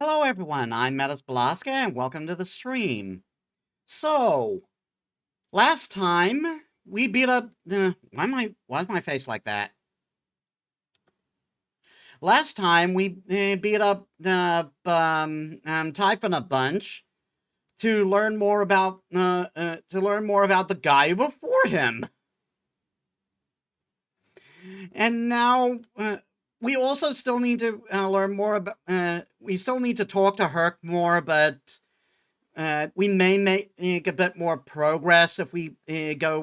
Hello everyone, I'm Metis Balaska and welcome to the stream. So, last time we beat up why is my face like that? Last time we beat up Typhon a bunch to learn more about the guy before him. And now we also still need to learn more about we still need to talk to Herc more, but we may make a bit more progress if we if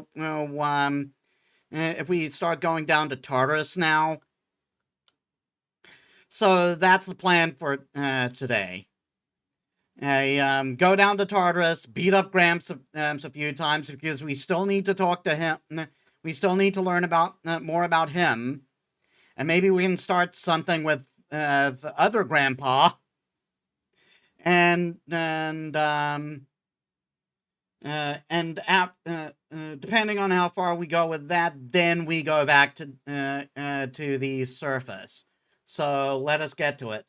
we start going down to Tartarus now. So that's the plan for today. Go down to Tartarus, beat up Gramps a few times because we still need to talk to him. We still need to learn about more about him, and maybe we can start something with the other Grandpa, and depending on how far we go with that, then we go back to the surface. So let us get to it.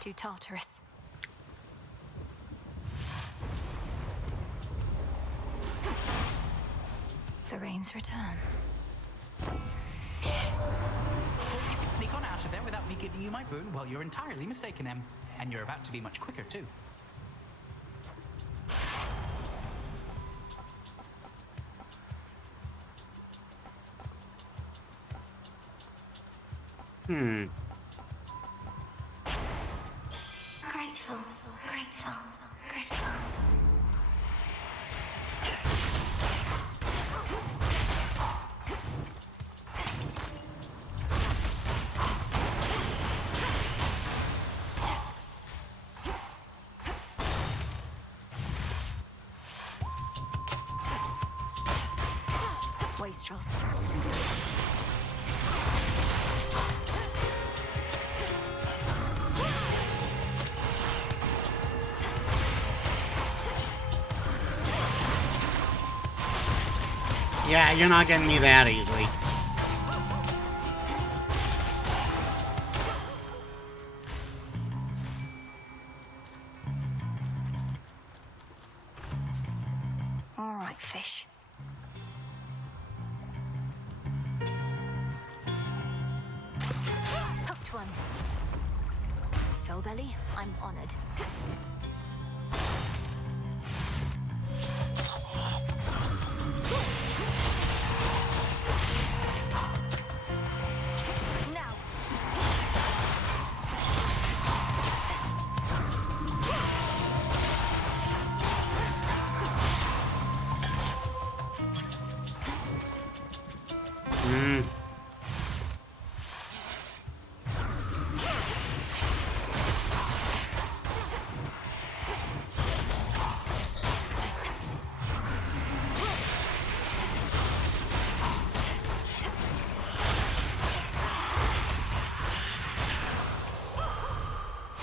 To Tartarus. The rains return. So you can sneak on out of there without me giving you my boon? Well, you're entirely mistaken, Em. And you're about to be much quicker, too. Grateful. Wastrels. Yeah, you're not getting me that easily. All right, fish. Hooked one. Soul Belly, I'm honored. Now.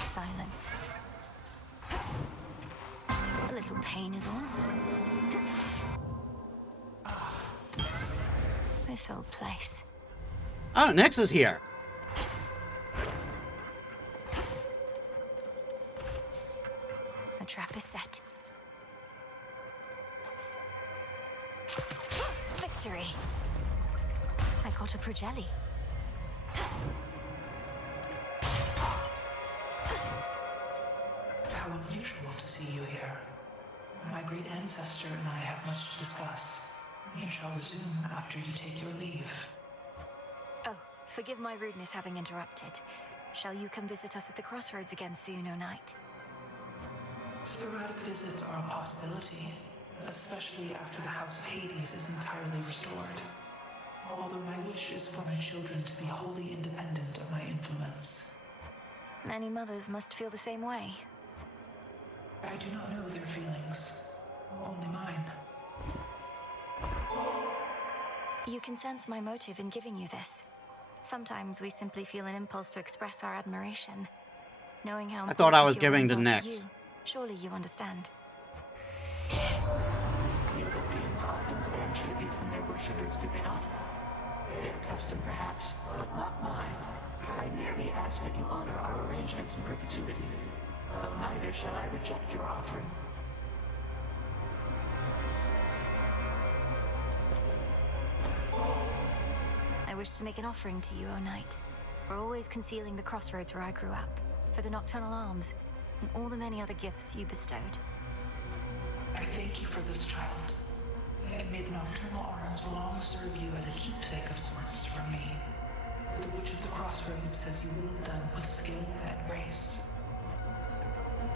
Silence. A little pain is all. This old place. Oh, Nyx is here. The trap is set. Victory! I caught a Progelli. How unusual to see you here. My great ancestor and I have much to discuss, and shall resume after you take your leave. Oh, forgive my rudeness having interrupted. Shall you come visit us at the crossroads again soon, O knight? Sporadic visits are a possibility, especially after the House of Hades is entirely restored. Although my wish is for my children to be wholly independent of my influence. Many mothers must feel the same way. I do not know their feelings, only mine. You can sense my motive in giving you this. Sometimes we simply feel an impulse to express our admiration. Knowing how I thought I important was your giving wins to are Nyx. you Surely you understand. Europeans often demand tribute from their worshippers, do they not? Their custom, perhaps, but not mine. I merely ask that you honor our arrangement in perpetuity, though neither shall I reject your offering. I wish to make an offering to you, O Knight, for always concealing the crossroads where I grew up, for the nocturnal arms, and all the many other gifts you bestowed. I thank you for this, child, and may the nocturnal arms long serve you as a keepsake of sorts from me. The Witch of the Crossroads says you wield them with skill and grace.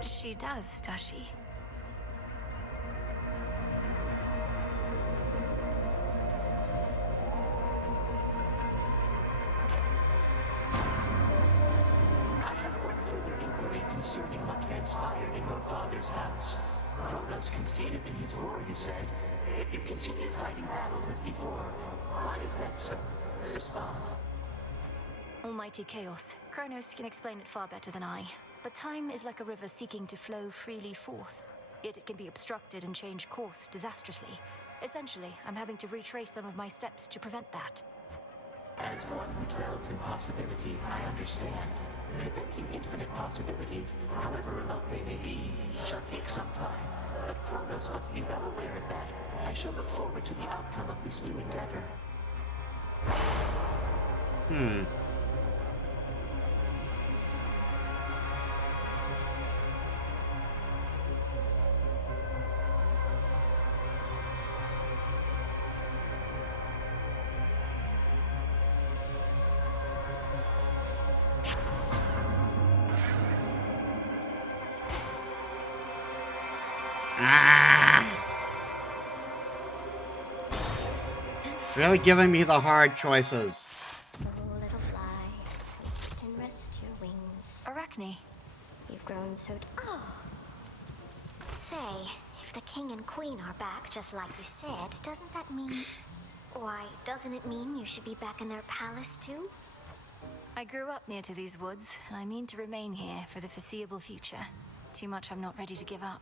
She does she? I have one further inquiry concerning what transpired in your father's house. Kronos conceded in his war, you said. Yet you continue fighting battles as before. Why is that so? Respond. Almighty chaos. Kronos can explain it far better than I. But time is like a river seeking to flow freely forth. Yet it can be obstructed and change course disastrously. Essentially, I'm having to retrace some of my steps to prevent that. As one who dwells in possibility, I understand. Preventing infinite possibilities, however remote they may be, shall take some time. But Kronos must be well aware of that. I shall look forward to the outcome of this new endeavor. Really giving me the hard choices. Oh, little fly, sit and rest your wings. Arachne. You've grown so... Oh! Say, if the king and queen are back, just like you said, doesn't that mean... Why, doesn't it mean you should be back in their palace, too? I grew up near to these woods, and I mean to remain here for the foreseeable future. Too much I'm not ready to give up.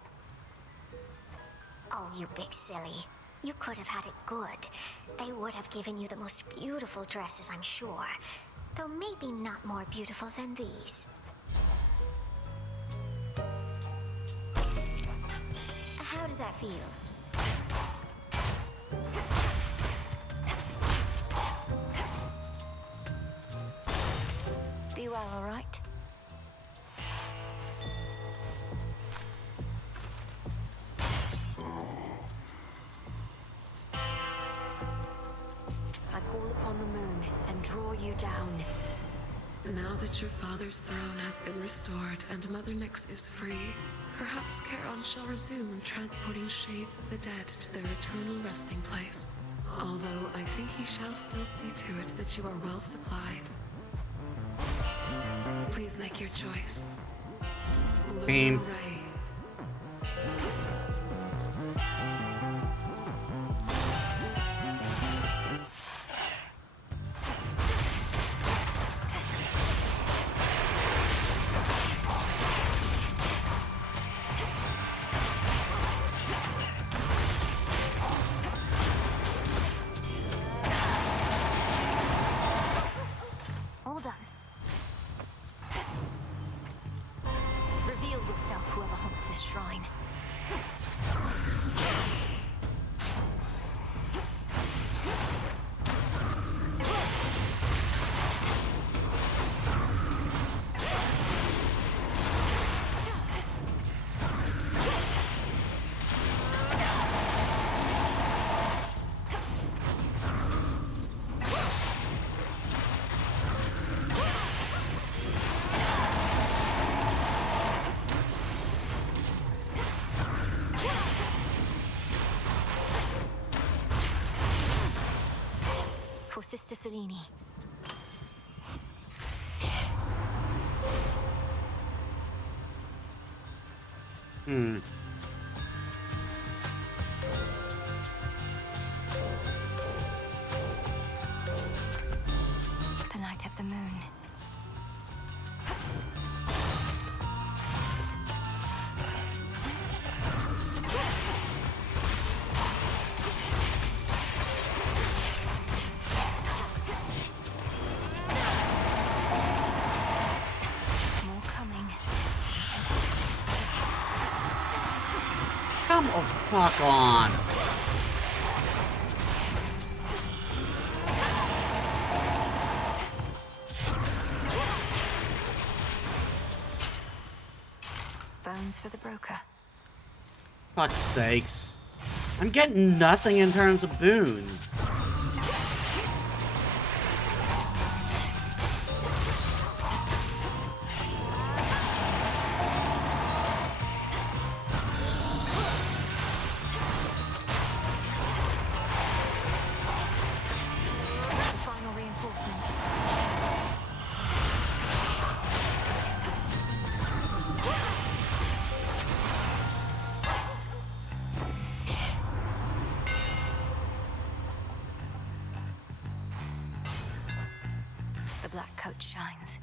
Oh, you big silly. You could have had it good. They would have given you the most beautiful dresses, I'm sure. Though maybe not more beautiful than these. How does that feel? Be well, all right? I call upon the moon and draw you down. Now that your father's throne has been restored and Mother Nyx is free, perhaps Charon shall resume transporting shades of the dead to their eternal resting place. Although I think he shall still see to it that you are well supplied. Please make your choice. Beam. Lunar Ray. All done. Reveal yourself, whoever haunts this shrine. For Sister Selene. The night of the moon. Come on, fuck on. Bones for the broker. Fuck's sakes. I'm getting nothing in terms of boons. The final reinforcements. The black coat shines.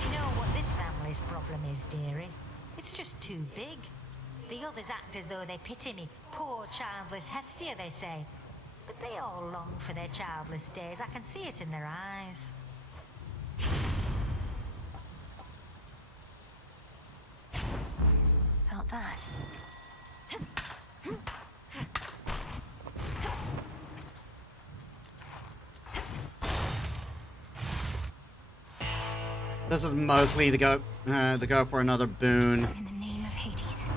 You know what this family's problem is, dearie? It's just too big. The others act as though they pity me. Poor childless Hestia, they say. But they all long for their childless days. I can see it in their eyes. Felt that. This is mostly to go for another boon. In the name of Hades.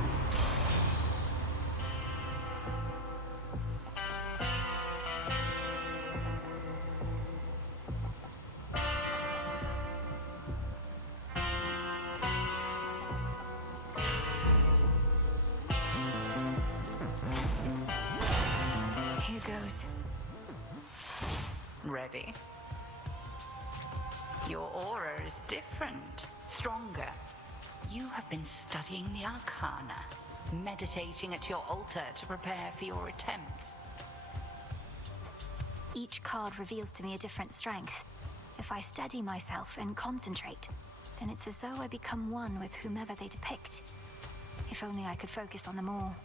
Here goes. Ready? Your aura is different, stronger. You have been studying the Arcana, meditating at your altar to prepare for your attempts. Each card reveals to me a different strength. If I steady myself and concentrate, then it's as though I become one with whomever they depict. If only I could focus on them all.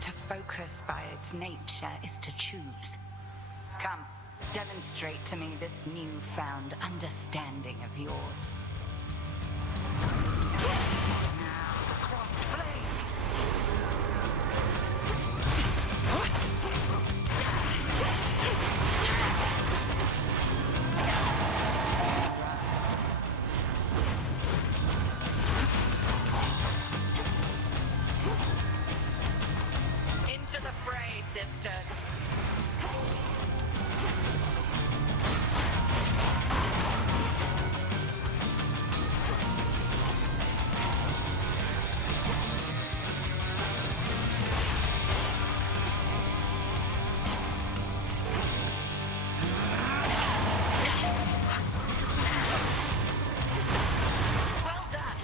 To focus by its nature is to choose. Come, demonstrate to me this newfound understanding of yours. Now, the crossed flames! Into the fray, sisters! Well done!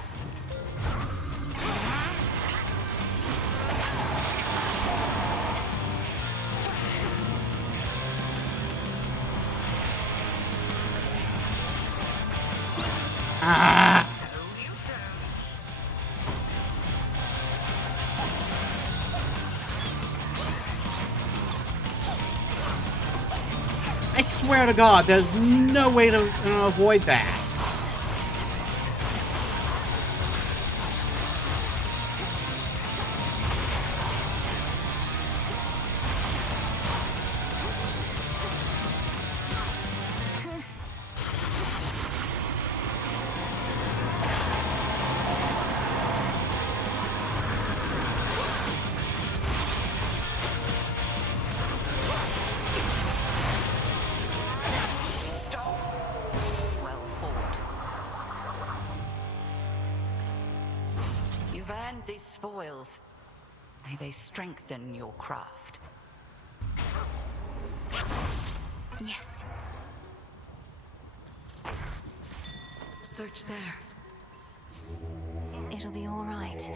Ah! No, you don't. I swear to God, there's no way to avoid that. Stop. Well fought. You've earned these spoils. May they strengthen your craft. Yes. Search there. It'll be all right.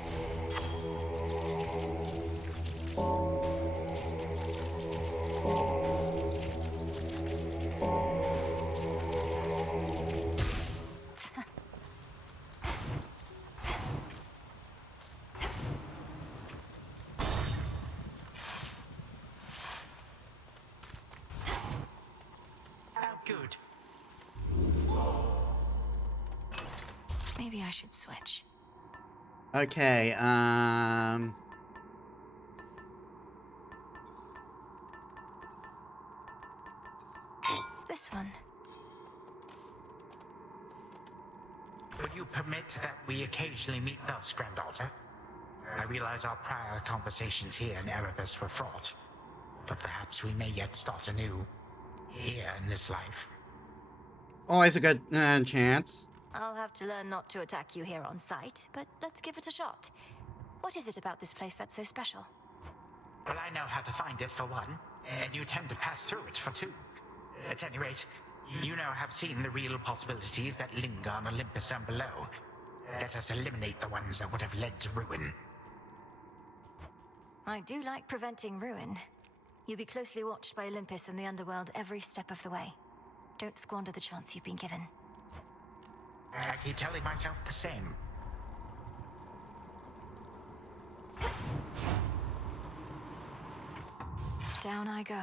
Oh, good. Maybe I should switch. Okay, This one. Would you permit that we occasionally meet thus, granddaughter? I realize our prior conversations here in Erebus were fraught, but perhaps we may yet start anew, here in this life. always a good chance. I'll have to learn not to attack you here on sight, but let's give it a shot. What is it about this place that's so special? Well, I know how to find it, for one, and you tend to pass through it, for two. At any rate, you now have seen the real possibilities that linger on Olympus and below. Let us eliminate the ones that would have led to ruin. I do like preventing ruin. You'll be closely watched by Olympus and the underworld every step of the way. Don't squander the chance you've been given. I keep telling myself the same. Down I go.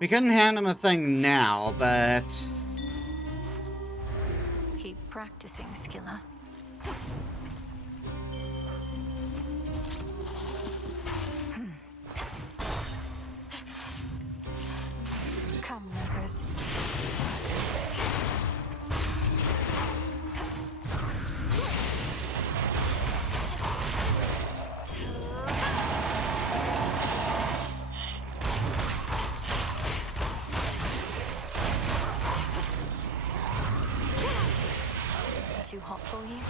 We couldn't hand him a thing now, but... Keep practicing, Skilla. Come, Makers. Too hot for you?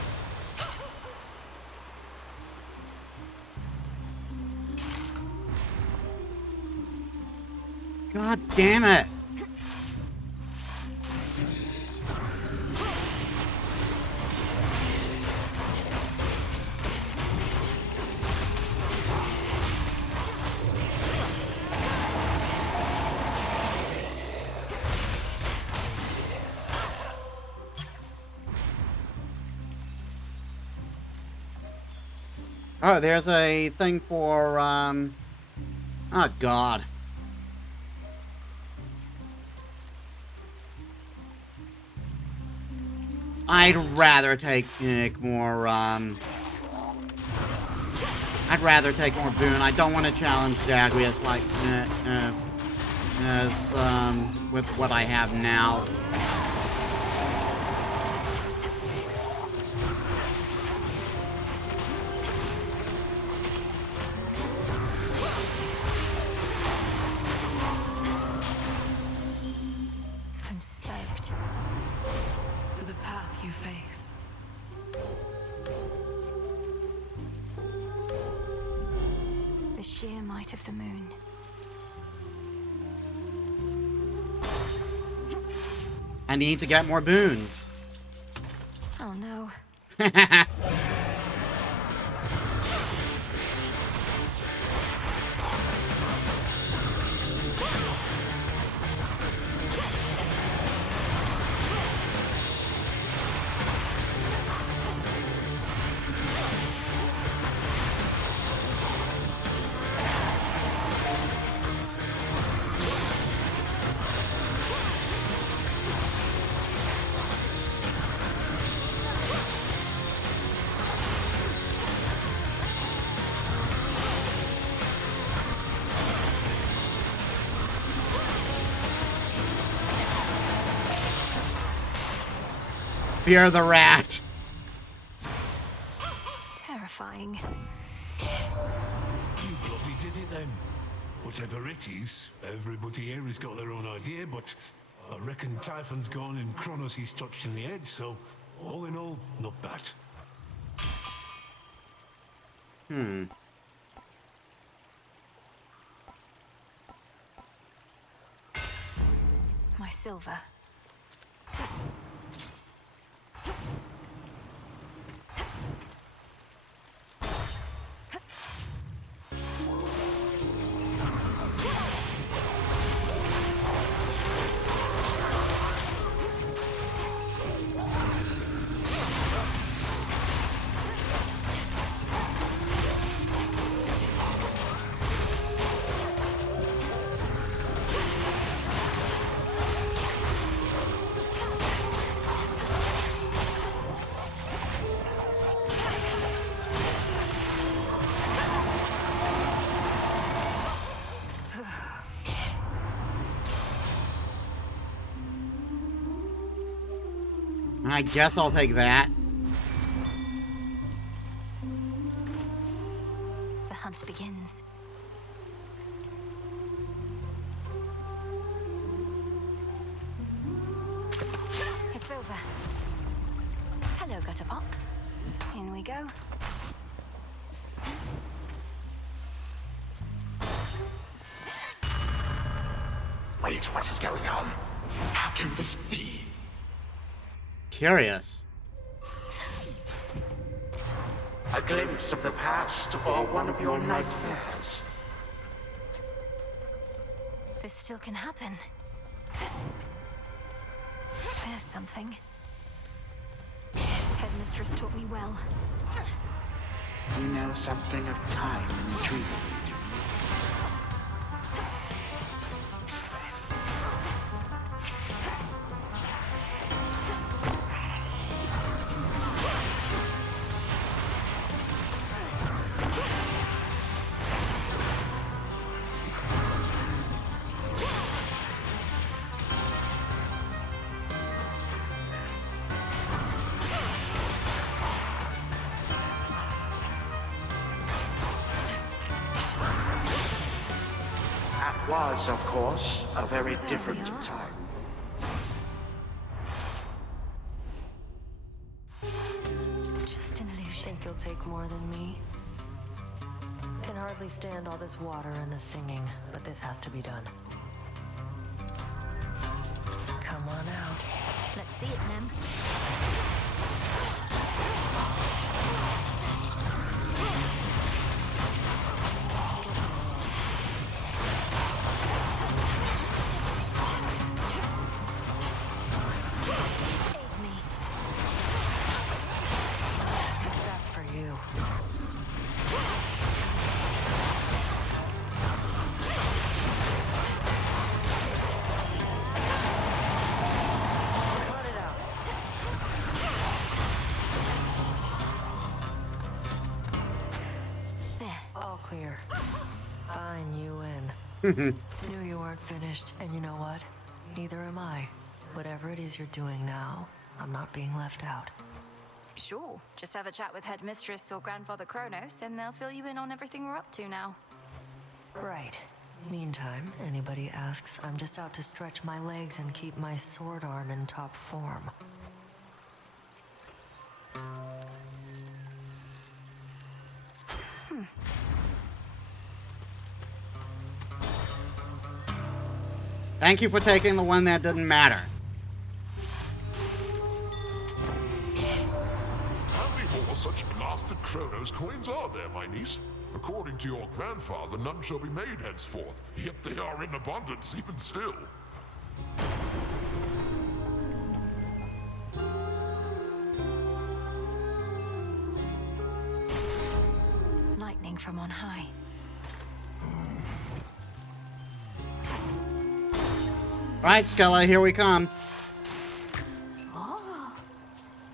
God damn it! Oh, there's a thing for, oh, God. I'd rather take more, I'd rather take more boon. I don't want to challenge Zagreus like, as, with what I have now. I'm soaked. The path you face. The sheer might of the moon. I need to get more boons. Oh no. Fear the rat. Terrifying. You bloody did it then. Whatever it is, everybody here has got their own idea, but I reckon Typhon's gone and Kronos he's touched in the head, so all in all, not bad. My silver. I guess I'll take that. The hunt begins. It's over. Hello, Gutterpop. In we go. Wait, what is going on? How can this be? Curious. A glimpse of the past or one of your nightmares? This still can happen. There's something. Headmistress taught me well. You know something of time intriguing you. Was, of course, a very different time. Just an illusion. Think you'll take more than me? Can hardly stand all this water and the singing, but this has to be done. Come on out. Let's see it, Nem. Knew you weren't finished, and you know what? Neither am I. Whatever it is you're doing now, I'm not being left out. Sure. Just have a chat with Headmistress or Grandfather Kronos, and they'll fill you in on everything we're up to now. Right. Meantime, anybody asks, I'm just out to stretch my legs and keep my sword arm in top form. Thank you for taking the one that didn't matter. How many more such blasted Kronos coins are there, my niece? According to your grandfather, none shall be made henceforth, yet they are in abundance even still. Lightning from on high. Right, Skella, here we come. Oh.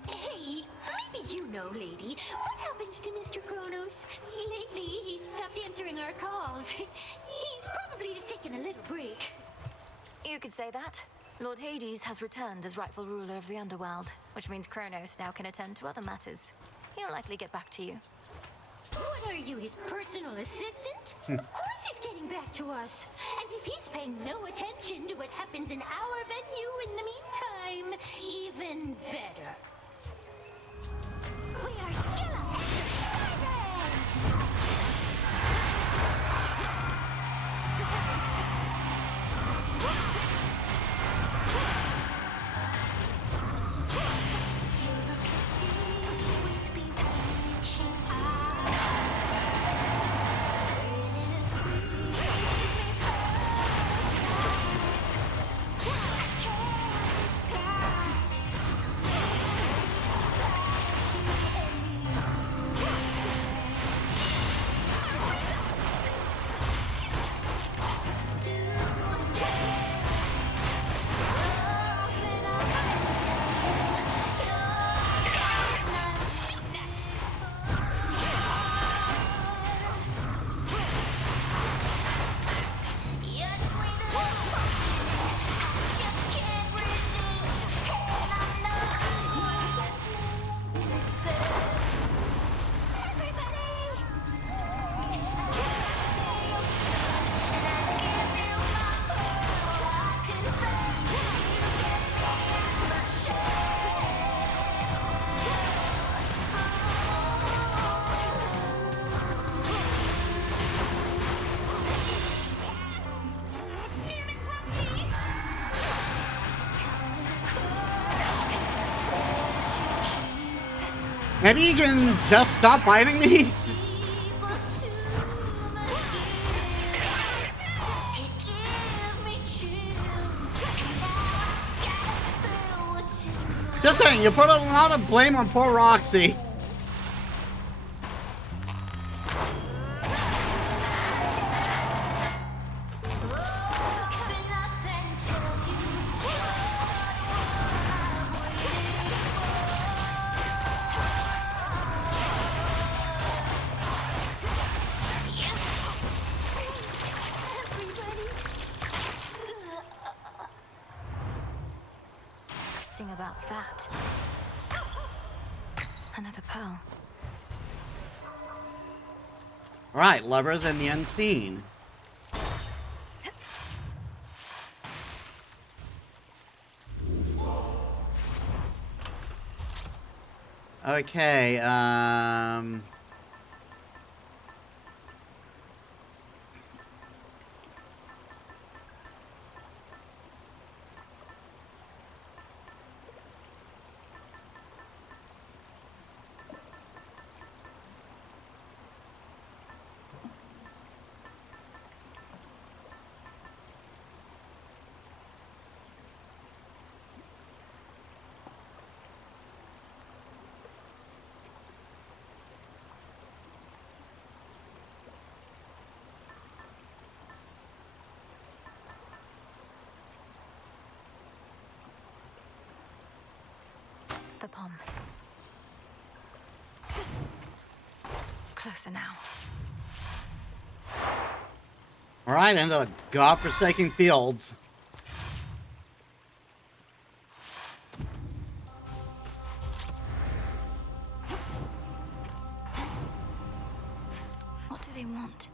Hey, maybe you know, lady. What happened to Mr. Kronos? Lately, he's stopped answering our calls. He's probably just taking a little break. You could say that. Lord Hades has returned as rightful ruler of the underworld, which means Kronos now can attend to other matters. He'll likely get back to you. What are you, his personal assistant? Of course he's getting back to us. And if he's paying no attention to what happens in our venue in the meantime, even better. We are Skilla and the Sirens! Maybe you can just stop fighting me? Just saying, you put a lot of blame on poor Roxy. Sing about that. Another pearl. Alright, lovers in the unseen. Okay, The bomb. Closer now. alright, into the godforsaken fields. What do they want?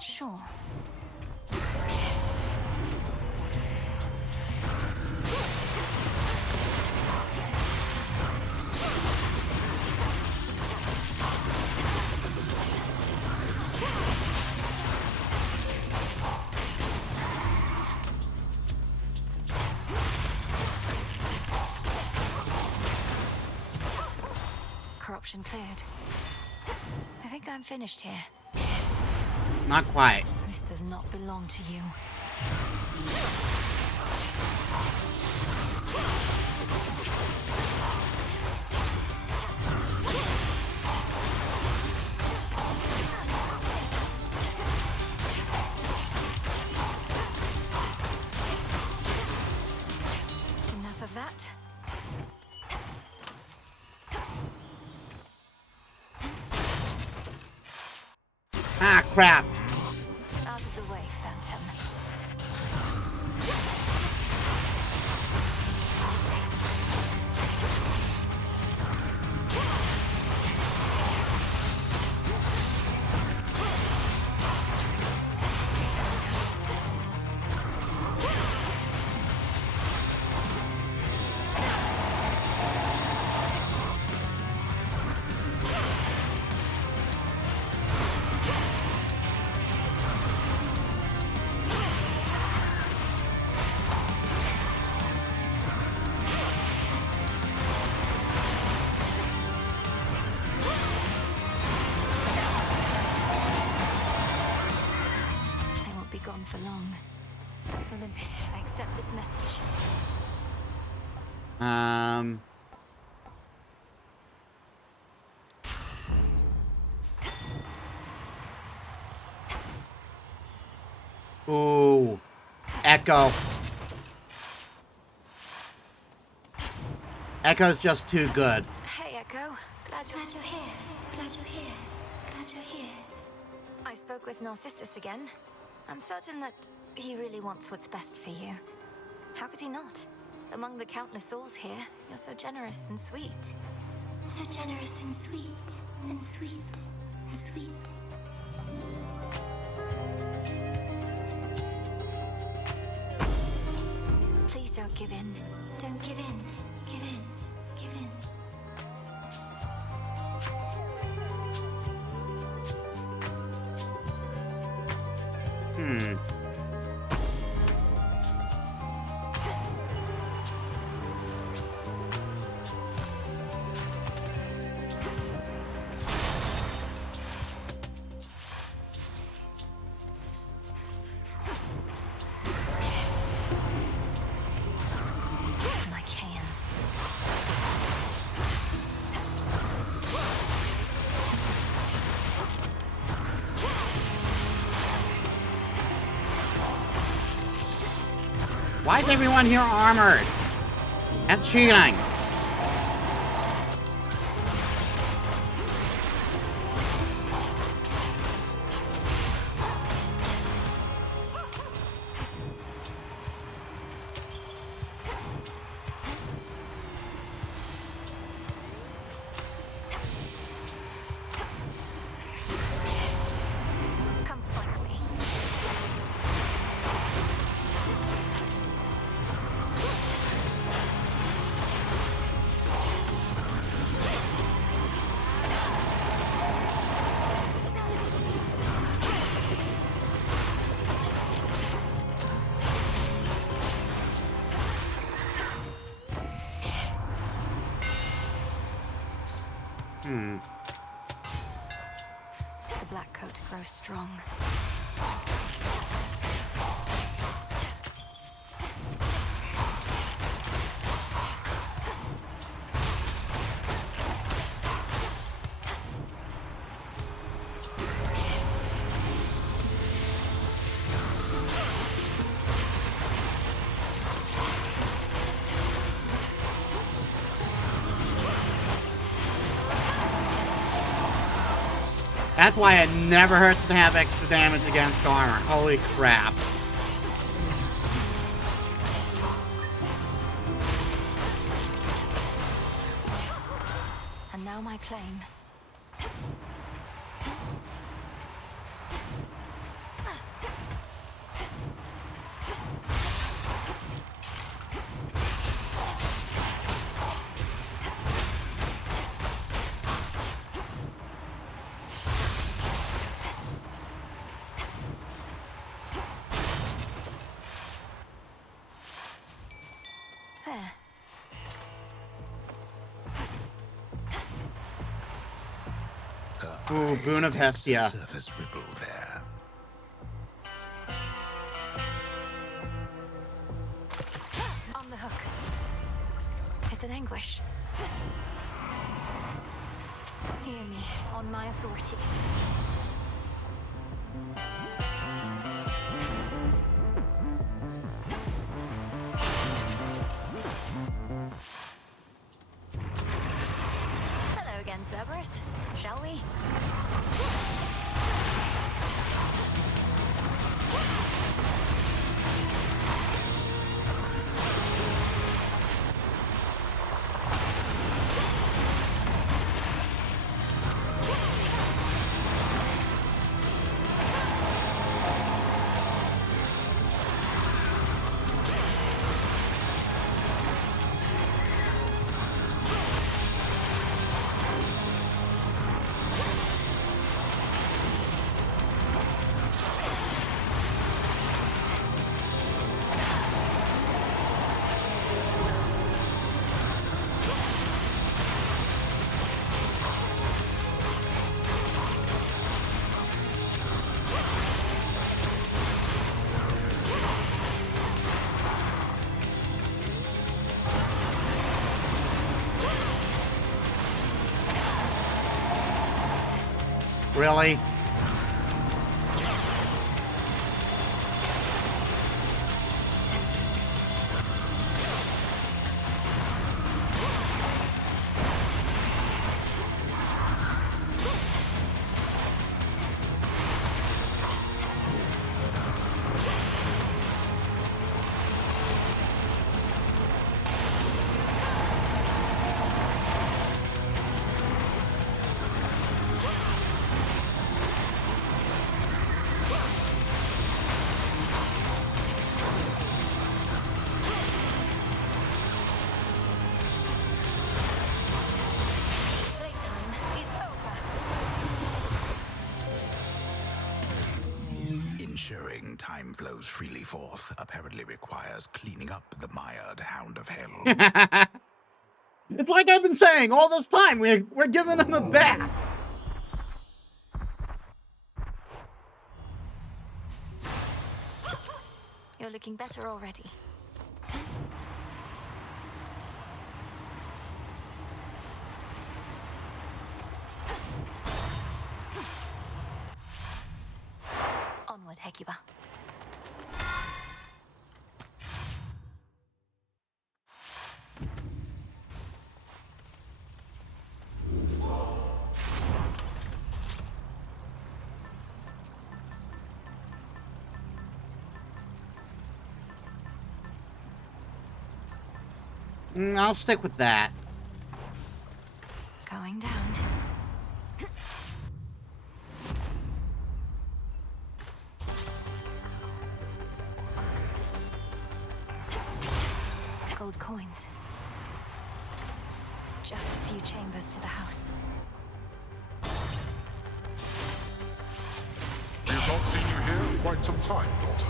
Sure. Corruption cleared. I think I'm finished here. Not quite. This does not belong to you. Enough of that. Ah, crap. Out of the way, Phantom. For long. Olympus, I accept this message. Ooh. Echo. Echo's just too good. Hey, Echo. Glad Glad you're here. Glad you're here. Glad you're here. I spoke with Narcissus again. I'm certain that he really wants what's best for you. How could he not? Among the countless souls here, you're so generous and sweet. So generous and sweet. And sweet. And sweet. Please don't give in. Don't give in. Give in. Give in. My cans. Why is everyone here armored? That's cheating. Come fight me. The black coat grows strong. That's why it never hurts to have extra damage against armor. Holy crap. And now my claim. There. Ooh, Boon of Hestia. Surface ripple there. On the hook. It's an anguish. Hear me, on my authority. Hello again, Cerberus. Shall we? Really? Ensuring time flows freely forth apparently requires cleaning up the mired hound of hell. It's like I've been saying all this time. We're giving him a bath. You're looking better already. Onward, Hecuba. I'll stick with that. Going down. Gold coins. Just a few chambers to the house. We have not seen you here in quite some time, daughter.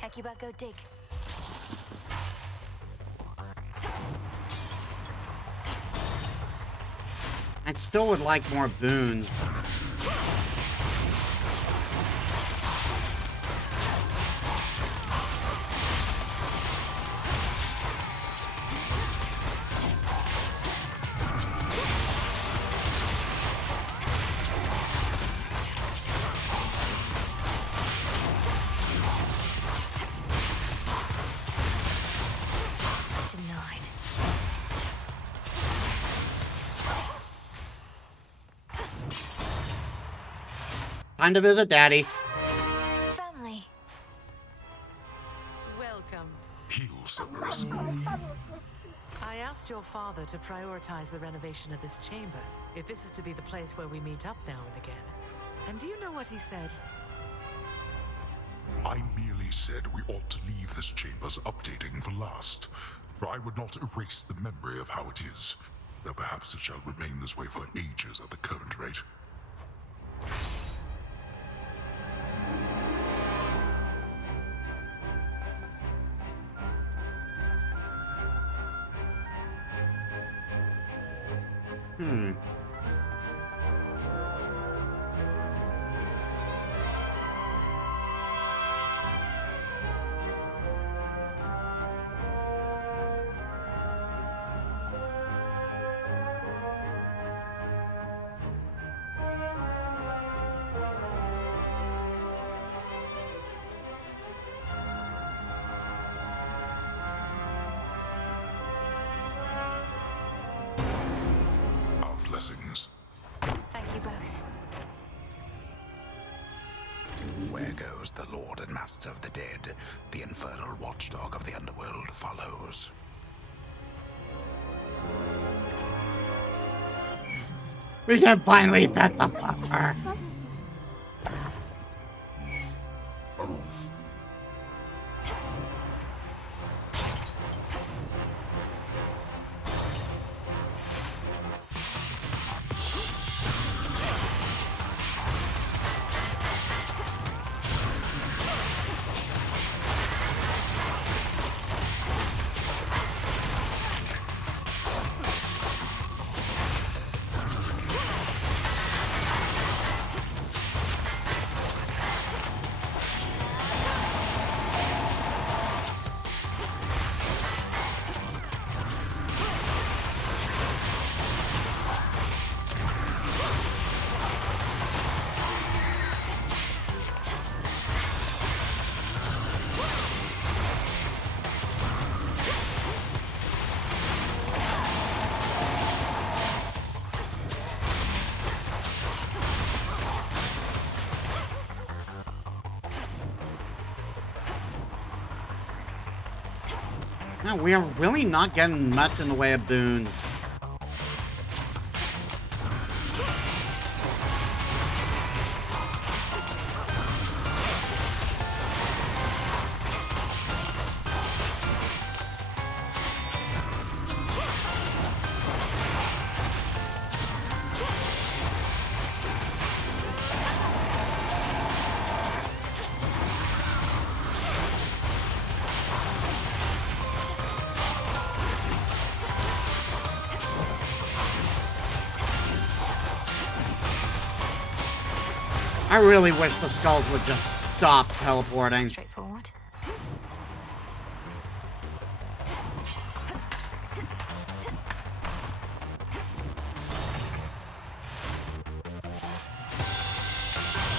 Hecuba, go dig. I still would like more boons. Denied. Time to visit Daddy. Family. Welcome. Heal, Cerberus. I asked your father to prioritize the renovation of this chamber, if this is to be the place where we meet up now and again. And do you know what he said? I merely said we ought to leave this chamber's updating for last. For I would not erase the memory of how it is, though perhaps it shall remain this way for ages at the current rate. Our blessings. Thank you both. Where goes the Lord and Master of the Dead, the infernal watchdog of the underworld follows. We can finally pet the butler. No, we are really not getting much in the way of boons. I really wish the skulls would just stop teleporting. Straightforward.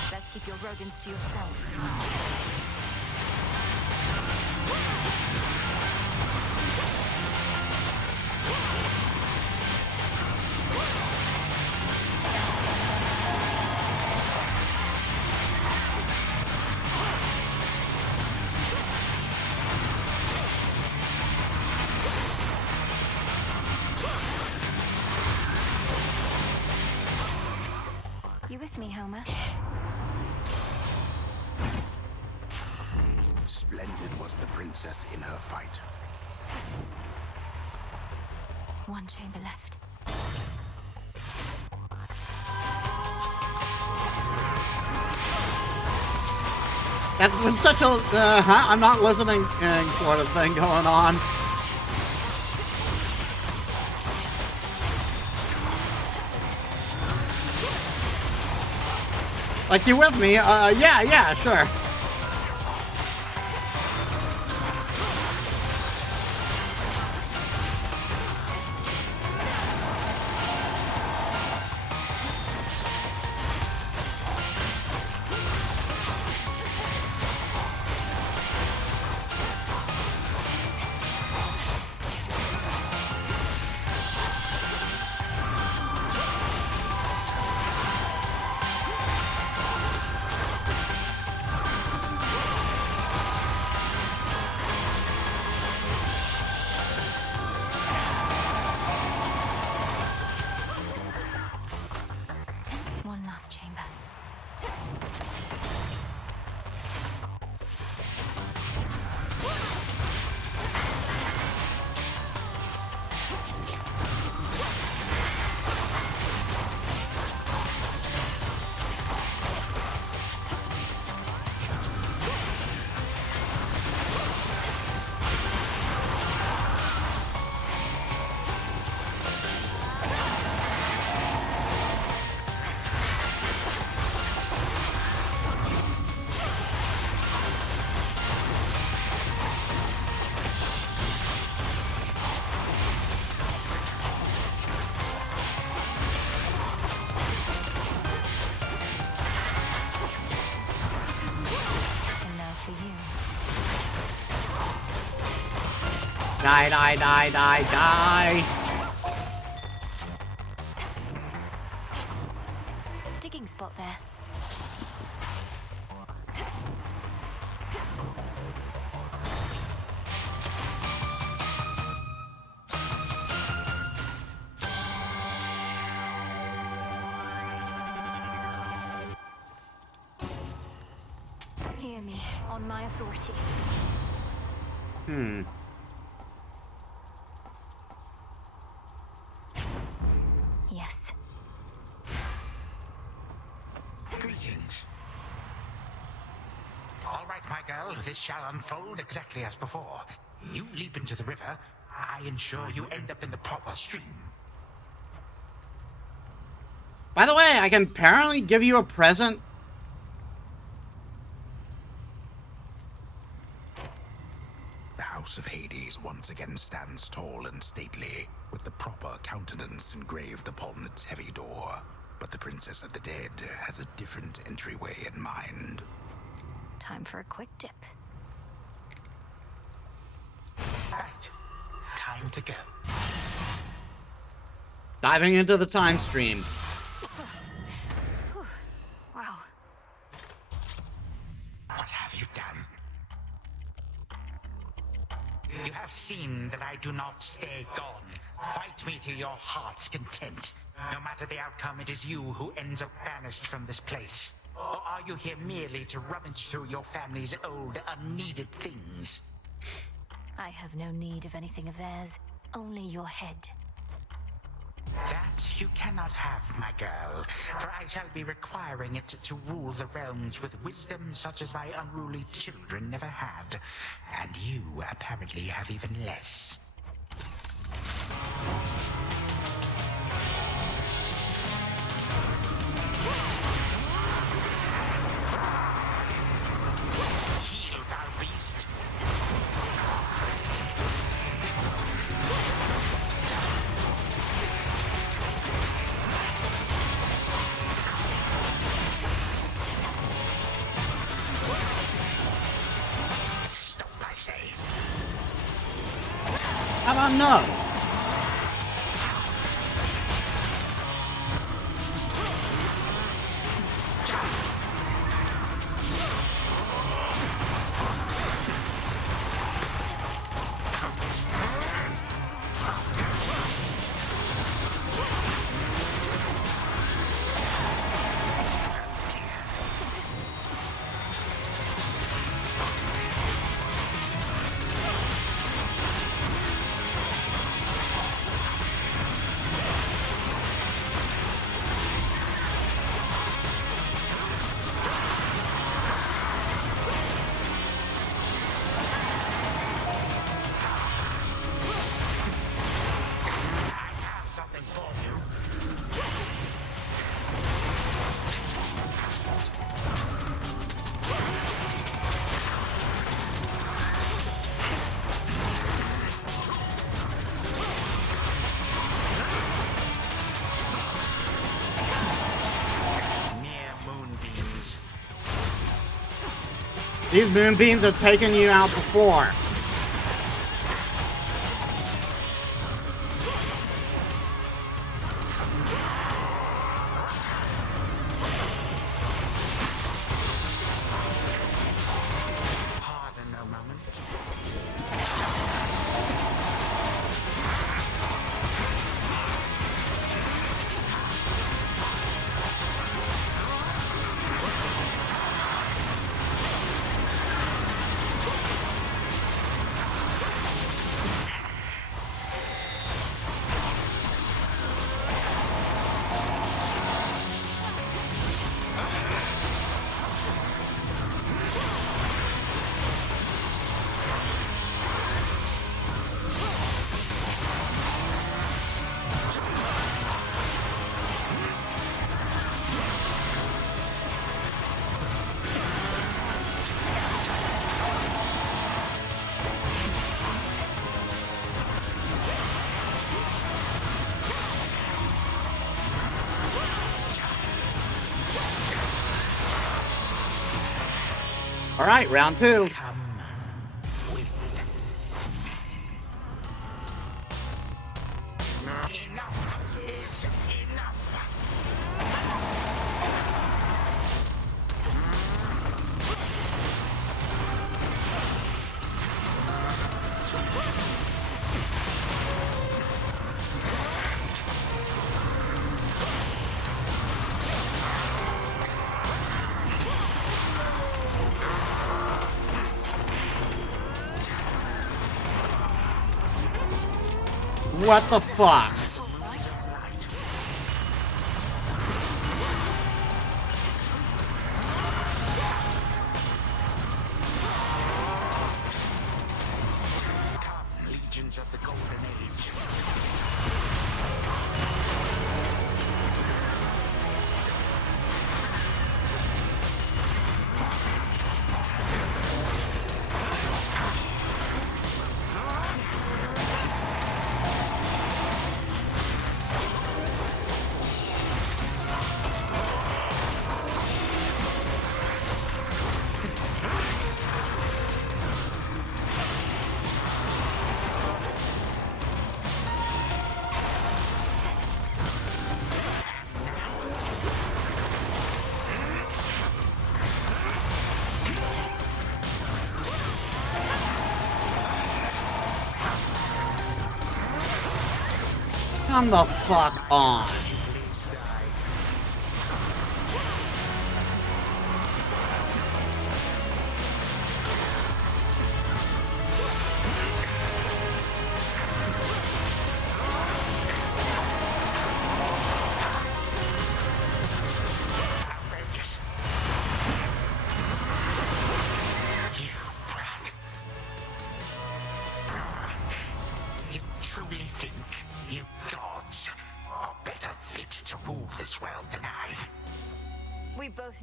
Best keep your rodents to yourself. You with me, Homer? Splendid was the princess in her fight. One chamber left. That was such a, I'm not listening sort of thing going on. Like, you with me? Yeah, sure. One last chamber. And now for you. Die. Digging spot there. Hear me, on my authority. Yes. Greetings. All right, my girl, this shall unfold exactly as before. You leap into the river, I ensure you end up in the proper stream. By the way, I can apparently give you a present. The House of Hades once again stands tall and stately, with the proper countenance engraved upon its heavy door. But the Princess of the Dead has a different entryway in mind. Time for a quick dip. Right. Time to go. Diving into the time stream. Wow. What have you done? You have seen that I do not stay gone. Fight me to your heart's content. No matter the outcome, it is you who ends up banished from this place. Or are you here merely to rummage through your family's old, unneeded things? I have no need of anything of theirs, only your head. That you cannot have, my girl, for I shall be requiring it to rule the realms with wisdom such as my unruly children never had. And you apparently have even less. Heal, foul beast. Stop, I say. How about no? These moonbeams have taken you out before. Pardon a moment. All right, round two. Enough is enough. What the fuck? Come, legions of the Golden Age. Come the fuck on.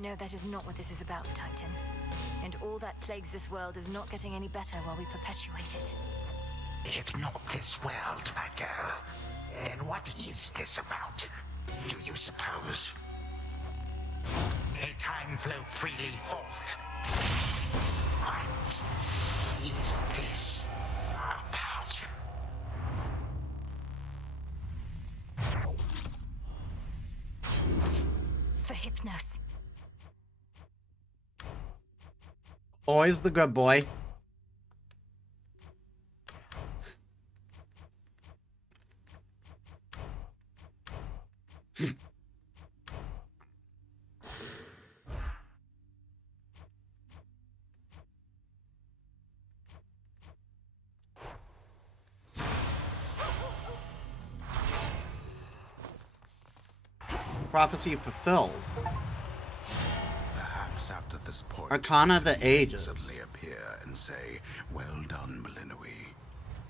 know that is not what this is about, Titan. And all that plagues this world is not getting any better while we perpetuate it. If not this world, my girl, then what is this about? Do you suppose? A time flow freely forth. What is this about? For Hypnos. Always the good boy. Prophecy fulfilled. Perhaps after this point, Arcana of the Ages. Suddenly appear and say, "Well done, Belinui.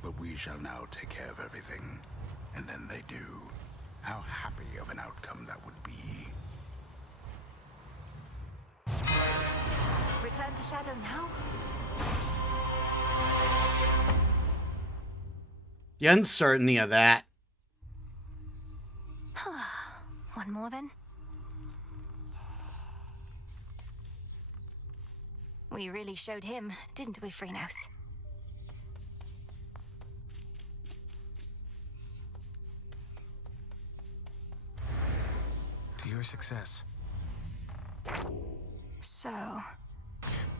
But we shall now take care of everything." And then they do. How happy of an outcome that would be. Return to Shadow now? The uncertainty of that. One more then? We really showed him, didn't we, Freenos? To your success. So...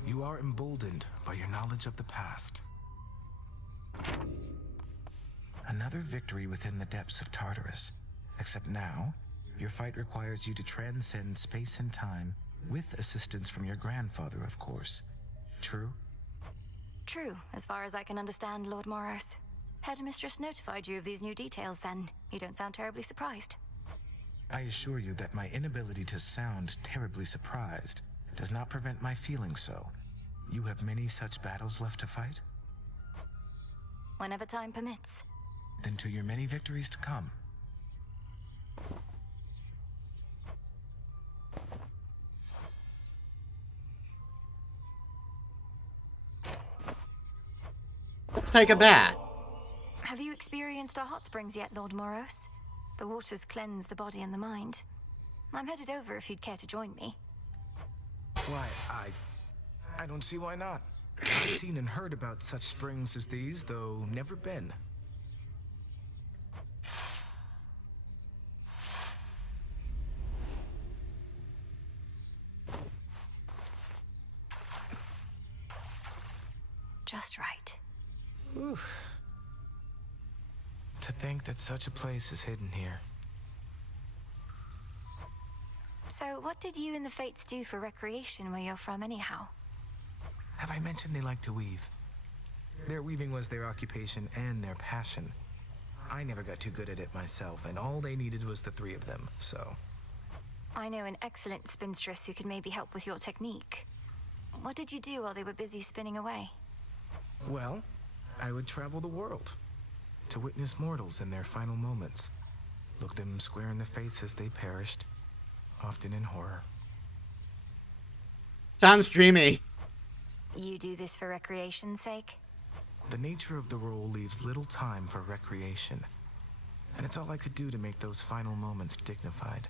You are emboldened by your knowledge of the past. Another victory within the depths of Tartarus. Except now, your fight requires you to transcend space and time, with assistance from your grandfather, of course. True? True, as far as I can understand, Lord Moros. Headmistress notified you of these new details, then. You don't sound terribly surprised. I assure you that my inability to sound terribly surprised does not prevent my feeling so. You have many such battles left to fight? Whenever time permits. Then to your many victories to come. Let's take a bath. Have you experienced our hot springs yet, Lord Moros? The waters cleanse the body and the mind. I'm headed over if you'd care to join me. Why, I don't see why not. I've seen and heard about such springs as these, though never been. Just right. Oof. To think that such a place is hidden here. So, what did you and the Fates do for recreation where you're from, anyhow? Have I mentioned they like to weave? Their weaving was their occupation and their passion. I never got too good at it myself, and all they needed was the three of them, so... I know an excellent spinstress who could maybe help with your technique. What did you do while they were busy spinning away? Well, I would travel the world to witness mortals in their final moments. Look them square in the face as they perished, often in horror. Sounds dreamy. You do this for recreation's sake? The nature of the role leaves little time for recreation, and it's all I could do to make those final moments dignified.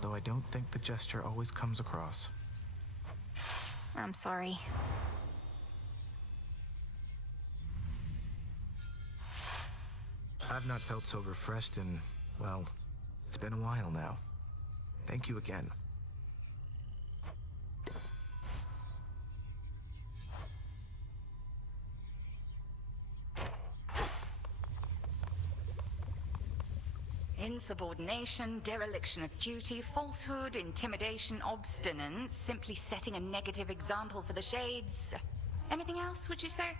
Though I don't think the gesture always comes across. I'm sorry. I've not felt so refreshed in, well, it's been a while now. Thank you again. Insubordination, dereliction of duty, falsehood, intimidation, obstinance, simply setting a negative example for the shades. Anything else, would you say?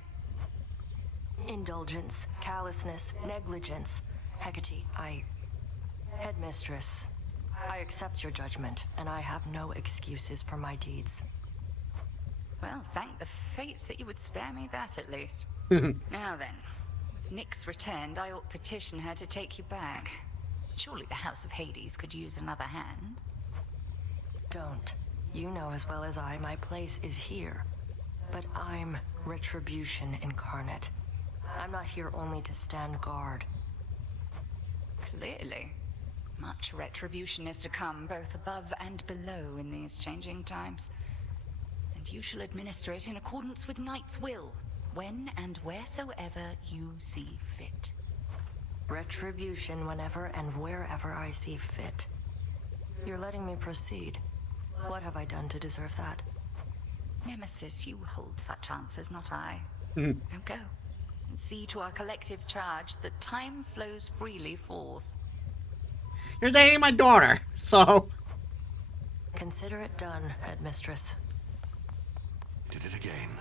Indulgence, callousness, negligence. Hecate, Headmistress, I accept your judgment, and I have no excuses for my deeds. Well, thank the fates that you would spare me that, at least. Now then, with Nyx returned, I ought petition her to take you back. Surely the House of Hades could use another hand. Don't. You know as well as I, my place is here. But I'm retribution incarnate. I'm not here only to stand guard. Clearly. Much retribution is to come, both above and below in these changing times. And you shall administer it in accordance with Knight's will, when and wheresoever you see fit. Retribution whenever and wherever I see fit. You're letting me proceed. What have I done to deserve that? Nemesis, you hold such answers, not I. Now go, and see to our collective charge that time flows freely forth. You're dating my daughter, so... Consider it done, Headmistress. Did it again.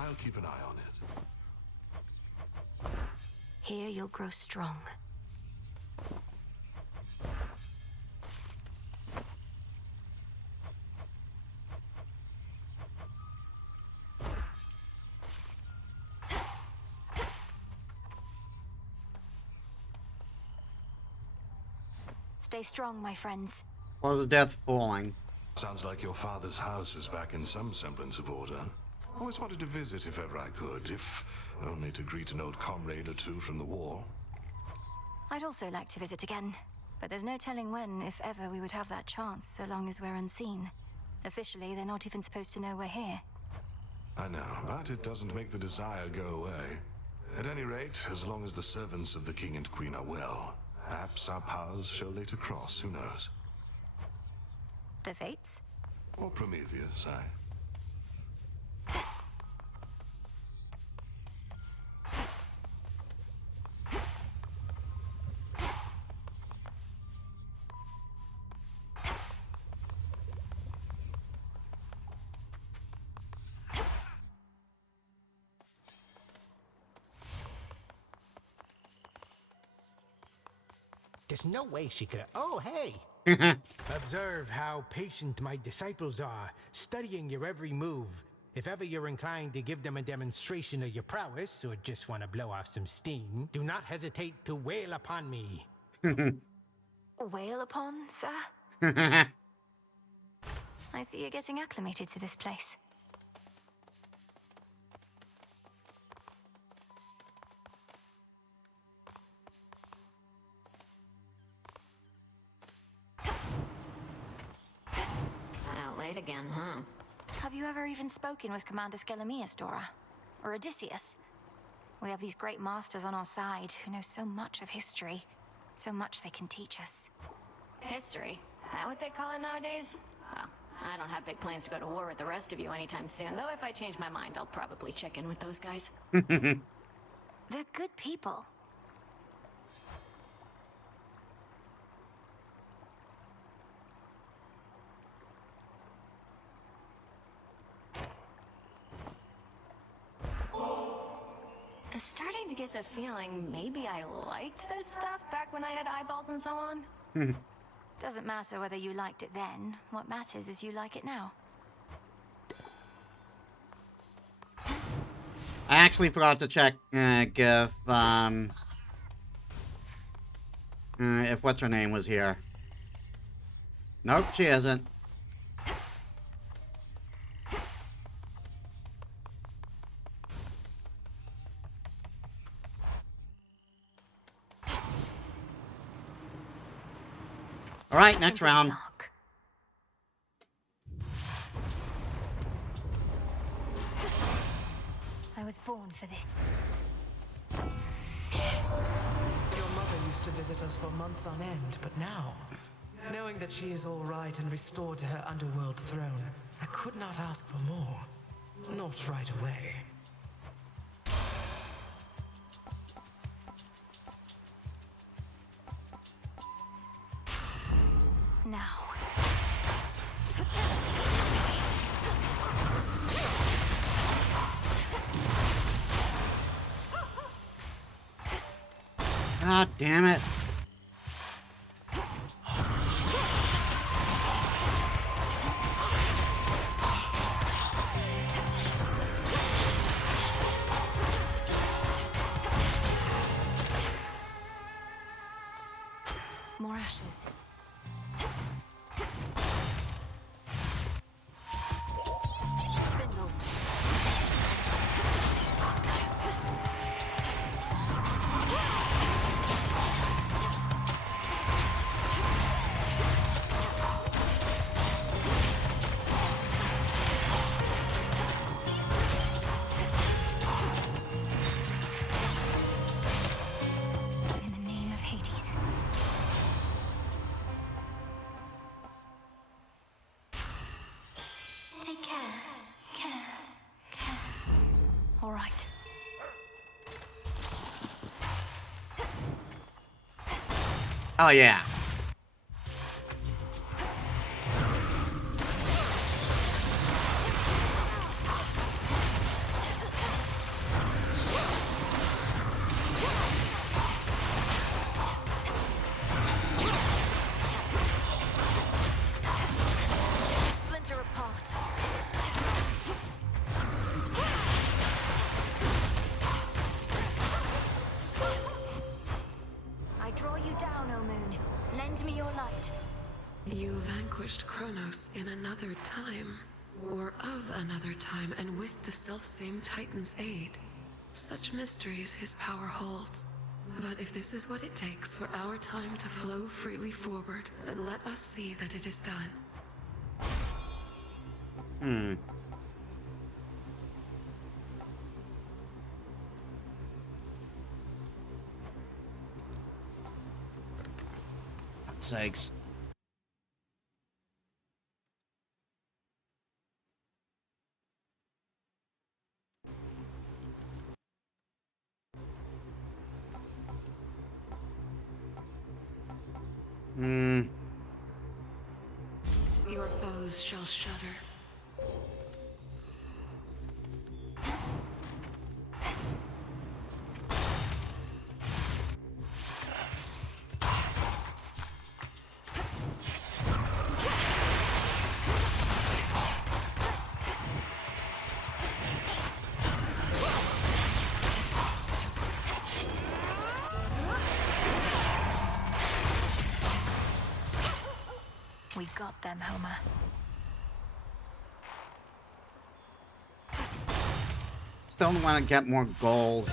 I'll keep an eye on it. Here you'll grow strong. Stay strong, my friends. Or the death falling. Sounds like your father's house is back in some semblance of order. Always wanted to visit if ever I could, if only to greet an old comrade or two from the war. I'd also like to visit again, but there's no telling when, if ever, we would have that chance, so long as we're unseen. Officially, they're not even supposed to know we're here. I know, but it doesn't make the desire go away. At any rate, as long as the servants of the king and queen are well, perhaps our paths shall later cross, who knows? The fates? Or Prometheus, aye. There's no way she could have... Oh, hey! Observe how patient my disciples are, studying your every move. If ever you're inclined to give them a demonstration of your prowess, or just want to blow off some steam, do not hesitate to wail upon me. Wail upon, sir? I see you're getting acclimated to this place. Out late again, huh? Have you ever even spoken with Commander Skelemius, Dora? Or Odysseus? We have these great masters on our side who know so much of history. So much they can teach us. History? That what they call it nowadays? Well, I don't have big plans to go to war with the rest of you anytime soon, though if I change my mind, I'll probably check in with those guys. They're good people. I'm starting to get the feeling maybe I liked this stuff back when I had eyeballs and so on. Doesn't matter whether you liked it then. What matters is you like it now. I actually forgot to check if what's her name was here. Nope, she isn't. All right, next round. I was born for this. Your mother used to visit us for months on end, but now, knowing that she is all right and restored to her underworld throne, I could not ask for more. Not right away. Now. God damn it. More ashes. Spindles. In the name of Hades. Take care. Care. All right. Oh, yeah. Splinter apart. I draw you down, O moon. Lend me your light. You vanquished Kronos in another time, or of another time, and with the selfsame Titan's aid. Such mysteries his power holds. But if this is what it takes for our time to flow freely forward, then let us see that it is done. God's sakes. Your foes shall shudder. We got them, Homer. Still want to get more gold.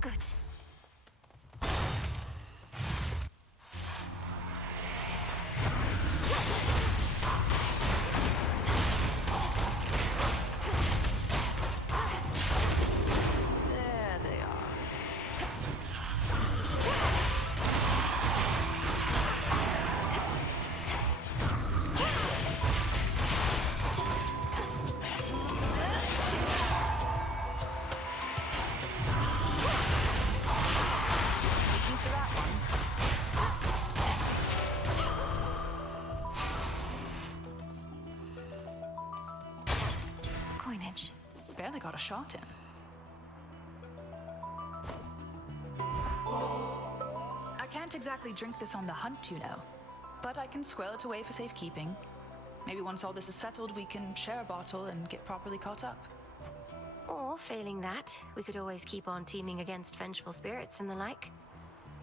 Good. There they are. Coinage. Barely got a shot in. I can't exactly drink this on the hunt, you know. But I can squirrel it away for safekeeping. Maybe once all this is settled, we can share a bottle and get properly caught up. Or Or failing that, we could always keep on teaming against vengeful spirits and the like.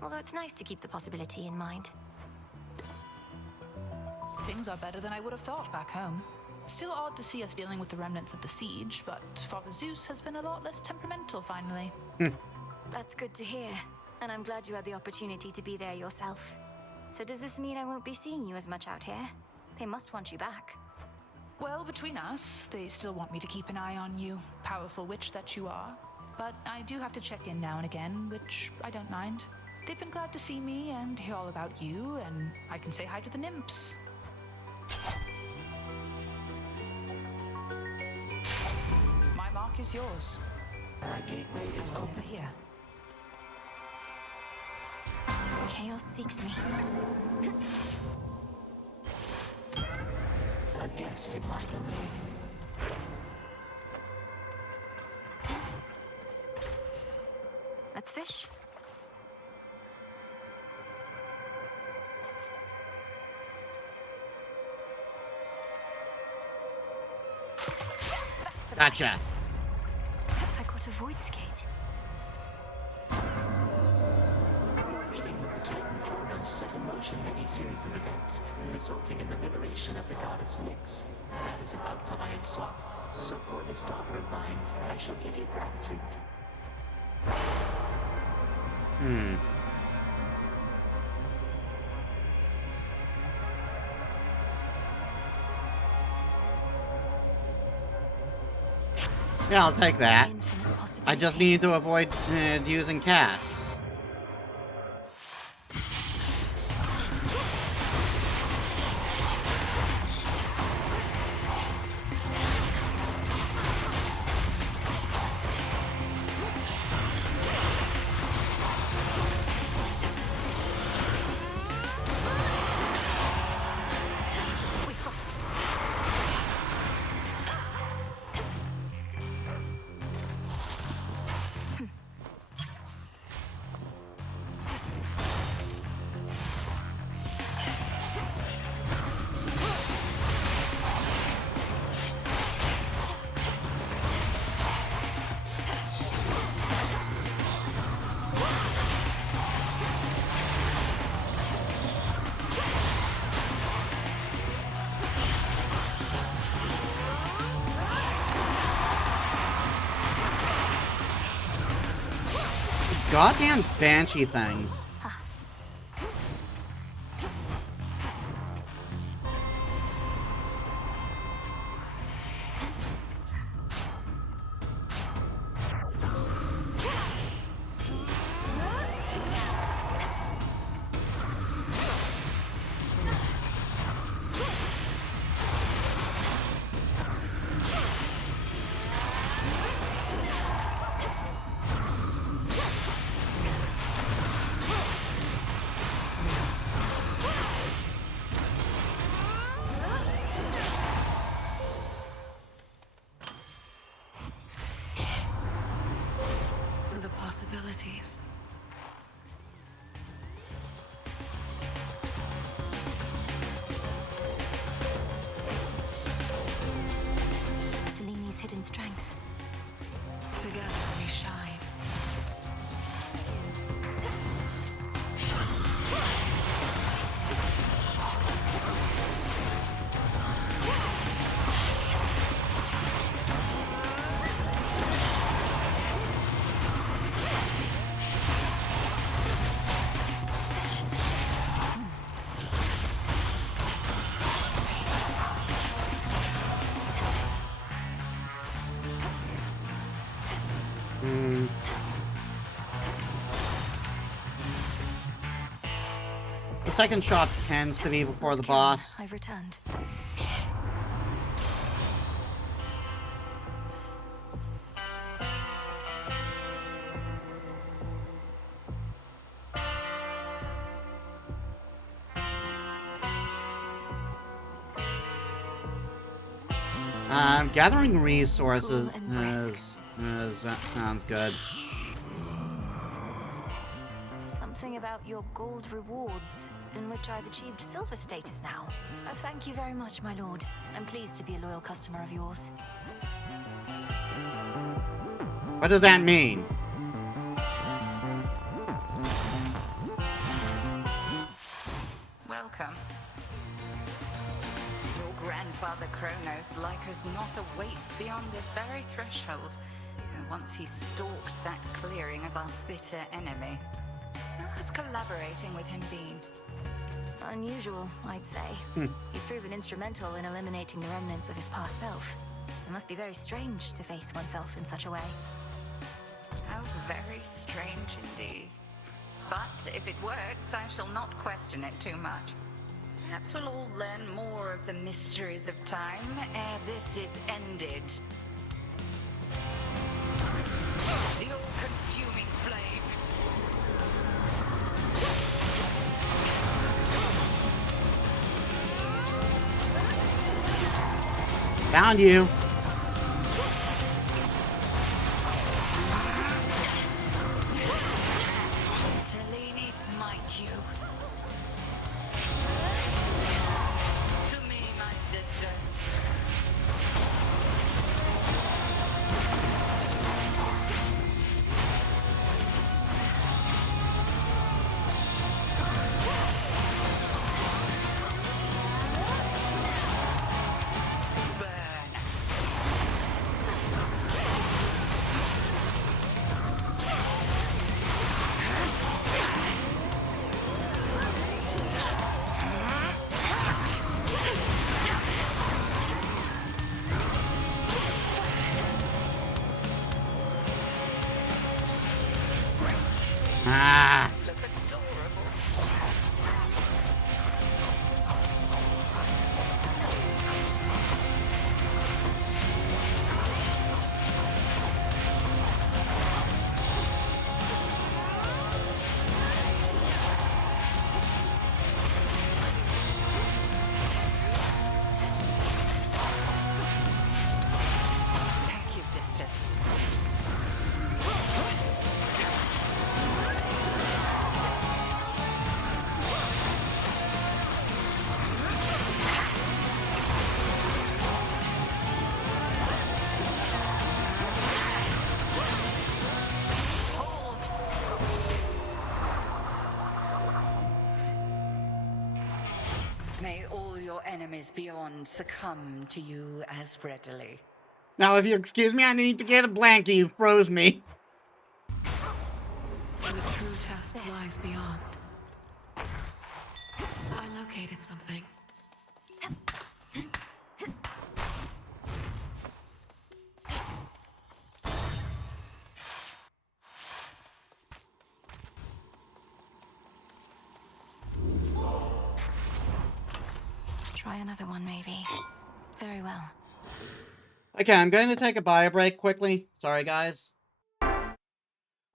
Although it's nice to keep the possibility in mind. Things are better than I would have thought back home. Still odd to see us dealing with the remnants of the siege, but Father Zeus has been a lot less temperamental finally. That's good to hear, and I'm glad you had the opportunity to be there yourself. So does this mean I won't be seeing you as much out here? They must want you back. Well, between us, they still want me to keep an eye on you, powerful witch that you are. But I do have to check in now and again, which I don't mind. They've been glad to see me and hear all about you, and I can say hi to the nymphs. My mark is yours. My gateway is Over open. here. Chaos seeks me. A guest in my domain. Let's fish. Gotcha. I got a void skate. Meeting with the Titan Kronos set in motion many series of events, resulting in the liberation of the goddess Nyx. That is an outcome I had sought. So for this daughter of mine, I shall give you gratitude. Yeah, I'll take that. I just need to avoid using cast. Goddamn banshee things. The possibilities. Seleni's hidden strength. Together we shine. The second shot tends to be before the boss. I've returned. Gathering resources sounds good. Something about your gold rewards, in which I've achieved silver status now. Oh, thank you very much, my lord. I'm pleased to be a loyal customer of yours. What does that mean? Welcome. Your grandfather Kronos, like as not, awaits beyond this very threshold. And once he stalks that clearing as our bitter enemy. How's collaborating with him been? Unusual, I'd say. He's proven instrumental in eliminating the remnants of his past self. It must be very strange to face oneself in such a way. How very strange indeed. But if it works, I shall not question it too much. Perhaps we'll all learn more of the mysteries of time ere this is ended. The all-consuming flame. Found you. Selene, smite you. To me, my sisters. Ah. Thank you, sisters. May all your enemies beyond succumb to you as readily. Now, if you excuse me, I need to get a blankie. You froze me. The true test lies beyond. I located something. Try another one, maybe. Very well. Okay, I'm going to take a bio break quickly. Sorry, guys. Well,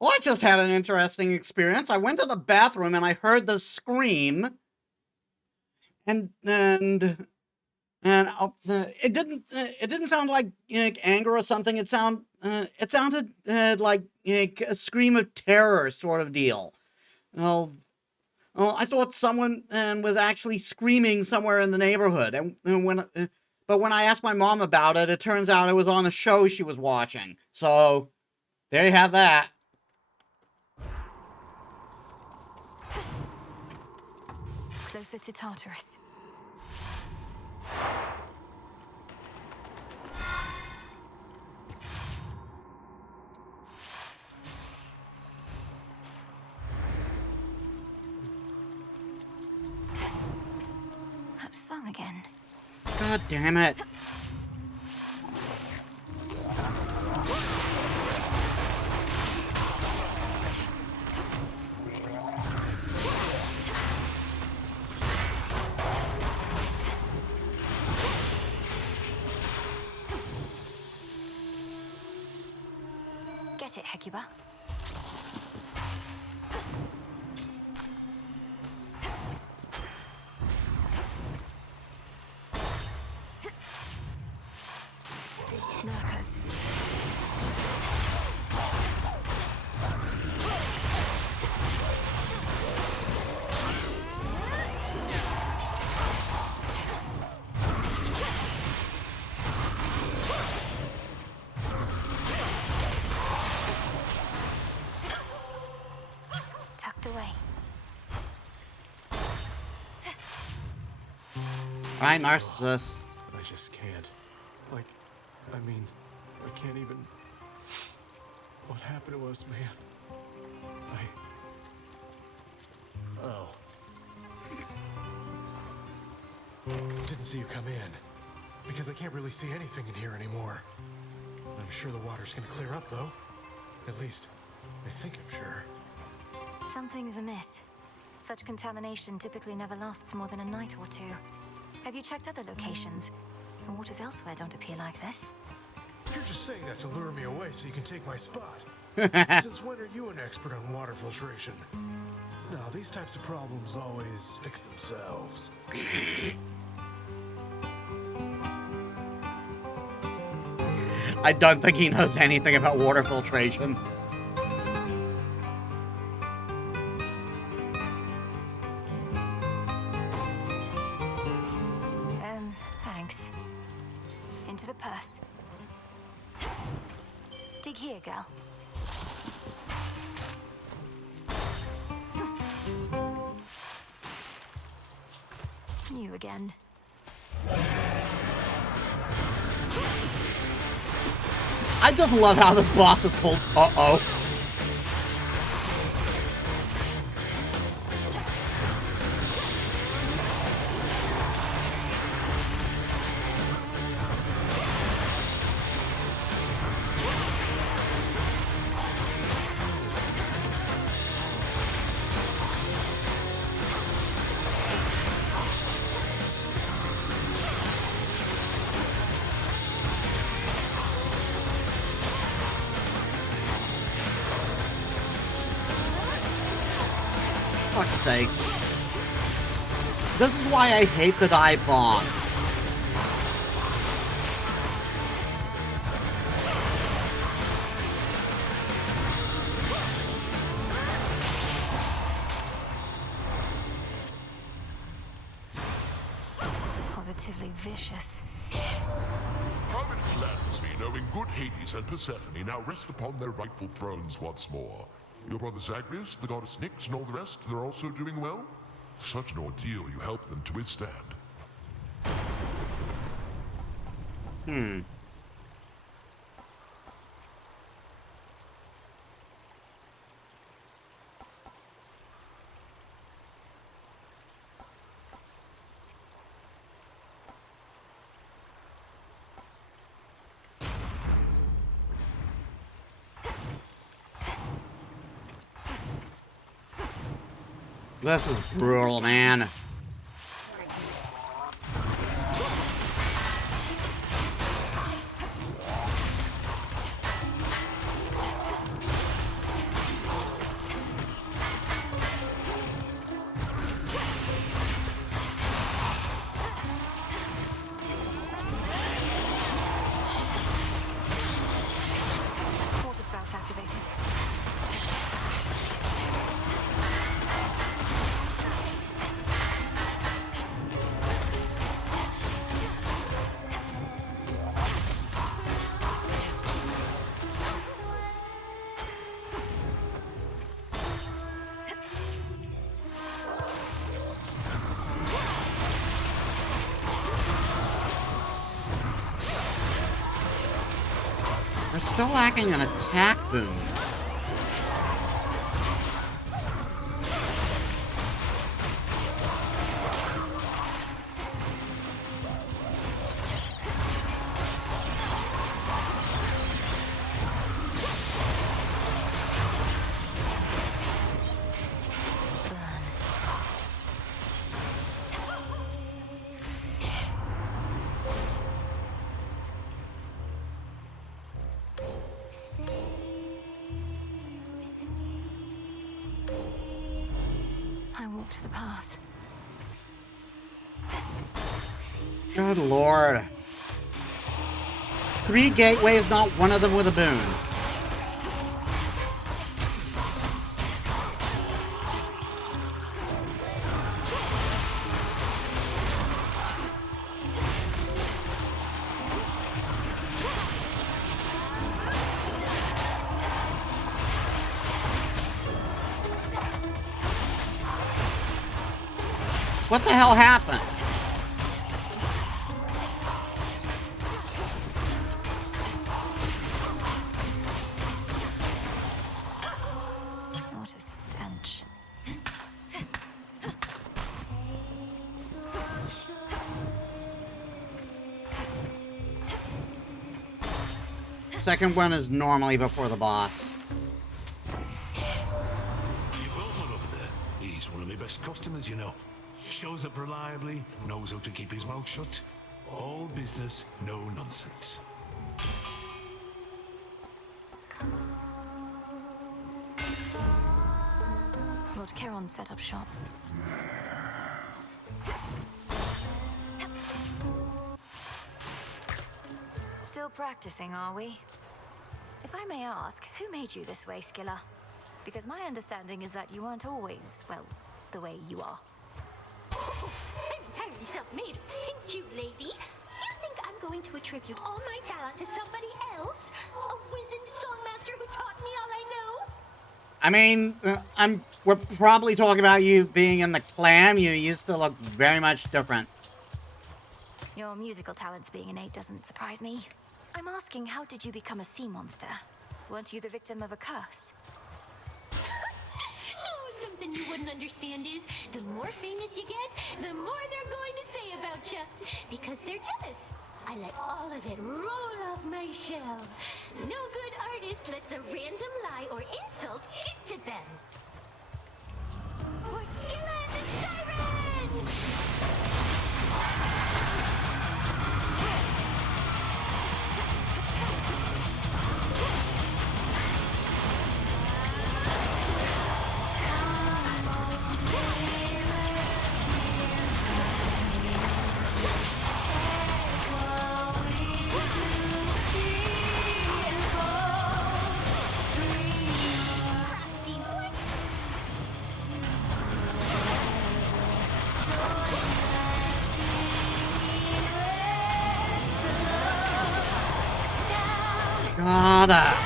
I just had an interesting experience. I went to the bathroom and I heard the scream, and it didn't sound like anger or something. It sounded like a scream of terror, sort of deal. Well, I thought someone was actually screaming somewhere in the neighborhood, but when I asked my mom about it, it turns out it was on a show she was watching. So there you have that. Closer to Tartarus. That song again. God damn it. Get it, Hecuba. Lurkers. Right, narcissist. I just can't. Like, I mean, I can't even... What happened to us, man? Oh. Didn't see you come in. Because I can't really see anything in here anymore. I'm sure the water's gonna clear up, though. At least, I think I'm sure. Something's amiss. Such contamination typically never lasts more than a night or two. Have you checked other locations? The waters elsewhere don't appear like this. You're just saying that to lure me away so you can take my spot. Since when are you an expert on water filtration? No, these types of problems always fix themselves. I don't think he knows anything about water filtration. Thanks. Into the purse. Dig here, girl. You again. I just love how this boss is called Uh-oh. Fuck's sakes. This is why I hate the dive bomb. Positively vicious. Providence lands me knowing good Hades and Persephone now rest upon their rightful thrones once more. Your brother Zagreus, the goddess Nyx, and all the rest, they're also doing well? Such an ordeal you helped them to withstand. This is brutal, man. Water spouts activated. They're still lacking an attack boon. I walked the path. Good lord. 3 gateways, not one of them with a boon. What the hell happened? Second one is normally before the boss. You've got one over there. He's one of my best customers, you know. Shows up reliably, knows how to keep his mouth shut. All business, no nonsense. Lord Charon set up shop. Still practicing, are we? If I may ask, who made you this way, Skilla? Because my understanding is that you weren't always, well, the way you are. I'm entirely self-made. Thank you, lady. You think I'm going to attribute all my talent to somebody else? A wizened songmaster who taught me all I know? I mean, we're probably talking about you being in the clan. You used to look very much different. Your musical talents being innate doesn't surprise me. I'm asking, how did you become a sea monster? Weren't you the victim of a curse? Oh, something you wouldn't understand is, the more famous you get, the more they're going to say about you. Because they're jealous. I let all of it roll off my shell. No good artist lets a random lie or insult get to them. For Skilla and the Sirens! Gotta.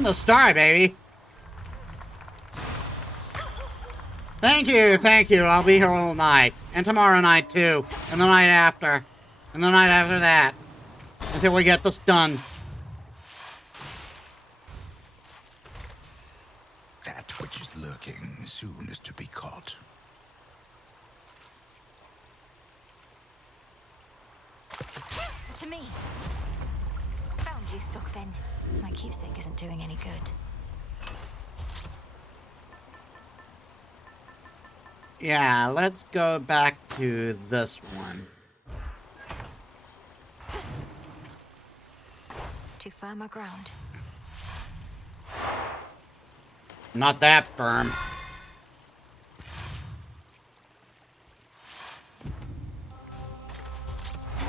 I'm the star, baby. Thank you, thank you. I'll be here all night. And tomorrow night, too. And the night after. And the night after that. Until we get this done. That which is lurking soon is to be caught. To me. Found you, Stockfin. My keepsake isn't doing any good. Yeah, let's go back to this one. To firmer ground. Not that firm.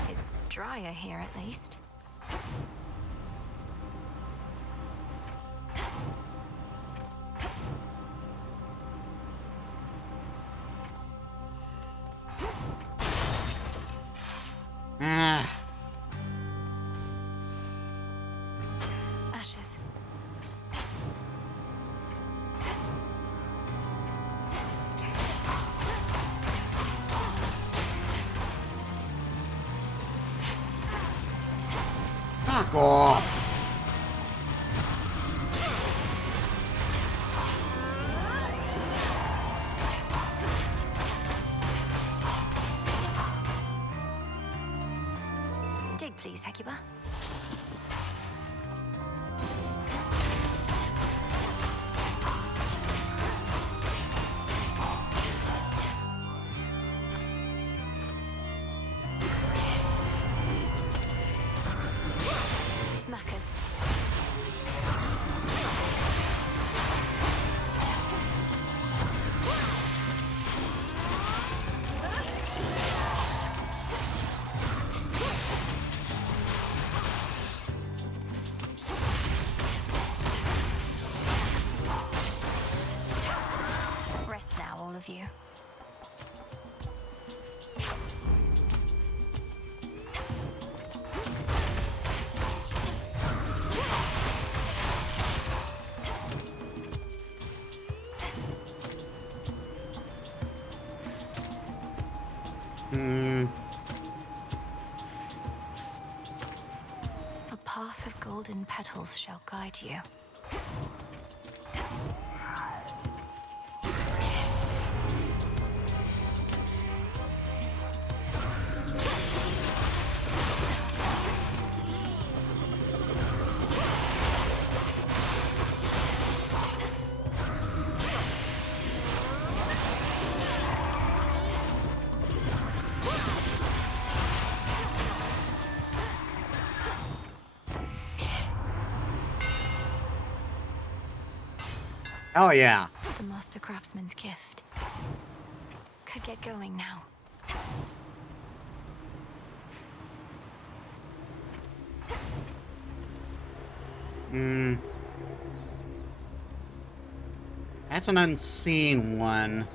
It's drier here, at least. ashes. Fuck off. Dig, please, Hecuba. Smackers. Rest now, all of you. A path of golden petals shall guide you. Hell yeah. The master craftsman's gift. Could get going now. That's an unseen one.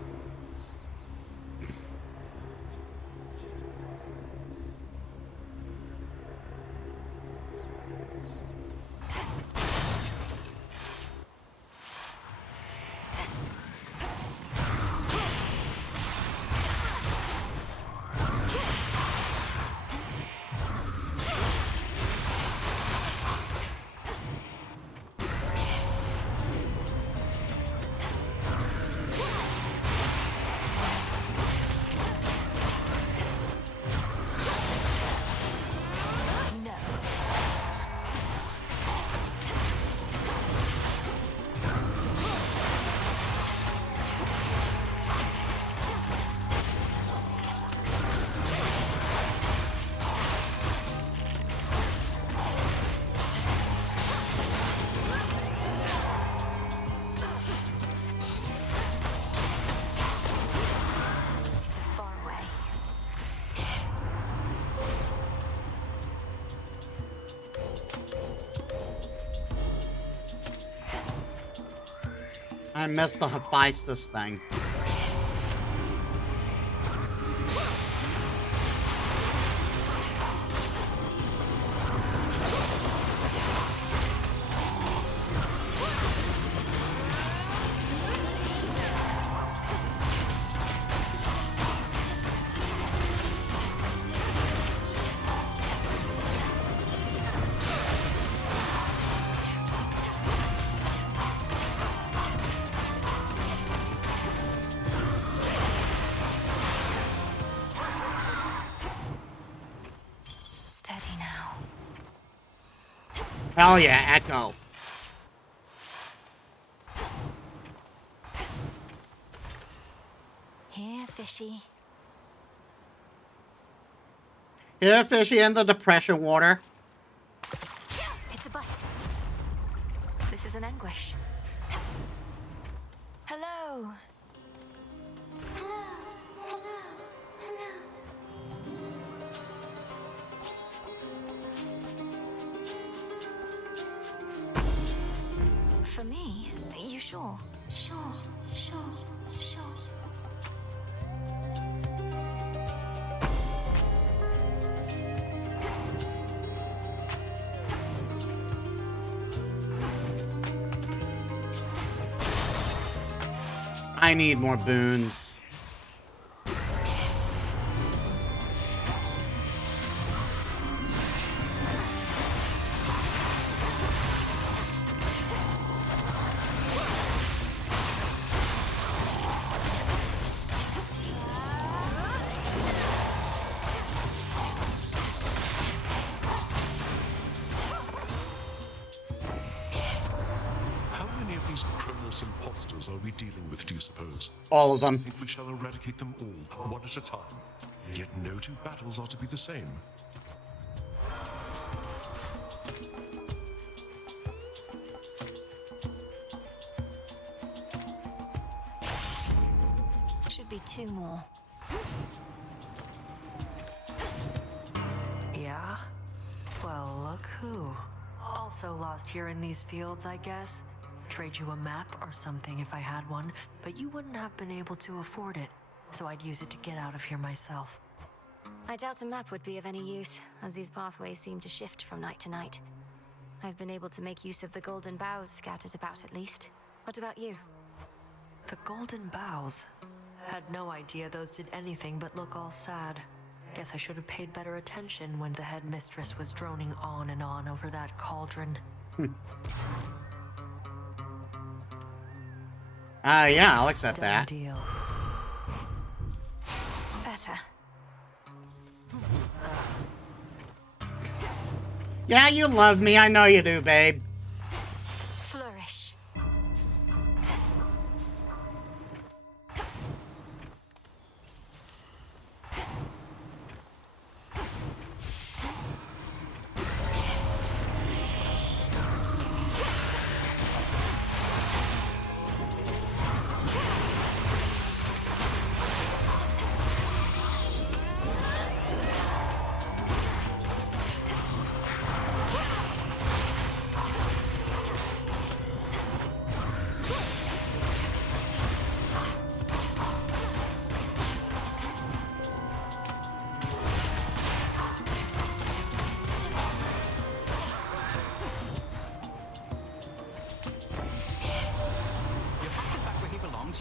Still far away. I missed the Hephaestus thing. Steady now. Hell yeah, Echo. Here, fishy. Here, fishy in the depression water. It's a bite. This is an anguish. Hello. For me? You sure? Sure. I need more boons. How many of these Kronos imposters are we dealing with, do you suppose? All of them. I think we shall eradicate them all, one at a time. Yet no two battles are to be the same. Should be 2 more. Yeah? Well, look who. Also lost here in these fields, I guess. Trade you a map or something if I had one, but you wouldn't have been able to afford it, so I'd use it to get out of here myself. I doubt a map would be of any use, as these pathways seem to shift from night to night. I've been able to make use of the golden boughs scattered about at least. What about you? The golden boughs? Had no idea those did anything but look all sad. Guess I should have paid better attention when the headmistress was droning on and on over that cauldron. Yeah, I'll accept Done that. deal. Better. Yeah, you love me. I know you do, babe. Flourish.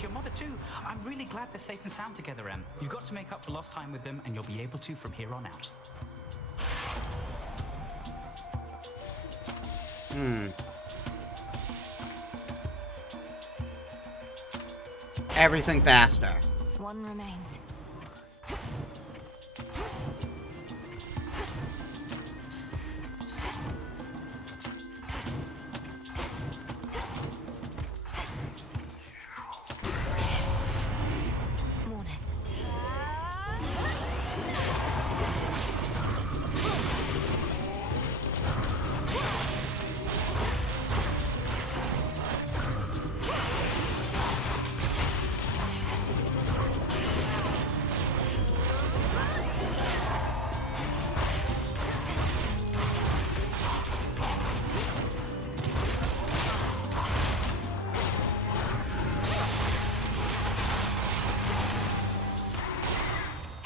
Your mother too. I'm really glad they're safe and sound together, Em. You've got to make up for lost time with them, and you'll be able to from here on out. Everything faster. 1 remains. Mourners.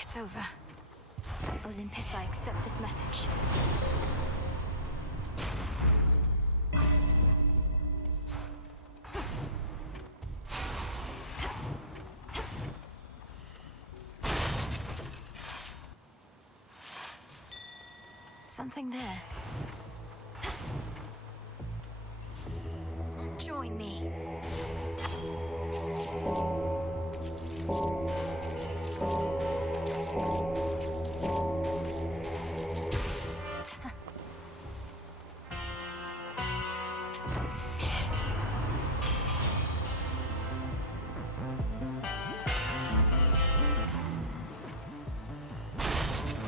It's over. Olympus, I accept this message. Something there. Join me.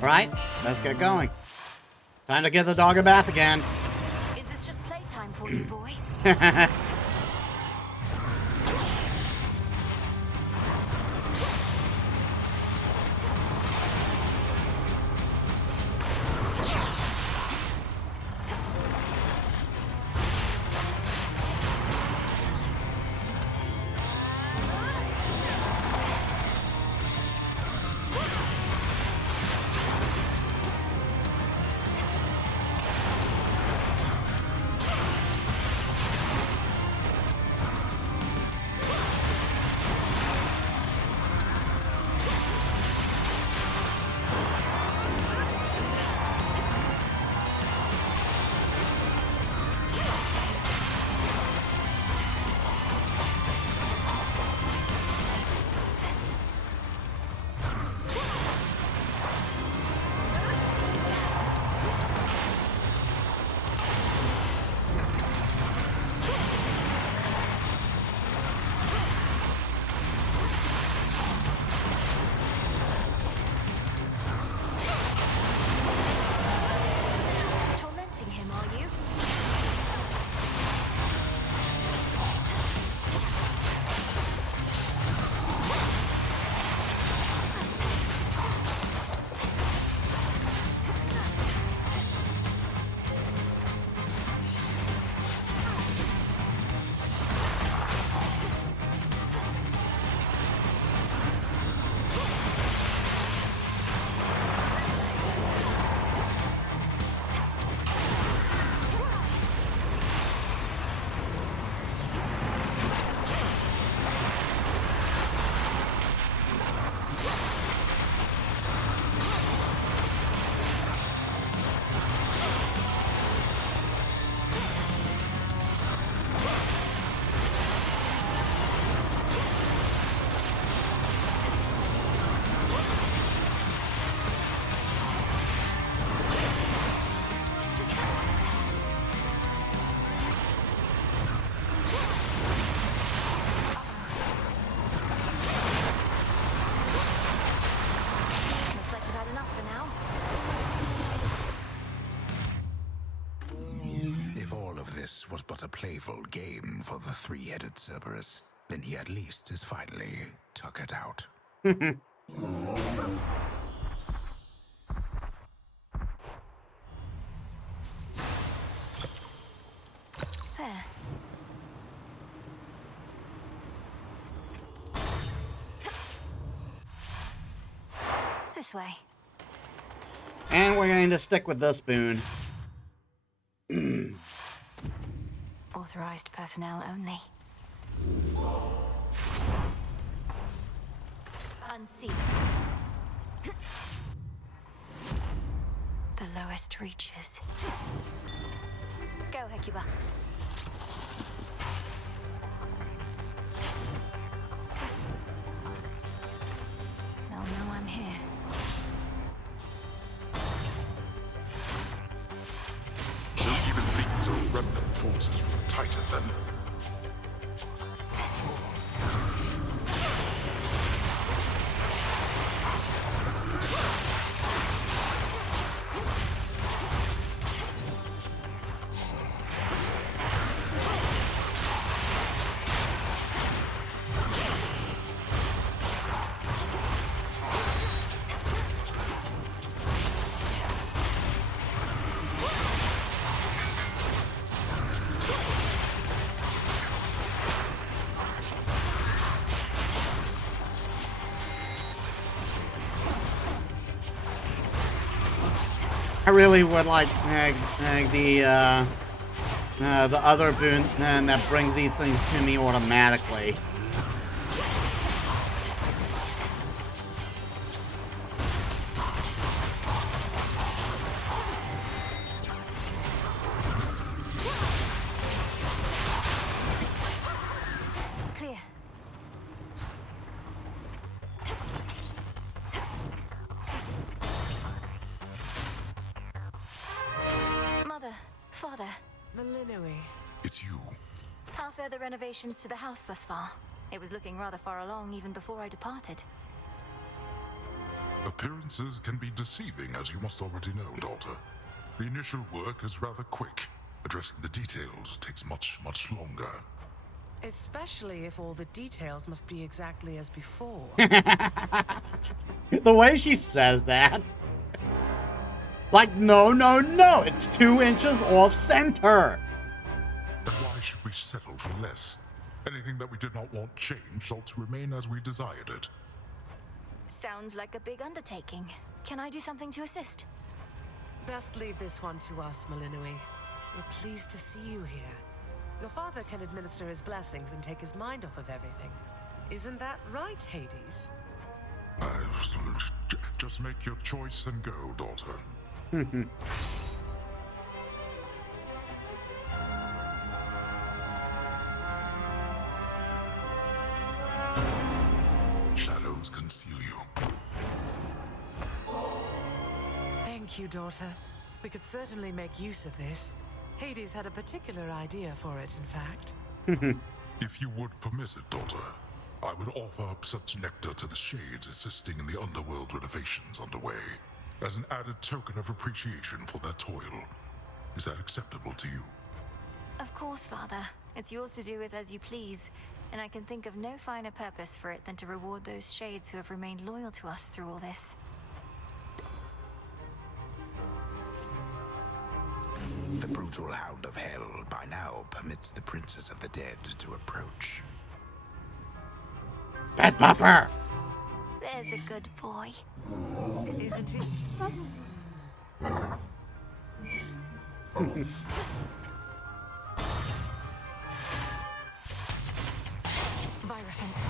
Right, let's get going. Time to give the dog a bath again. Is this just playtime for you, boy? this was but a playful game for the three-headed Cerberus, then he at least is finally tuckered out. There. This way. And we're going to stick with this boon. Authorized personnel only. Unseen. The lowest reaches. Go, Hecuba. They'll know I'm here. So even these are remnant forces from the Titan, then? I really would like the other boon that brings these things to me automatically. Clear. Mother, father, Malinui. It's you. how fare the renovations to the house thus far? It was looking rather far along even before I departed. Appearances can be deceiving, as you must already know, daughter. The initial work is rather quick. Addressing the details takes much, much longer. Especially if all the details must be exactly as before. The way she says that. Like, no, no, no, it's 2 inches off center. But why should we settle for less? Anything that we did not want changed ought to remain as we desired it. Sounds like a big undertaking. Can I do something to assist? Best leave this one to us, Malinui. We're pleased to see you here. Your father can administer his blessings and take his mind off of everything. Isn't that right, Hades? Just make your choice and go, daughter. Shadows conceal you. Thank you, daughter. We could certainly make use of this. Hades had a particular idea for it, in fact. If you would permit it, daughter, I would offer up such nectar to the Shades assisting in the underworld renovations underway, as an added token of appreciation for their toil. Is that acceptable to you? Of course, Father. It's yours to do with as you please, and I can think of no finer purpose for it than to reward those Shades who have remained loyal to us through all this. The brutal Hound of Hell by now permits the Princess of the Dead to approach. Bad Popper! There's a good boy. Isn't he? Virophants.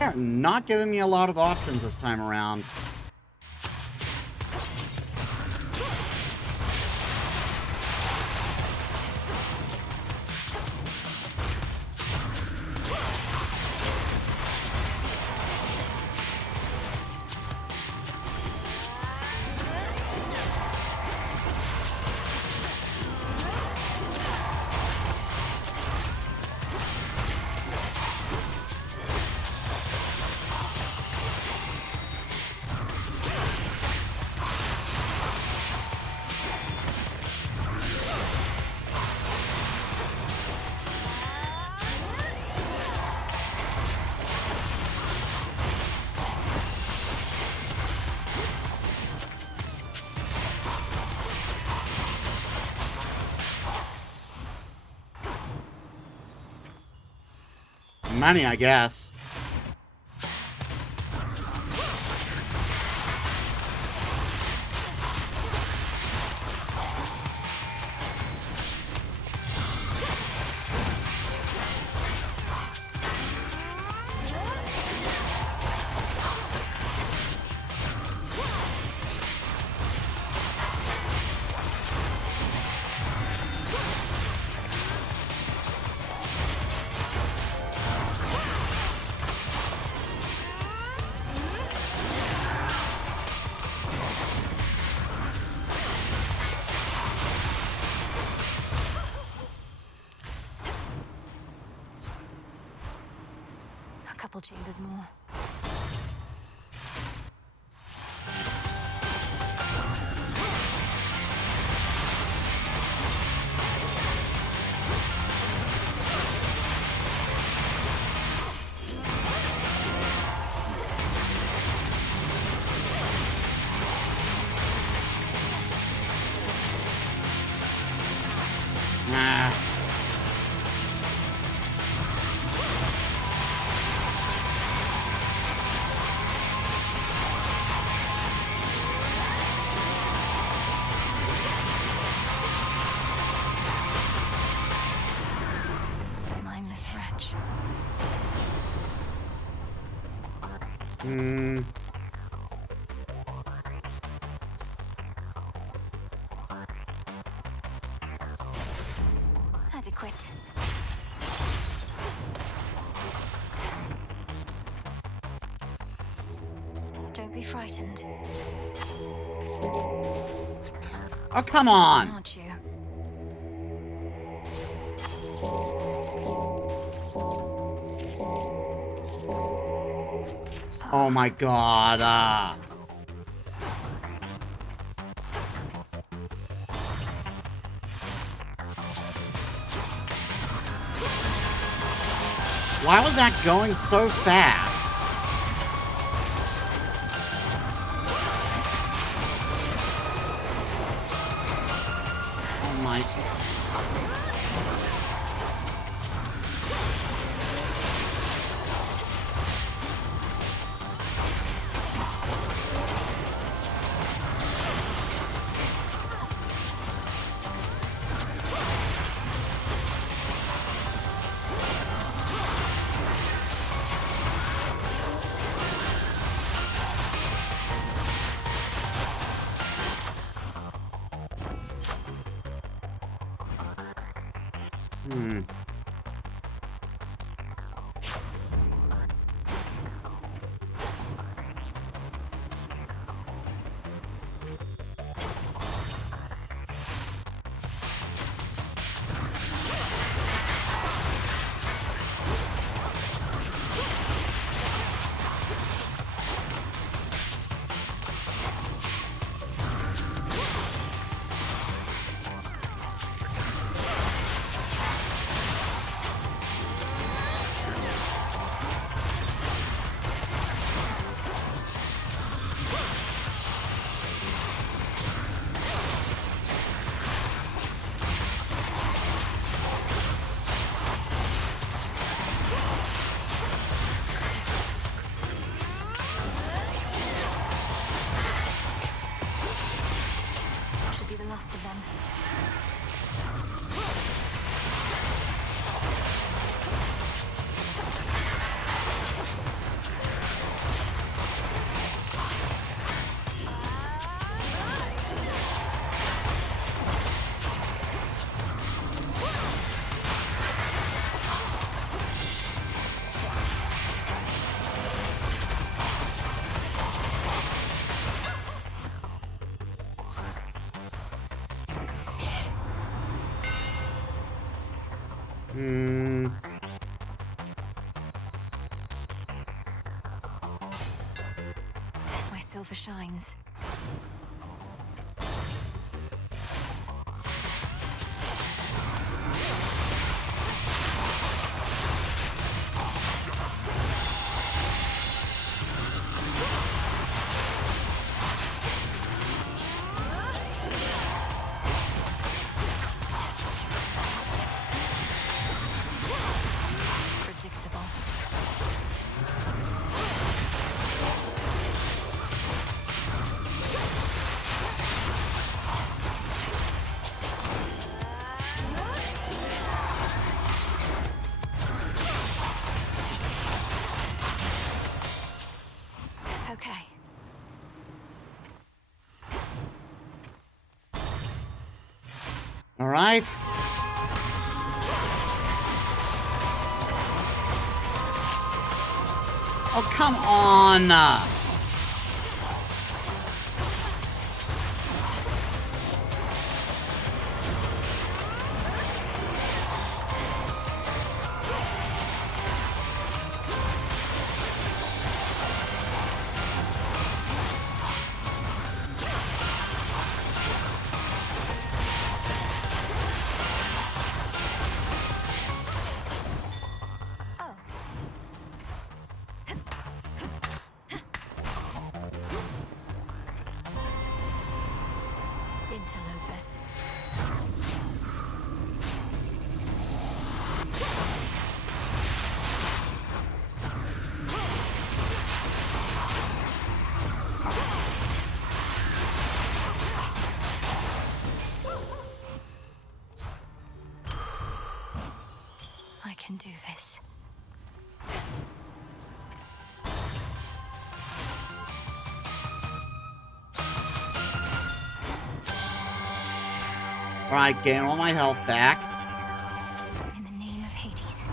They're not giving me a lot of options this time around. Money, I guess. Couple chambers more. Nah. Mindless wretch. Adequate. Don't be frightened. Oh, come on! Aren't you? Oh my god, Why was that going so fast? Oh my... silver shines. Predictable. Okay. All right. Oh, come on. Interlopers. I can do this. All right, getting all my health back. In the name of Hades.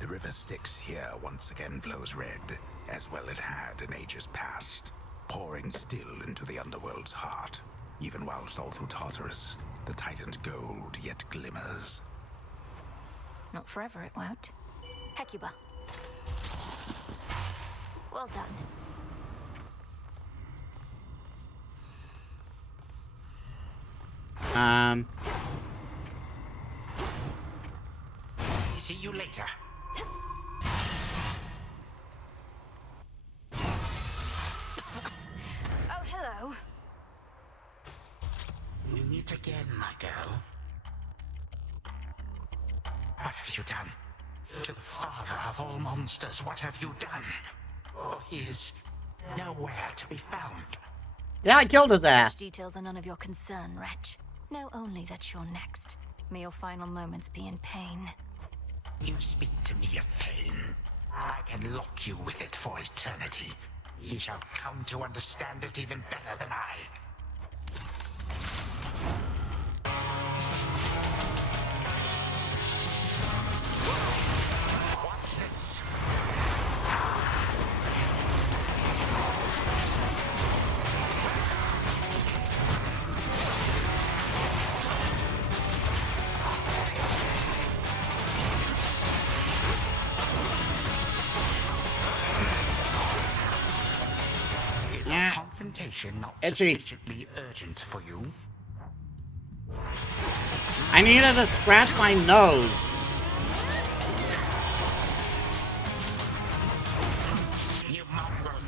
The river Styx here once again flows red, as well it had in ages past, pouring still into the underworld's heart, even whilst all through Tartarus, the titan's gold yet glimmers. Not forever, it won't. Hecuba. Well done. See you later. Oh, hello. We meet again, my girl. What have you done? To the father of all monsters, what have you done? Oh, he is nowhere to be found. Yeah, I killed his ass. Such details are none of your concern, wretch. Know only that you're next. May your final moments be in pain. You speak to me of pain. I can lock you with it for eternity. You shall come to understand it even better than I. Watch this. Is a confrontation not sufficiently urgent for you? I needed to scratch my nose. You mongrel.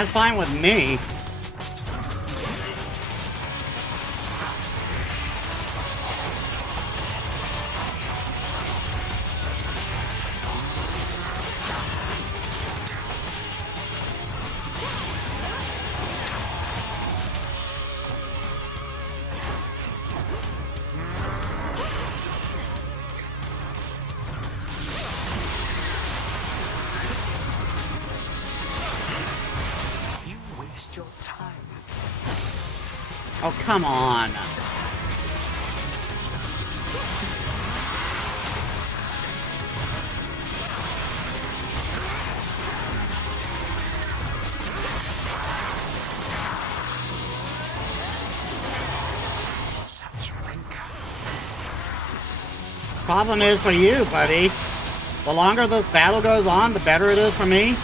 That's fine with me. Your time. Oh, come on. Problem is for you, buddy. The longer this battle goes on, the better it is for me.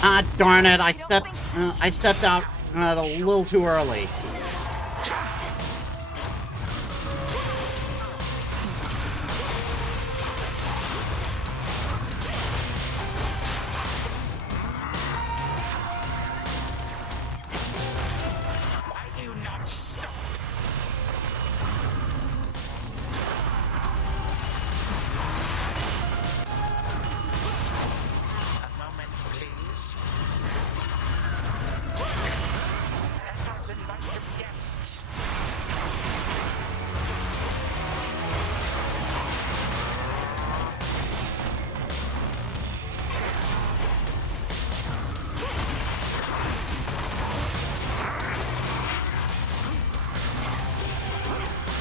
Ah, darn it! I stepped out a little too early.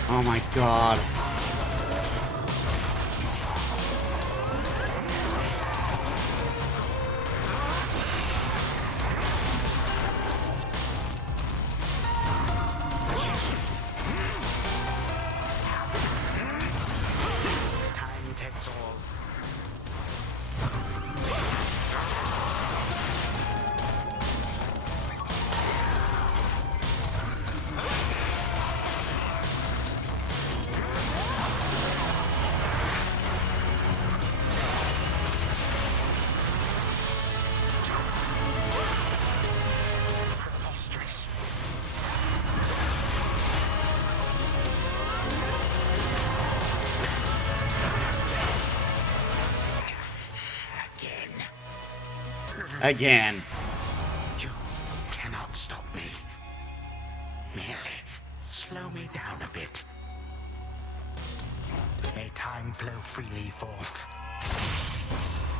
Oh my god. Time takes all. Again. You cannot stop me. Merely slow me down a bit. May time flow freely forth.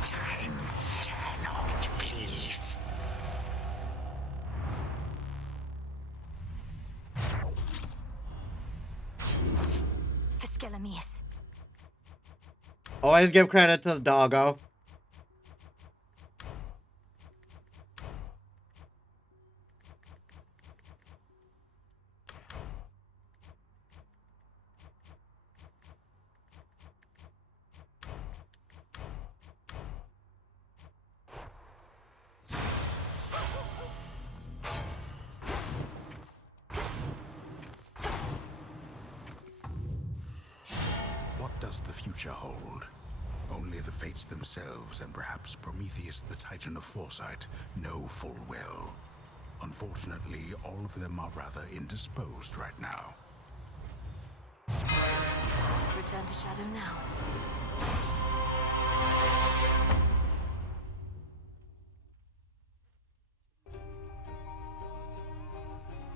Time cannot be. Fiskelamius. Always give credit to the doggo. What does the future hold? Only the fates themselves and perhaps Prometheus, the Titan of Foresight, know full well. Unfortunately, all of them are rather indisposed right now. Return to Shadow now.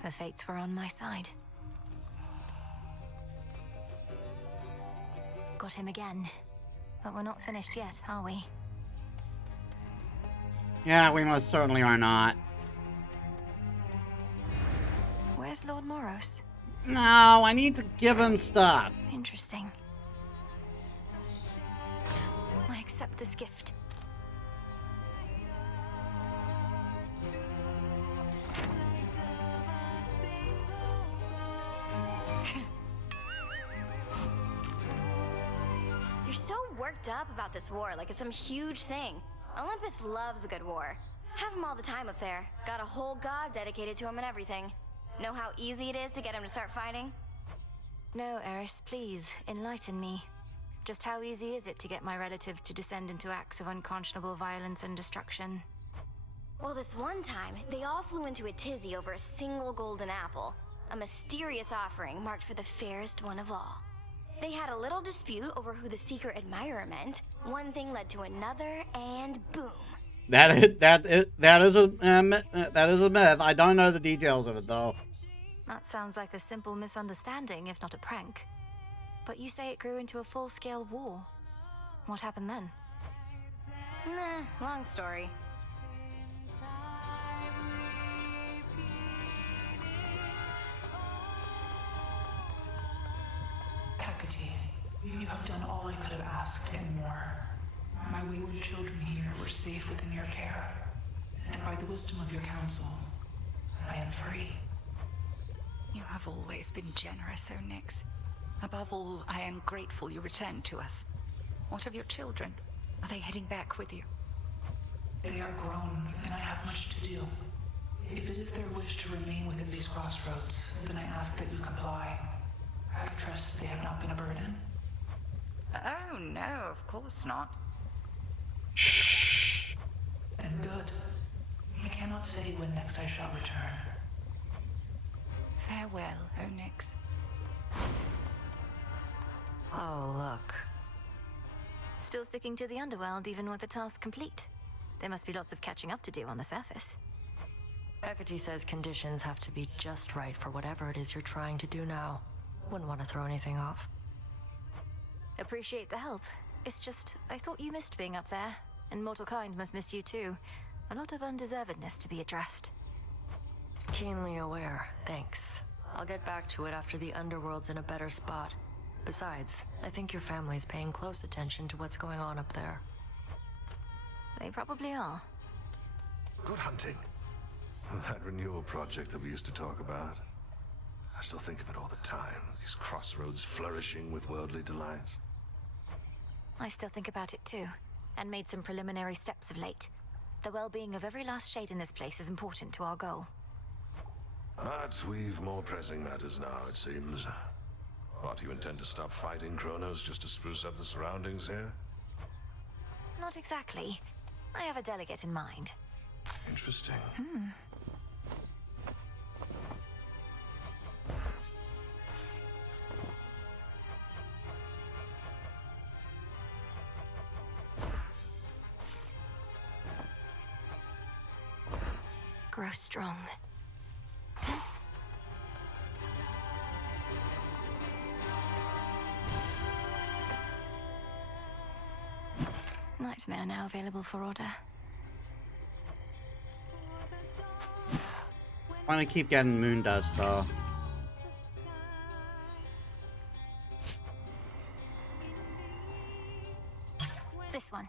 The fates were on my side. Got him again. But we're not finished yet, are we? Yeah, we most certainly are not. Where's Lord Moros? No, I need to give him stuff. Interesting. I accept this gift. You're so worked up about this war, like it's some huge thing. Olympus loves a good war. Have him all the time up there. Got a whole god dedicated to him and everything. Know how easy it is to get him to start fighting? No, Eris, please, enlighten me. Just how easy is it to get my relatives to descend into acts of unconscionable violence and destruction? Well, this one time, they all flew into a tizzy over a single golden apple. A mysterious offering marked for the fairest one of all. They had a little dispute over who the secret admirer meant. One thing led to another, and boom. That is a myth. I don't know the details of it though. That sounds like a simple misunderstanding, if not a prank. But you say it grew into a full-scale war. What happened then? Nah, long story. Hecate, you have done all I could have asked and more. My wayward children here were safe within your care, and by the wisdom of your counsel, I am free. You have always been generous, Onyx. Above all, I am grateful you returned to us. What of your children? Are they heading back with you? They are grown, and I have much to do. If it is their wish to remain within these crossroads, then I ask that you comply. I trust they have not been a burden. Oh, no, of course not. Shh. Then good. I cannot say when next I shall return. Farewell, Onyx. Oh, look. Still sticking to the underworld even with the task complete. There must be lots of catching up to do on the surface. Hecate says conditions have to be just right for whatever it is you're trying to do now. Wouldn't want to throw anything off. Appreciate the help. It's just, I thought you missed being up there, and mortal kind must miss you too. A lot of undeservedness to be addressed. Keenly aware, thanks. I'll get back to it after the underworld's in a better spot. Besides, I think your family's paying close attention to what's going on up there. They probably are. Good hunting. That renewal project that we used to talk about. I still think of it all the time. These crossroads flourishing with worldly delights. I still think about it too, and made some preliminary steps of late. The well-being of every last shade in this place is important to our goal. But we've more pressing matters now, it seems. What, you intend to stop fighting Kronos just to spruce up the surroundings here? Not exactly. I have a delegate in mind. Interesting. Grow strong. Nightmare now available for order. I want to keep getting moon dust though. This one.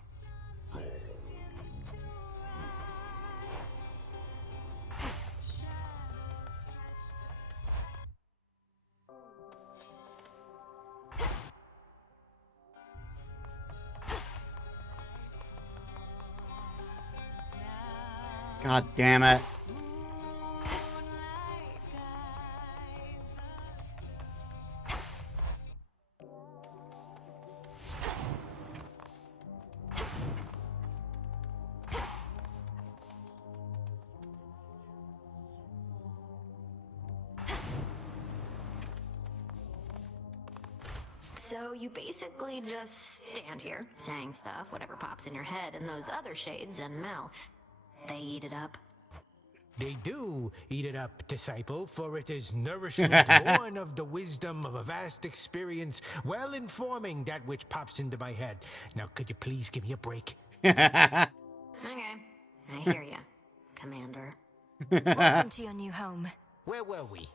God damn it. So you basically just stand here, saying stuff, whatever pops in your head, and those other shades and Mel, they eat it up. They do eat it up, disciple, for it is nourishment born of the wisdom of a vast experience, well informing that which pops into my head. Now, could you please give me a break? Okay, I hear ya, Commander. Welcome to your new home. Where were we?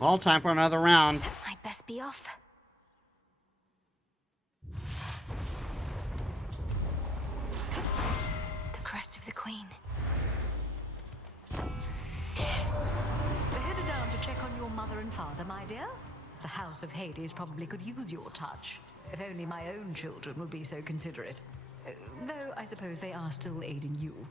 Well, time for another round. I'd best be off. The crest of the Queen. We're headed down to check on your mother and father, my dear. The House of Hades probably could use your touch. If only my own children would be so considerate. Though I suppose they are still aiding you.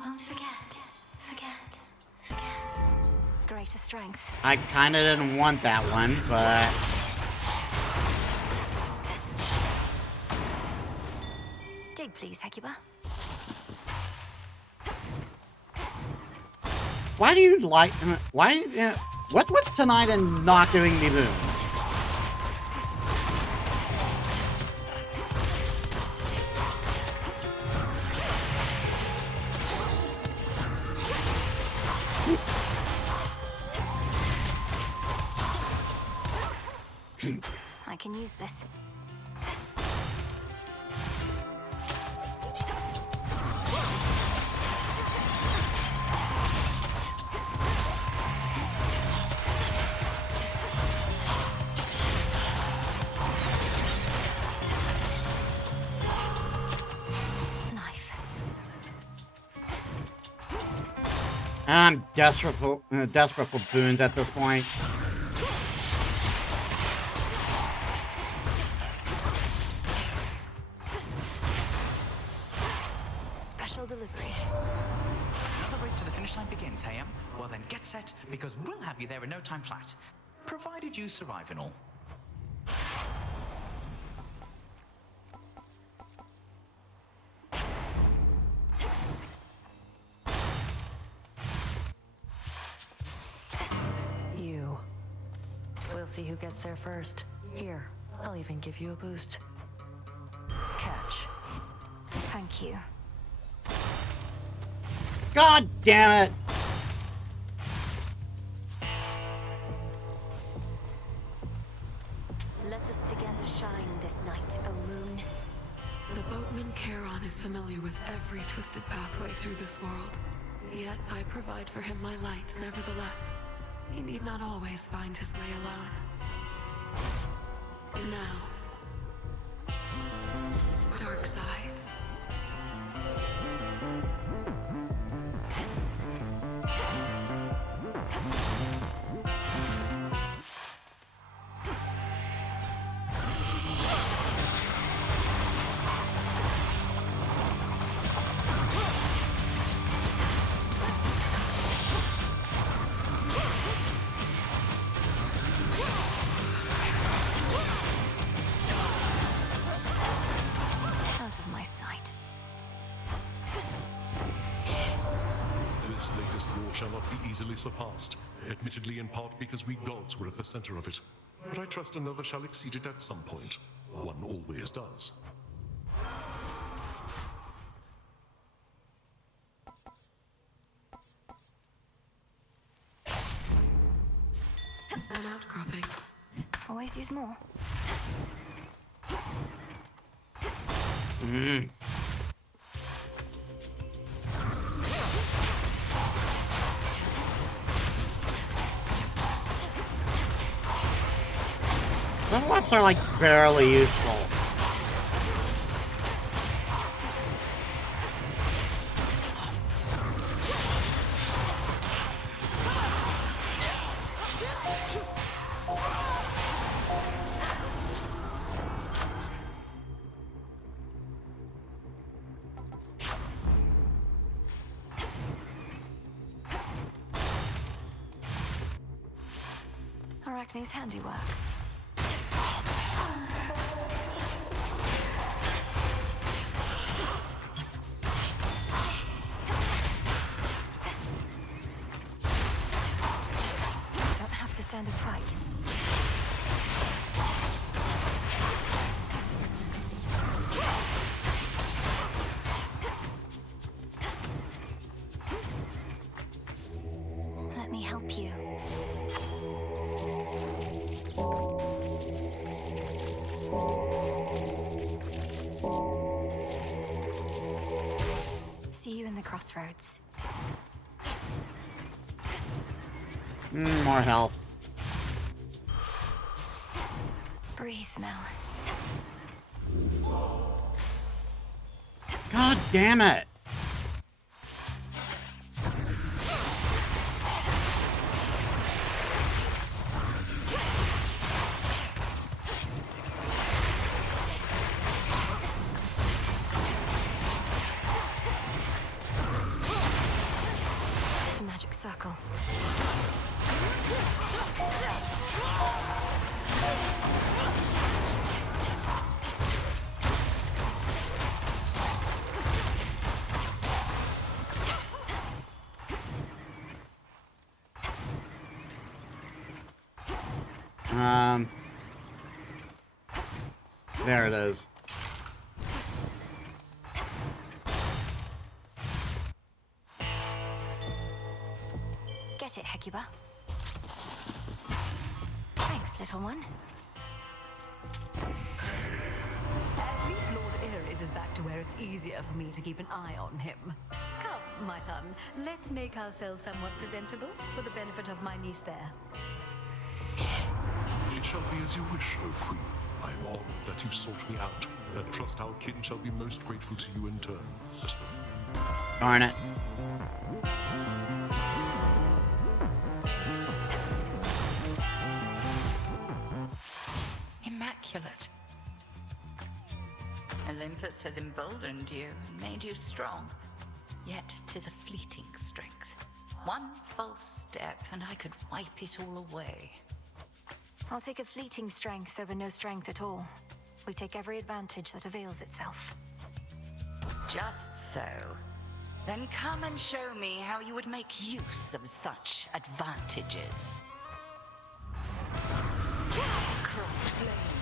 Won't forget. Greater strength. I kind of didn't want that one, but... Dig, please, Hecuba. Why do you like... Why... what's with tonight and not giving me boons? I can use this. I'm desperate for boons at this point. Special delivery. Another race to the finish line begins, hey? Well then, get set, because we'll have you there in no time flat. Provided you survive and all. You. We'll see who gets there first. Here, I'll even give you a boost. Catch. Thank you. God damn it! Let us together shine this night, O moon. The boatman Charon is familiar with every twisted pathway through this world. Yet I provide for him my light, nevertheless. He need not always find his way alone. Now, dark side. Out of my sight. This latest war shall not be easily surpassed, admittedly in part because we gods were at the center of it. But I trust another shall exceed it at some point. One always does. An outcropping. Always use more. Level ups are like barely useful. Arachne's handiwork. Don't have to stand and fight. Let me help you. See you in the crossroads. More help. Breathe, Mel. God damn it! The magic circle. There it is. Get it, Hecuba. Thanks, little one. At least Lord Ares is back to where it's easier for me to keep an eye on him. Come, my son, let's make ourselves somewhat presentable for the benefit of my niece there. It shall be as you wish, O Queen. I am honored that you sought me out, and trust our kin shall be most grateful to you in turn. Darn it. Immaculate. Olympus has emboldened you and made you strong. Yet 'tis a fleeting strength. One false step and I could wipe it all away. I'll take a fleeting strength over no strength at all. We take every advantage that avails itself. Just so. Then come and show me how you would make use of such advantages. Crossed flames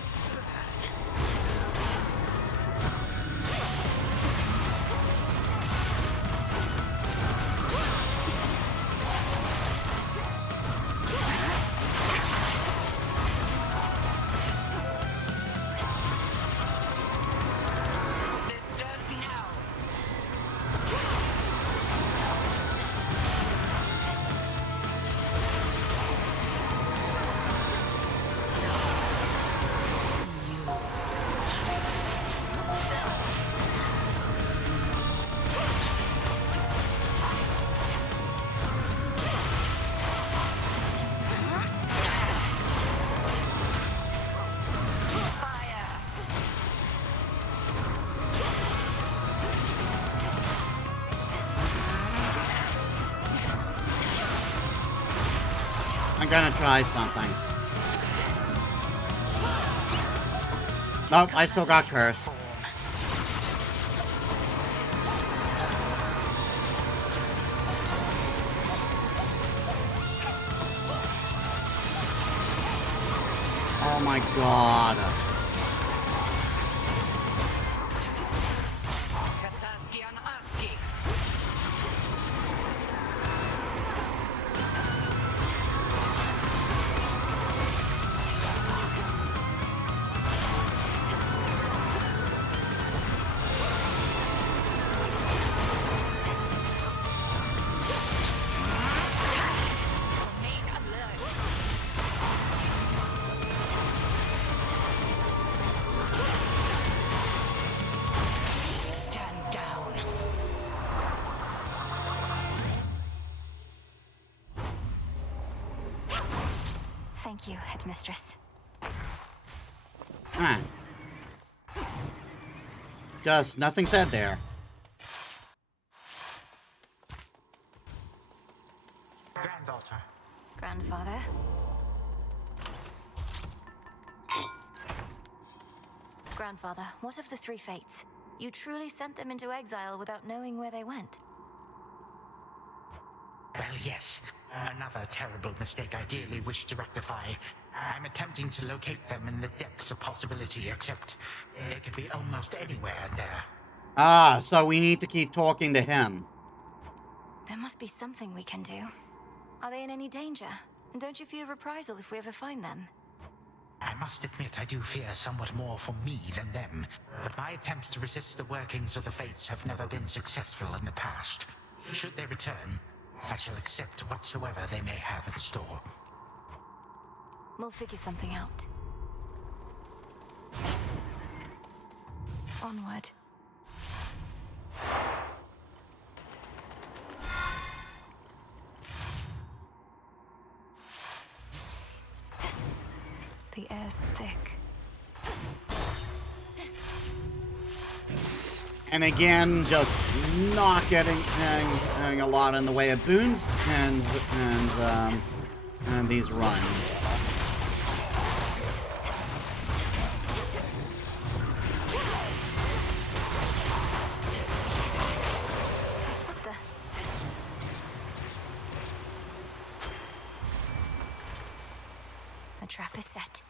I'm gonna try something. Nope, I still got cursed. Oh my god. Thank you, Headmistress. Huh. Just nothing said there. Granddaughter. Grandfather? Grandfather, what of the three fates? You truly sent them into exile without knowing where they went. Well, yes. Another terrible mistake I dearly wish to rectify. I'm attempting to locate them in the depths of possibility, except they could be almost anywhere in there. Ah, so we need to keep talking to him. There must be something we can do. Are they in any danger? And don't you fear reprisal if we ever find them? I must admit I do fear somewhat more for me than them, but my attempts to resist the workings of the fates have never been successful in the past. Should they return, I shall accept whatsoever they may have in store. We'll figure something out. Onward. The air's thick. And again, just not getting a lot in the way of boons and these runs. The trap is set.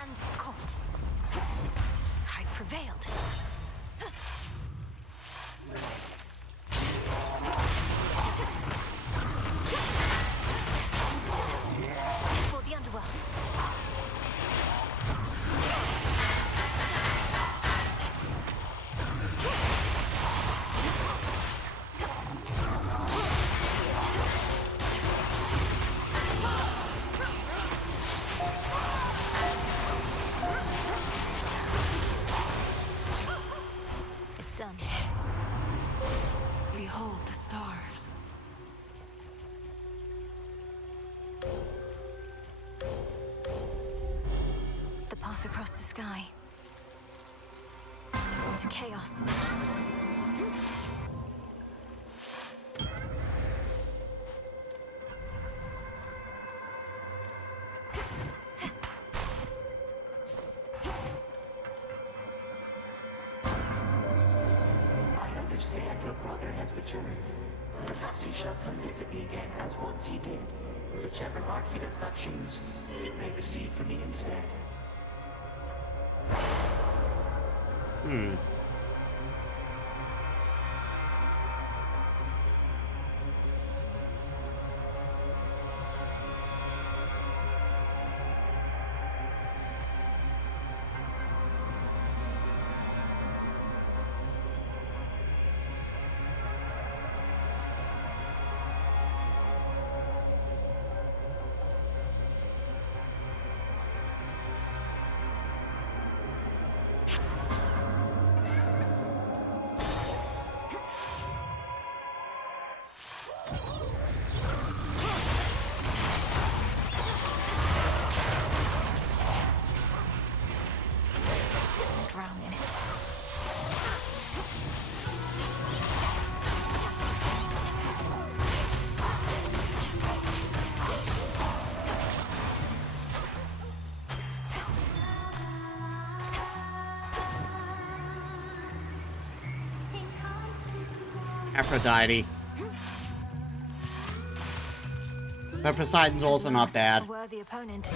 And caught. I prevailed. For the underworld. It's done. Behold the stars. The path across the sky. To chaos. I understand your brother has returned. Perhaps he shall come visit me again as once he did. Whichever mark he does not choose, he may receive from me instead. Drown in it. Aphrodite. The Poseidon's also not bad. A worthy opponent.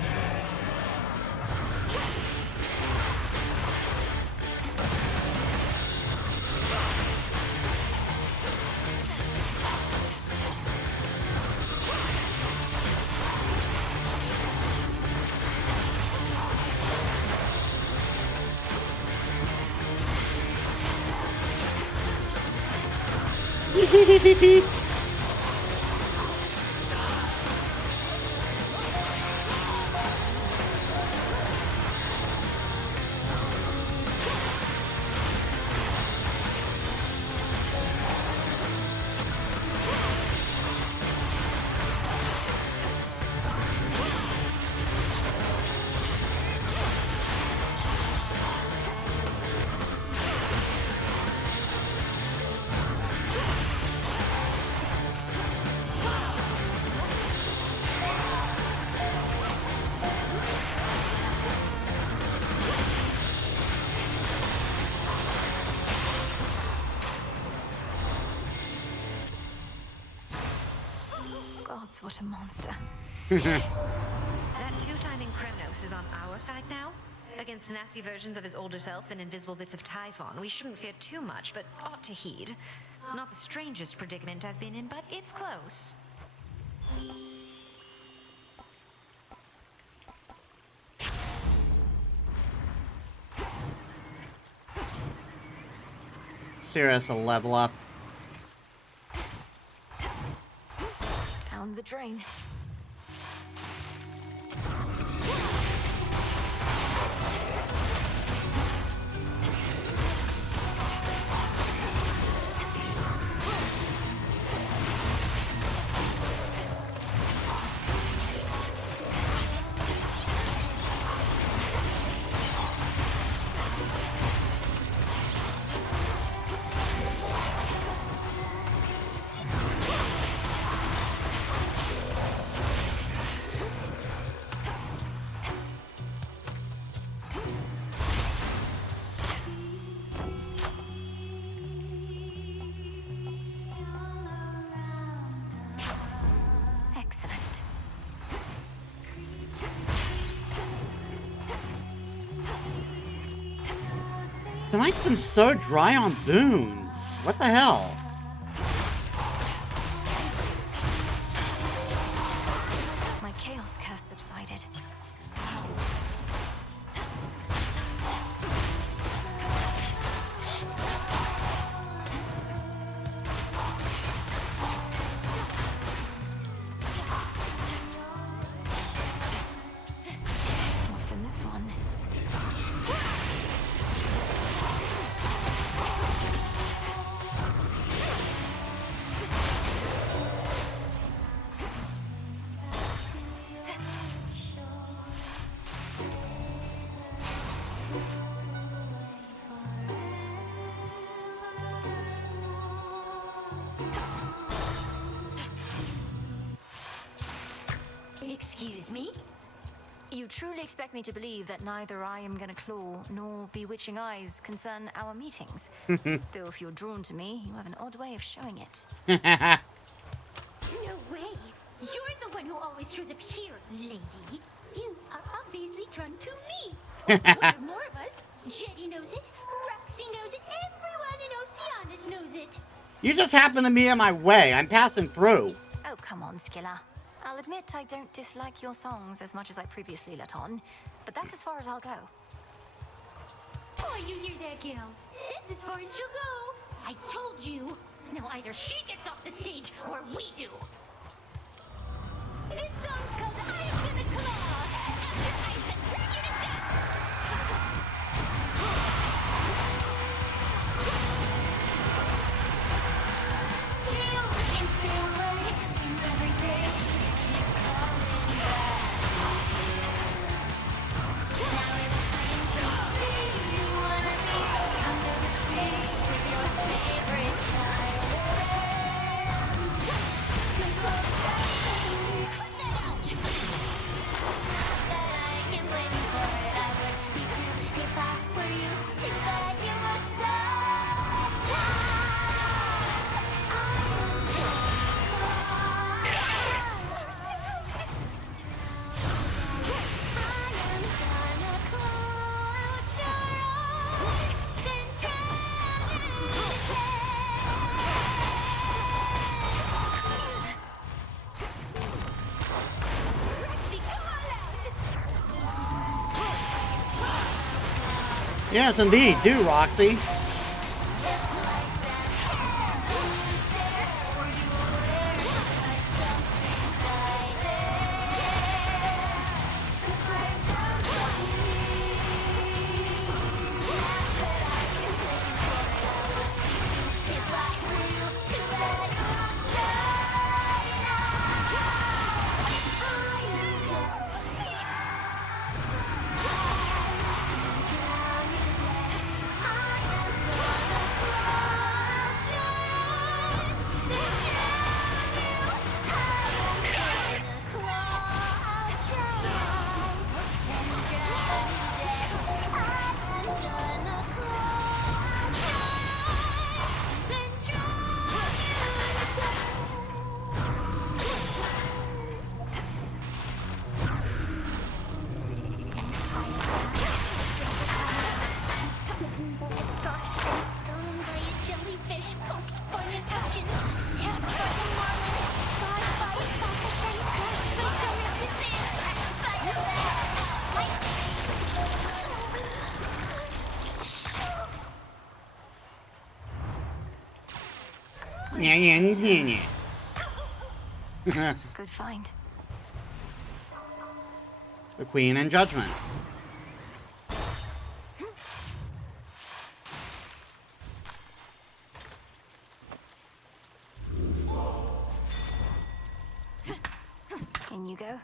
gods, what a monster. That two-timing Kronos is on our side now? Against nasty versions of his older self and invisible bits of Typhon, we shouldn't fear too much, but ought to heed. Not the strangest predicament I've been in, but it's close. Serious, a level up. Down the drain. Excellent. Tonight's been so dry on boons. What the hell? My chaos curse subsided. What's in this one? Excuse me? You truly expect me to believe that neither I am gonna claw nor bewitching eyes concern our meetings? Though if you're drawn to me, you have an odd way of showing it. No way! You're the one who always shows up here, lady. You are obviously drawn to me. Or there are more of us. Jetty knows it, Roxy knows it, everyone in Oceanus knows it. You just happen to be in my way. I'm passing through. Oh, come on, Skilla. I'll admit I don't dislike your songs as much as I previously let on, but that's as far as I'll go. Oh, you hear that, gals? That's as far as she'll go. I told you. Now either she gets off the stage or we do. This song's called I'm Gonna Claw. After ice that turn you to death. You can stay away. Seems every day you keep coming back. Now it's plain to see you wanna be under the sea with your favorite pirate. Cut that out! That I can blame you for it. I would be too if I were you. Too bad you must Yes, indeed. Do, Roxy. Good find. The Queen in Judgment. In you go.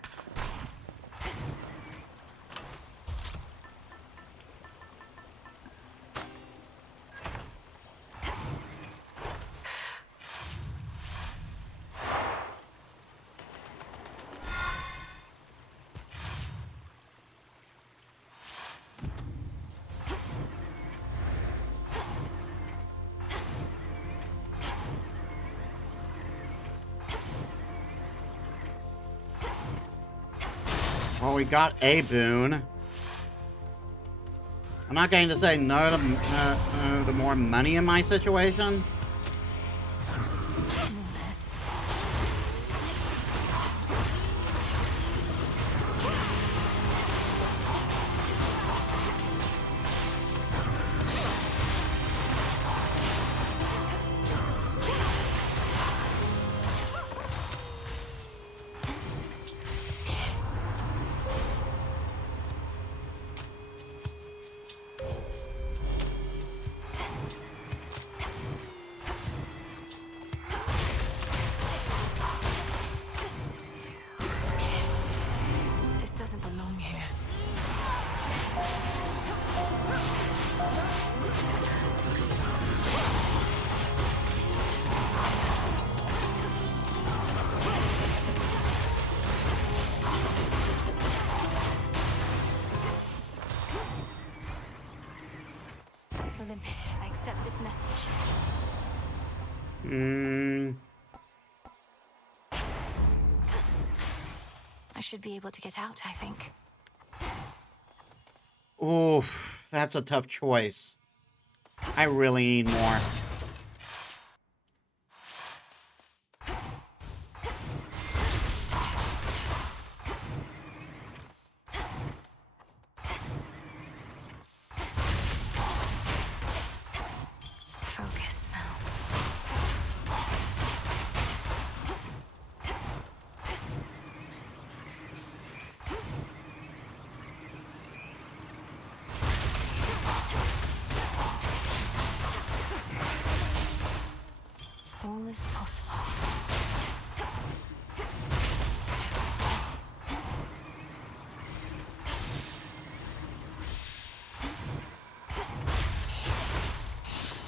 Well, we got a boon. I'm not going to say no to more money in my situation. Olympus, I accept this message. I should be able to get out, I think. Oof, that's a tough choice. I really need more. Focus now. All is possible.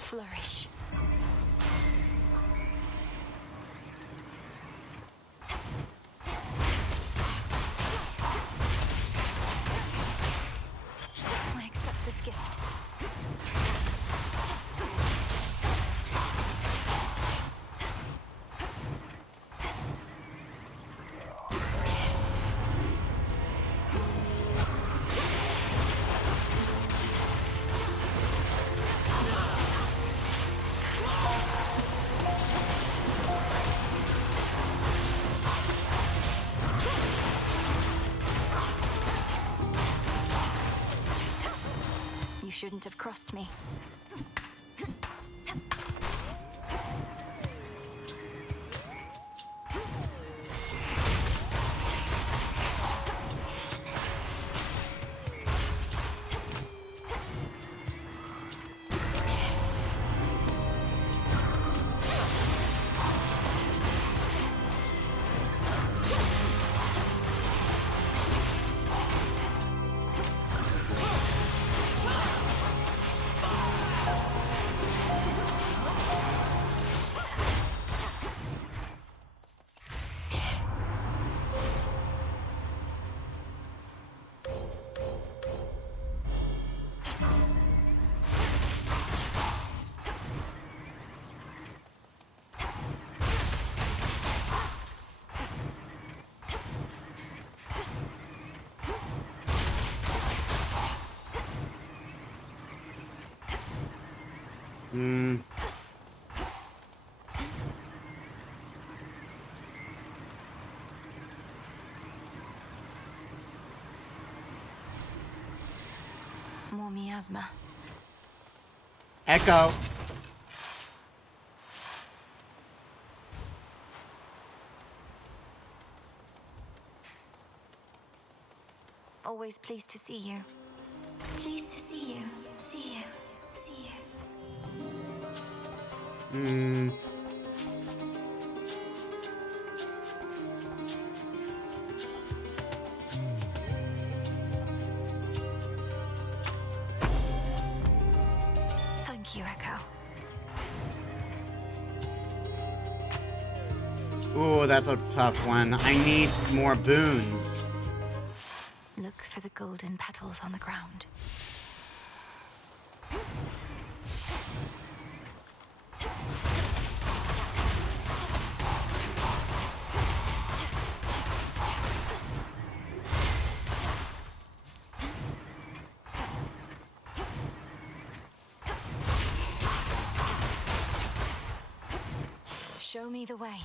Flourish. I accept this gift. You shouldn't have crossed me. More miasma. Echo. Always pleased to see you. Pleased to see you. See you. See you. Hmm. Thank you, Echo. Ooh, that's a tough one. I need more boons. Look for the golden petals on the ground. Show me the way.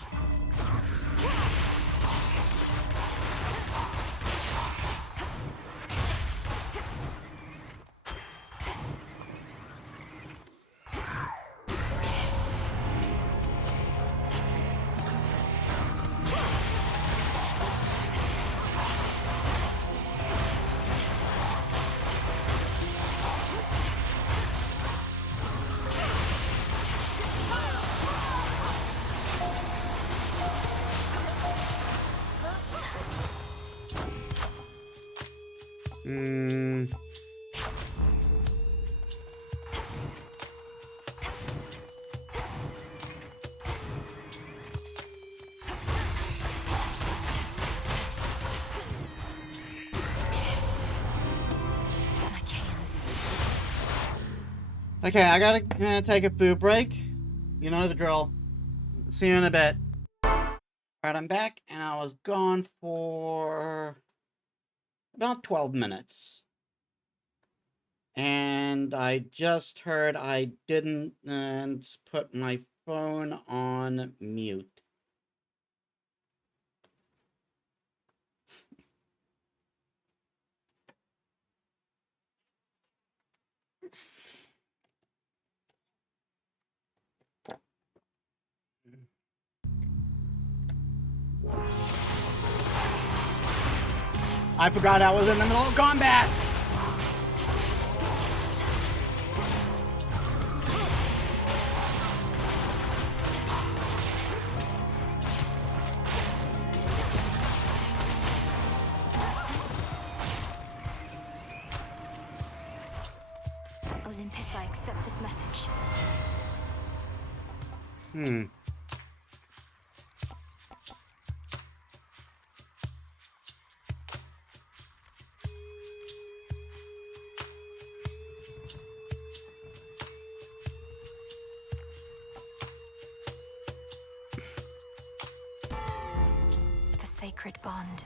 Hmm. Okay, I gotta take a food break. You know the drill. See you in a bit. Alright, I'm back, and I was gone for about 12 minutes. And I just heard I didn't put my phone on mute. I forgot I was in the middle of combat! Olympus, I accept this message. Hmm. The sacred bond.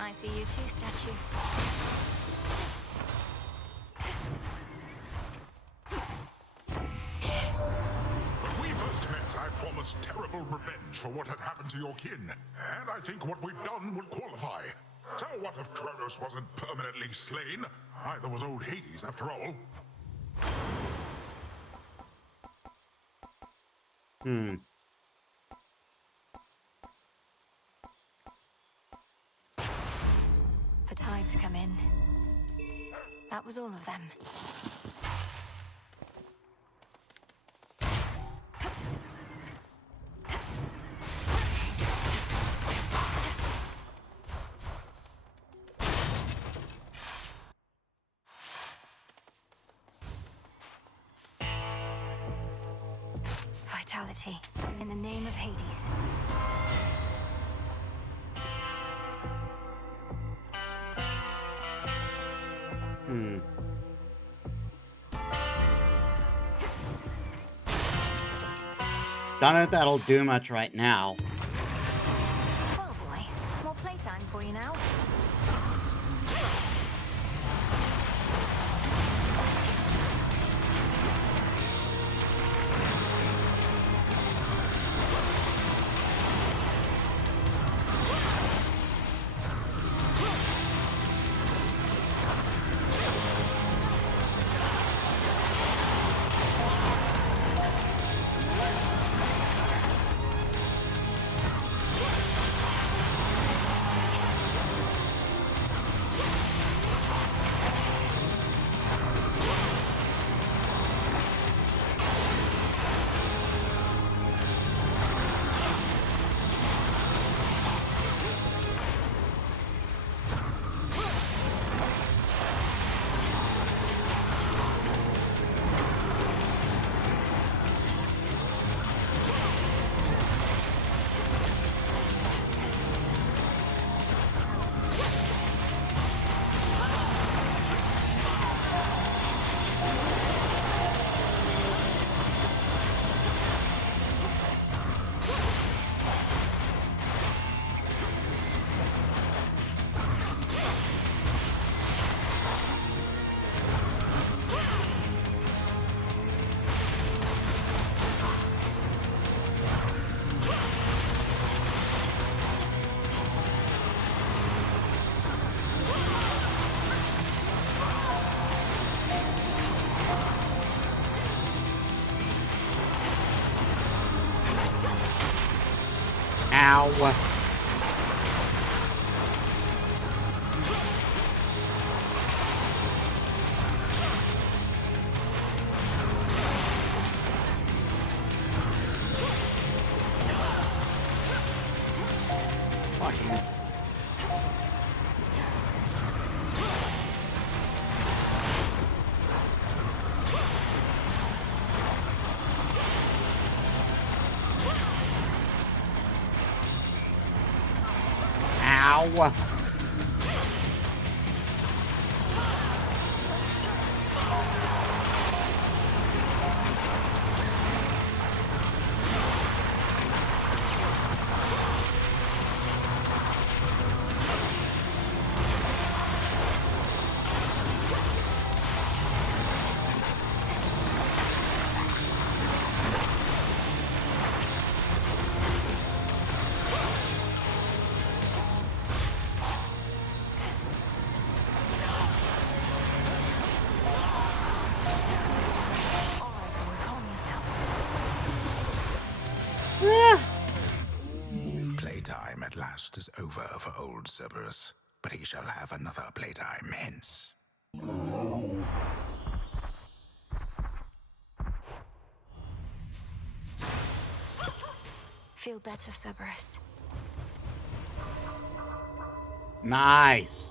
I see you too, statue. When we first met, I promised terrible revenge for what had happened to your kin. And I think what we've done will qualify. So what if Kronos wasn't permanently slain? Neither was old Hades, after all. Hmm. The tides come in. That was all of them. Vitality, in the name of Hades. Hmm. Don't know if that'll do much right now. Well, boy, more playtime for you now. Ow. Fucking. Ow. Playtime at last is over for old Cerberus, but he shall have another playtime hence. Feel better, Cerberus. Nice.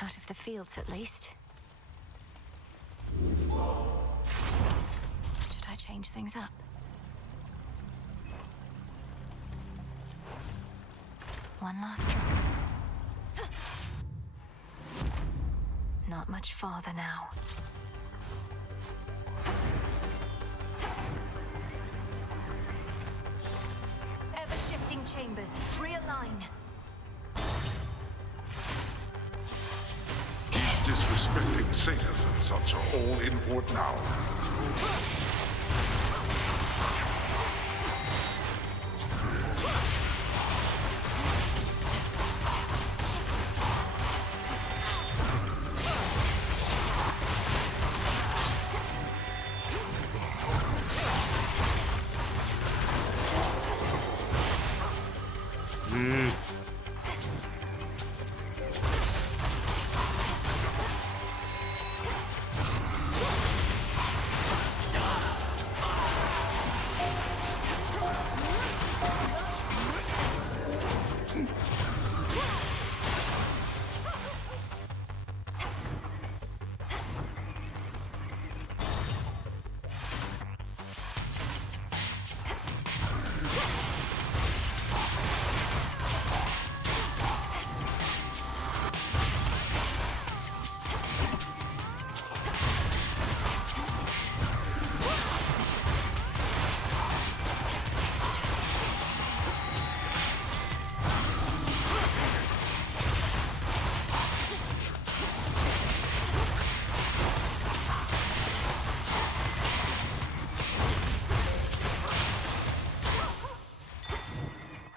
Out of the fields, at least. Should I change things up? One last drop. Not much farther now. Ever-shifting chambers. Realign. Disrespecting satyrs and such are all in for it now.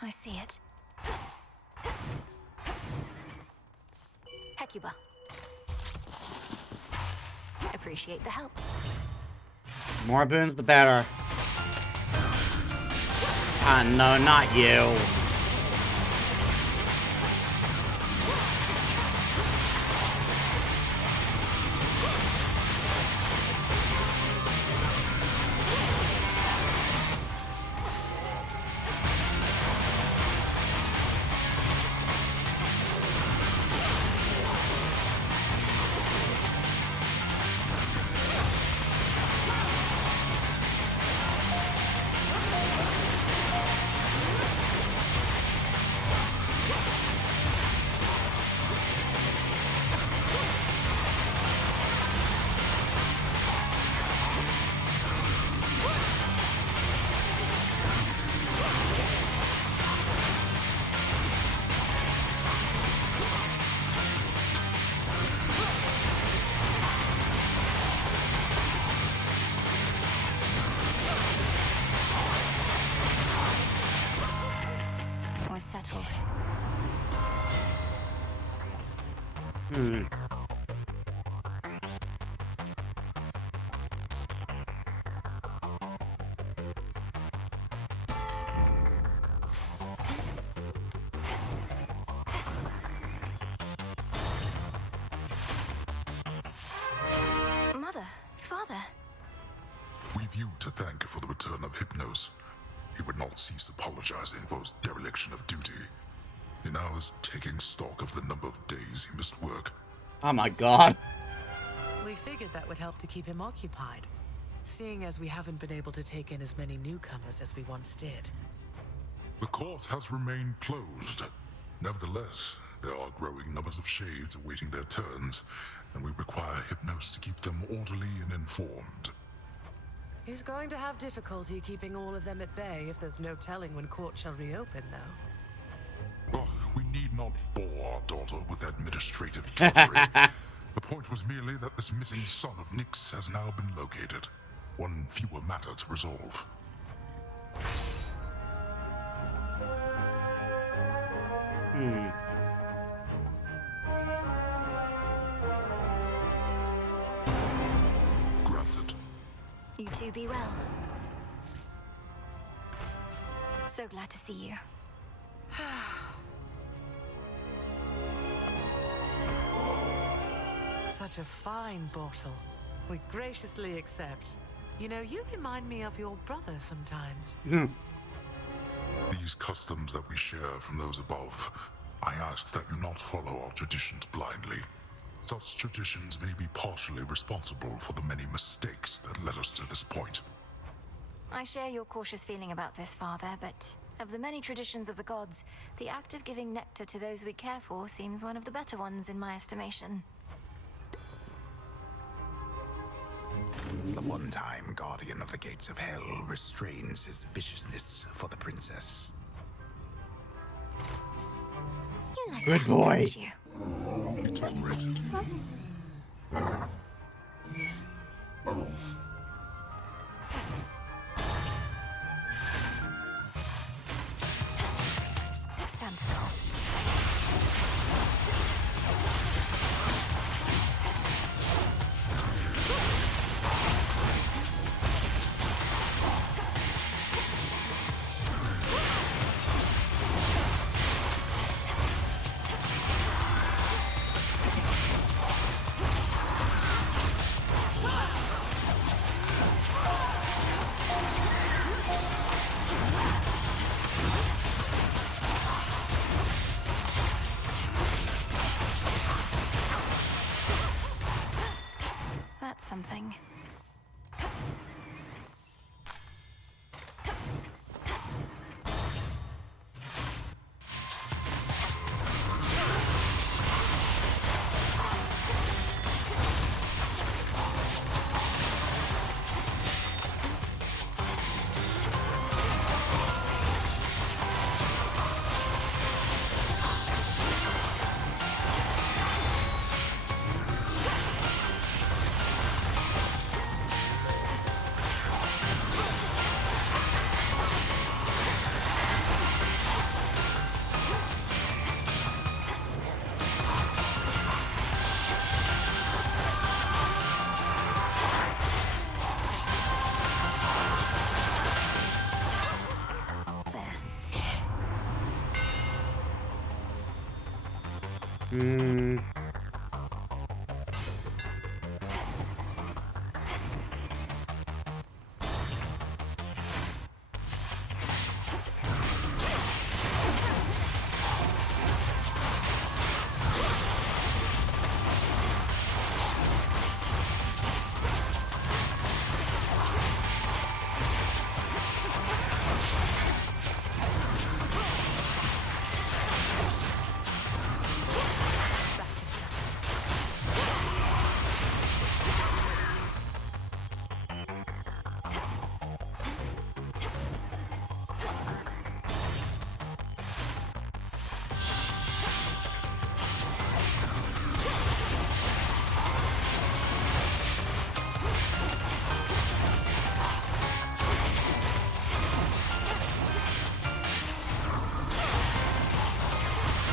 I see it. Hecuba. Appreciate the help. More boons, the better. Ah, no, not you. Hmm. Mother, father. We've you to thank for the return of Hypnos. He would not cease apologizing for his dereliction of duty. He now is taking stock of the number of days he missed work. Oh my god. We figured that would help to keep him occupied, seeing as we haven't been able to take in as many newcomers as we once did. The court has remained closed. Nevertheless, there are growing numbers of shades awaiting their turns, and we require Hypnos to keep them orderly and informed. He's going to have difficulty keeping all of them at bay if there's no telling when court shall reopen, though. Oh, we need not bore our daughter with administrative drudgery. The point was merely that this missing son of Nyx has now been located. One fewer matter to resolve. Hmm. Granted. You two be well. So glad to see you. Such a fine bottle. We graciously accept. You know, you remind me of your brother sometimes. These customs that we share from those above, I ask that you not follow our traditions blindly. Such traditions may be partially responsible for the many mistakes that led us to this point. I share your cautious feeling about this, Father, but of the many traditions of the gods, the act of giving nectar to those we care for seems one of the better ones in my estimation. The one-time guardian of the gates of hell restrains his viciousness for the princess. You like Good that, boy. don't you? He tolerates it. Sand spells. That's something. Hmm.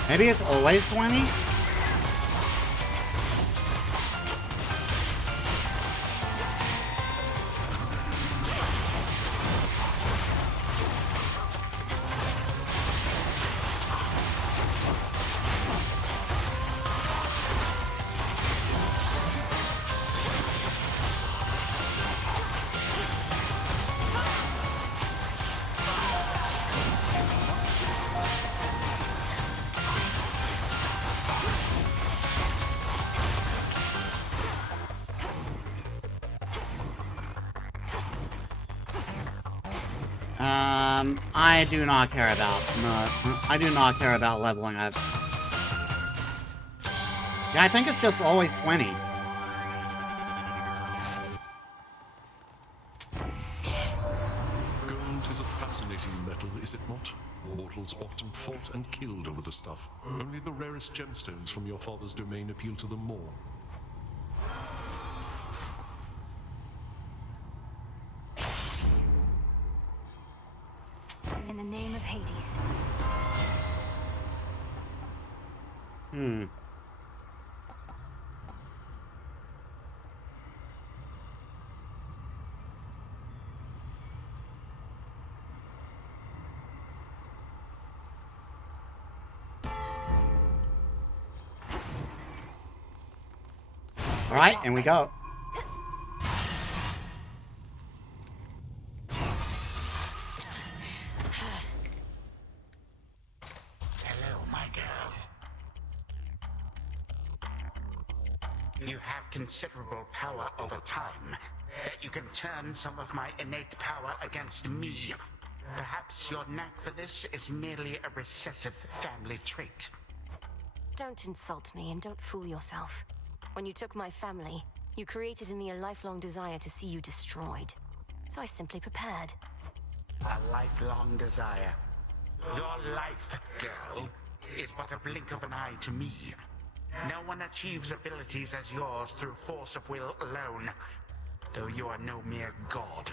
Maybe it's always 20? I do not care about. I do not care about leveling up. Yeah, I think it's just always 20. Gold is a fascinating metal, is it not? Mortals often fought and killed over the stuff. Only the rarest gemstones from your father's domain appeal to them more. In the name of Hades. Alright, and we go. Hello, my girl. You have considerable power over time, that you can turn some of my innate power against me. Perhaps your knack for this is merely a recessive family trait. Don't insult me and don't fool yourself. When you took my family, you created in me a lifelong desire to see you destroyed. So I simply prepared. A lifelong desire. Your life, girl, is but a blink of an eye to me. No one achieves abilities as yours through force of will alone. Though you are no mere god.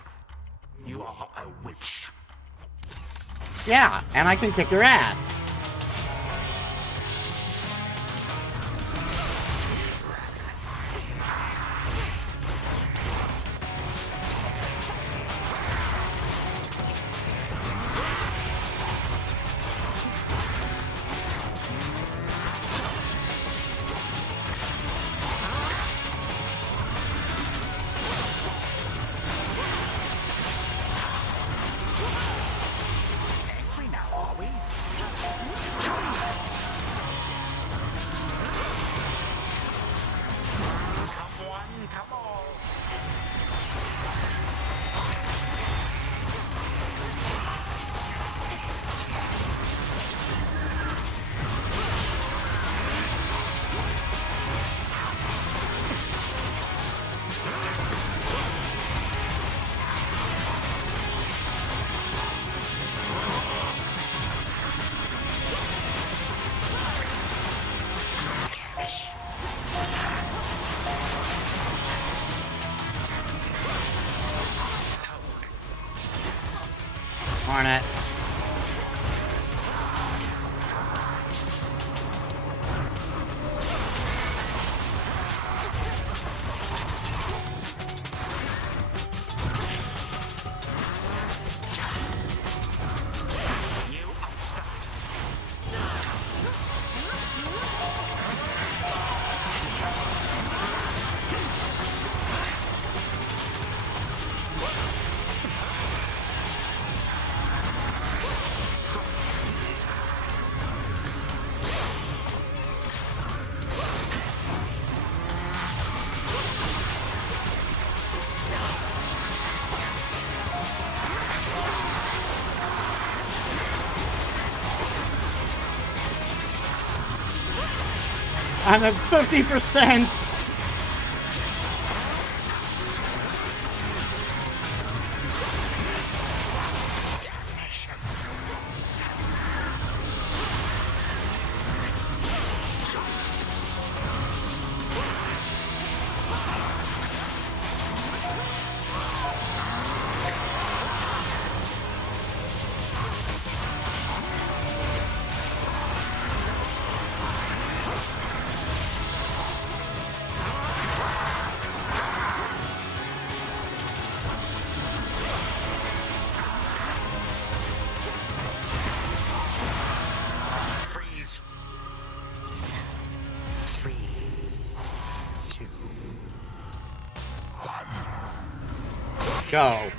You are a witch. Yeah, and I can kick your ass. Darn it. I'm at 50%. Go.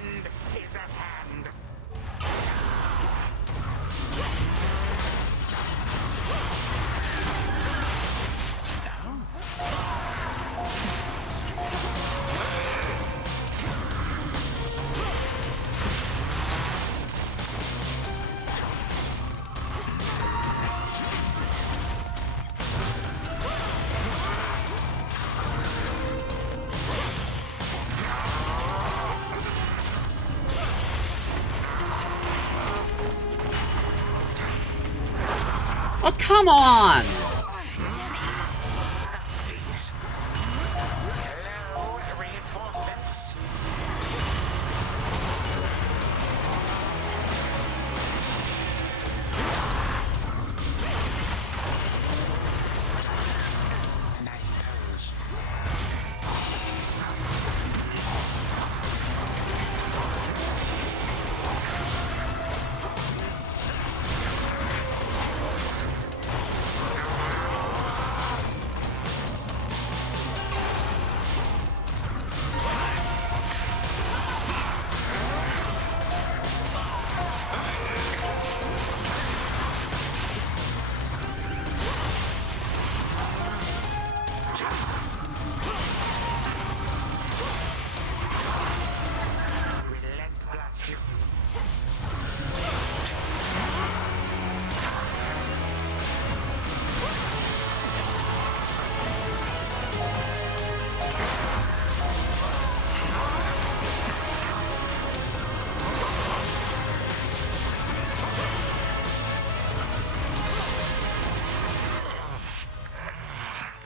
Come on! Hello, reinforcements. Nice pose.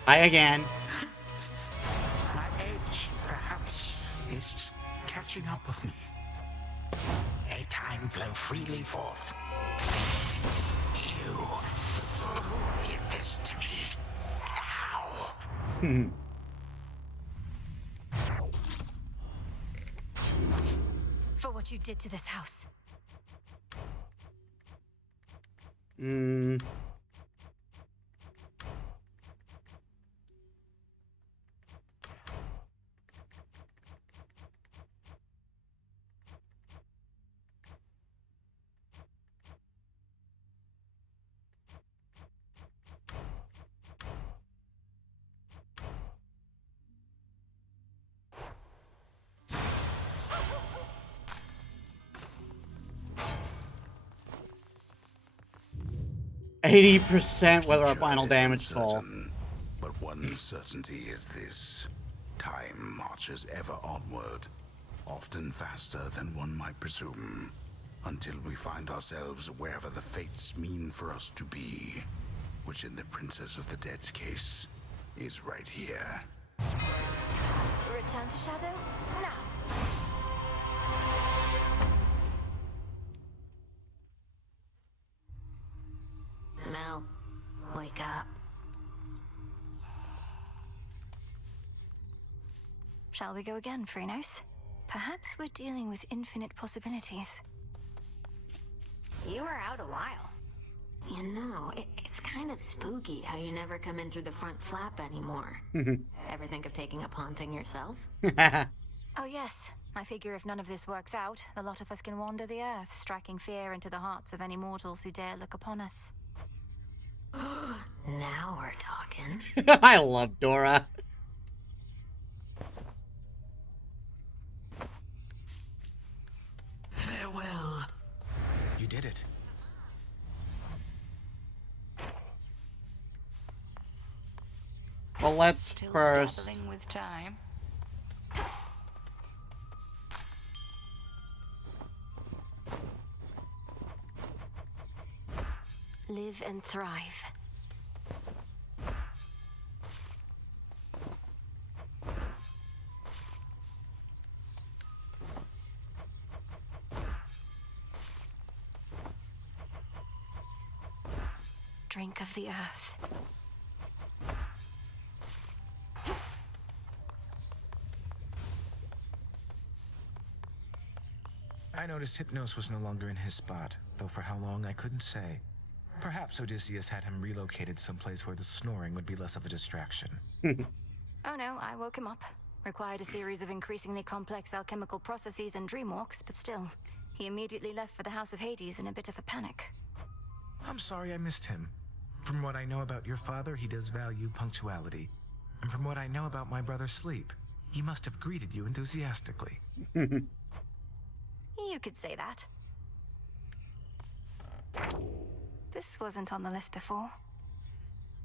Hi again. My age, perhaps, is catching up with me. A time flow freely forth. You give this to me now. For what you did to this house. Mm. %, whether our final damage toll. But one certainty is this. Time marches ever onward, often faster than one might presume, until we find ourselves wherever the fates mean for us to be, which in the Princess of the Dead's case is right here. Return to Shadow now. Mel, wake up. Shall we go again, Phrynos? Perhaps we're dealing with infinite possibilities. You were out a while. You know, it's kind of spooky how you never come in through the front flap anymore. Ever think of taking up haunting yourself? Oh yes, I figure if none of this works out, a lot of us can wander the earth, striking fear into the hearts of any mortals who dare look upon us. Now we're talking. I love Dora. Farewell. You did it. Well, let's Still first... dabbling with time. Live and thrive. Drink of the earth. I noticed Hypnos was no longer in his spot, though for how long I couldn't say. Perhaps Odysseus had him relocated someplace where the snoring would be less of a distraction. Oh no, I woke him up. Required a series of increasingly complex alchemical processes and dreamwalks, but still, he immediately left for the House of Hades in a bit of a panic. I'm sorry I missed him. From what I know about your father, he does value punctuality. And from what I know about my brother Sleep, he must have greeted you enthusiastically. You could say that. This wasn't on the list before.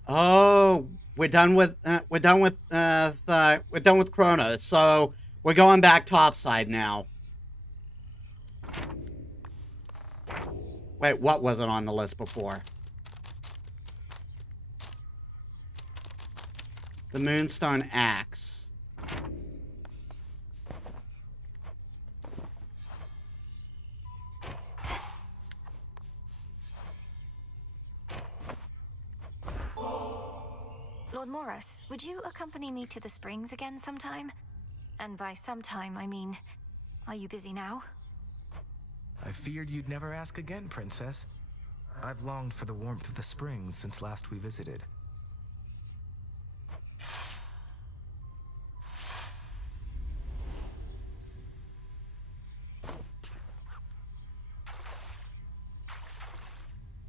Oh, we're done with Kronos, so we're going back topside now. Wait, what wasn't on the list before? The Moonstone Axe. Lord Morris, would you accompany me to the springs again sometime? And by sometime, I mean, are you busy now? I feared you'd never ask again, Princess. I've longed for the warmth of the springs since last we visited.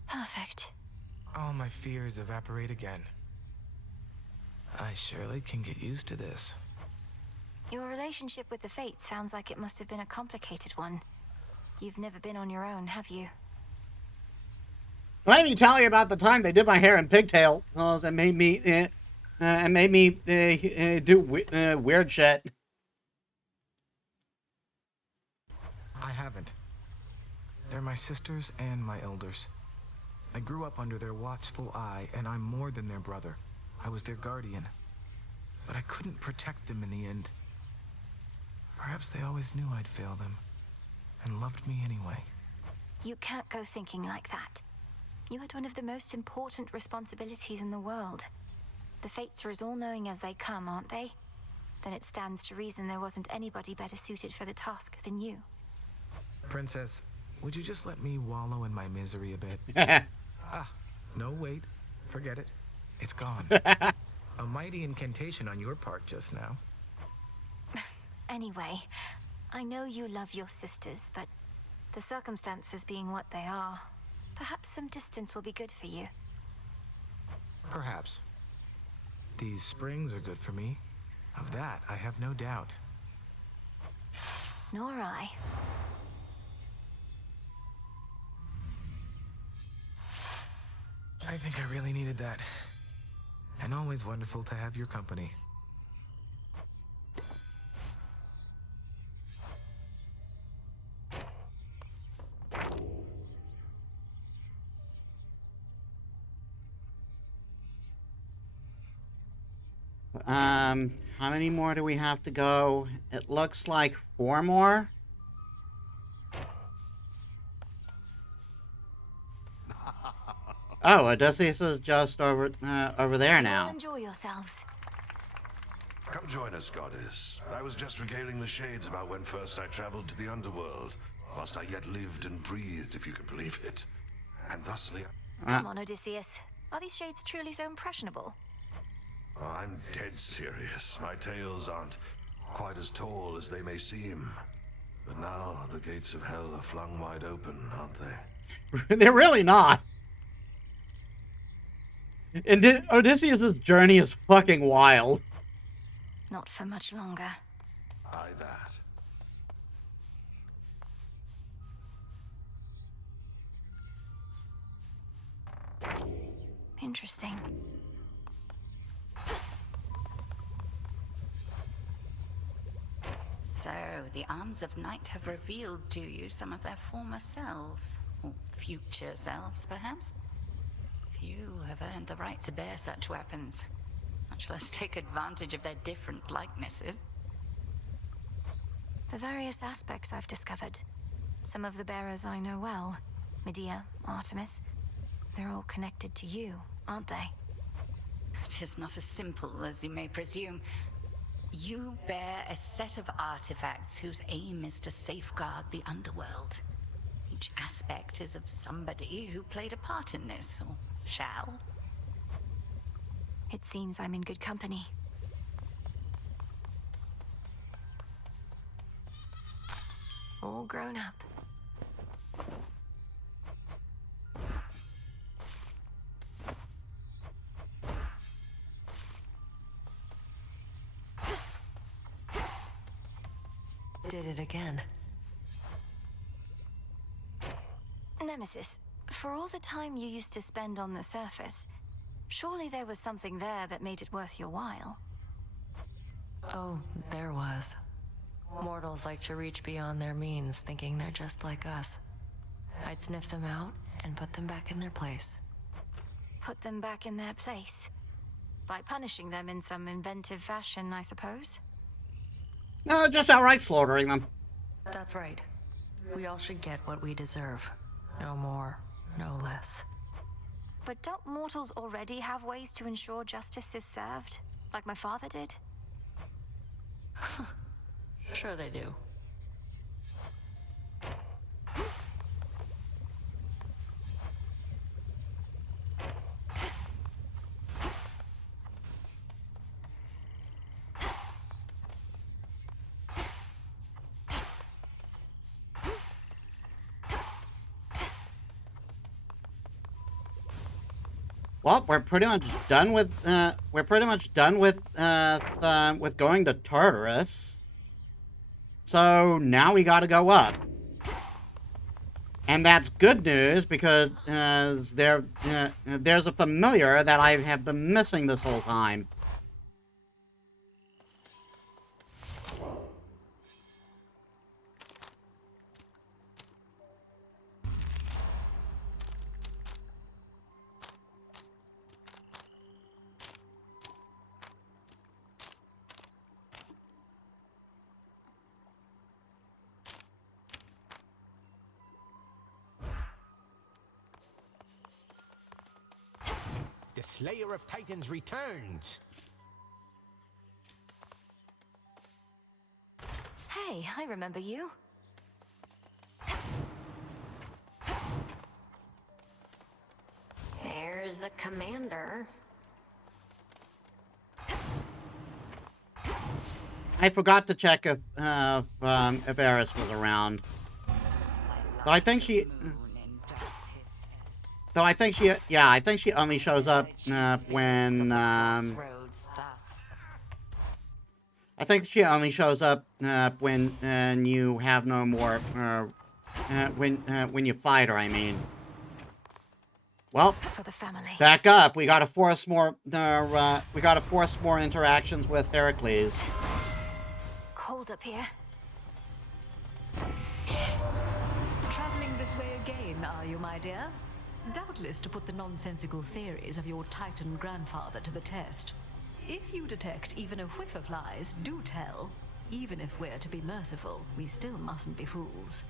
Perfect. All my fears evaporate again. I surely can get used to this. Your relationship with the Fates sounds like it must have been a complicated one. You've never been on your own, have you? Let me tell you about the time they did my hair in pigtails and made me do weird shit. I haven't. They're my sisters and my elders. I grew up under their watchful eye, and I'm more than their brother. I was their guardian. But I couldn't protect them in the end. Perhaps they always knew I'd fail them, and loved me anyway. You can't go thinking like that. You had one of the most important responsibilities in the world. The Fates are as all-knowing as they come, aren't they? Then it stands to reason there wasn't anybody better suited for the task than you. Princess, would you just let me wallow in my misery a bit? No, wait. Forget it. It's gone. A mighty incantation on your part just now. Anyway, I know you love your sisters, but the circumstances being what they are, perhaps some distance will be good for you. Perhaps. These springs are good for me. Of that, I have no doubt. Nor I. I think I really needed that. And always wonderful to have your company. How many more do we have to go? It looks like 4 more. Oh, Odysseus is just over there now. Enjoy yourselves. Come join us, goddess. I was just regaling the shades about when first I traveled to the underworld, whilst I yet lived and breathed, if you can believe it. And thusly... Come on, Odysseus. Are these shades truly so impressionable? Oh, I'm dead serious. My tales aren't quite as tall as they may seem. But now the gates of hell are flung wide open, aren't they? They're really not. And Odysseus' journey is fucking wild. Not for much longer. Aye, that. Interesting. So, the arms of night have revealed to you some of their former selves. Or future selves, perhaps? Few have earned the right to bear such weapons, much less take advantage of their different likenesses. The various aspects I've discovered. Some of the bearers I know well. Medea, Artemis. They're all connected to you, aren't they? It is not as simple as you may presume. You bear a set of artifacts whose aim is to safeguard the underworld. Each aspect is of somebody who played a part in this, or shall. It seems I'm in good company. All grown up. Did it again. Nemesis, for all the time you used to spend on the surface, surely there was something there that made it worth your while. Oh, there was. Mortals like to reach beyond their means, thinking they're just like us. I'd sniff them out and put them back in their place. Put them back in their place? By punishing them in some inventive fashion, I suppose. No, just outright slaughtering them. That's right. We all should get what we deserve. No more, no less. But don't mortals already have ways to ensure justice is served? Like my father did? Sure they do. Well, we're pretty much done with going to Tartarus. So now we got to go up, and that's good news because there's a familiar that I have been missing this whole time. The Slayer of Titans returns. Hey, I remember you. There's the commander. I forgot to check if Eris was around. Though I think she only shows up when I think she only shows up when you have no more when you fight her, I mean. Well, For the family. back up. We gotta force more interactions with Heracles. Cold up here. Traveling this way again, are you, my dear? Doubtless to put the nonsensical theories of your Titan grandfather to the test. If you detect even a whiff of lies, do tell. Even if we're to be merciful, we still mustn't be fools.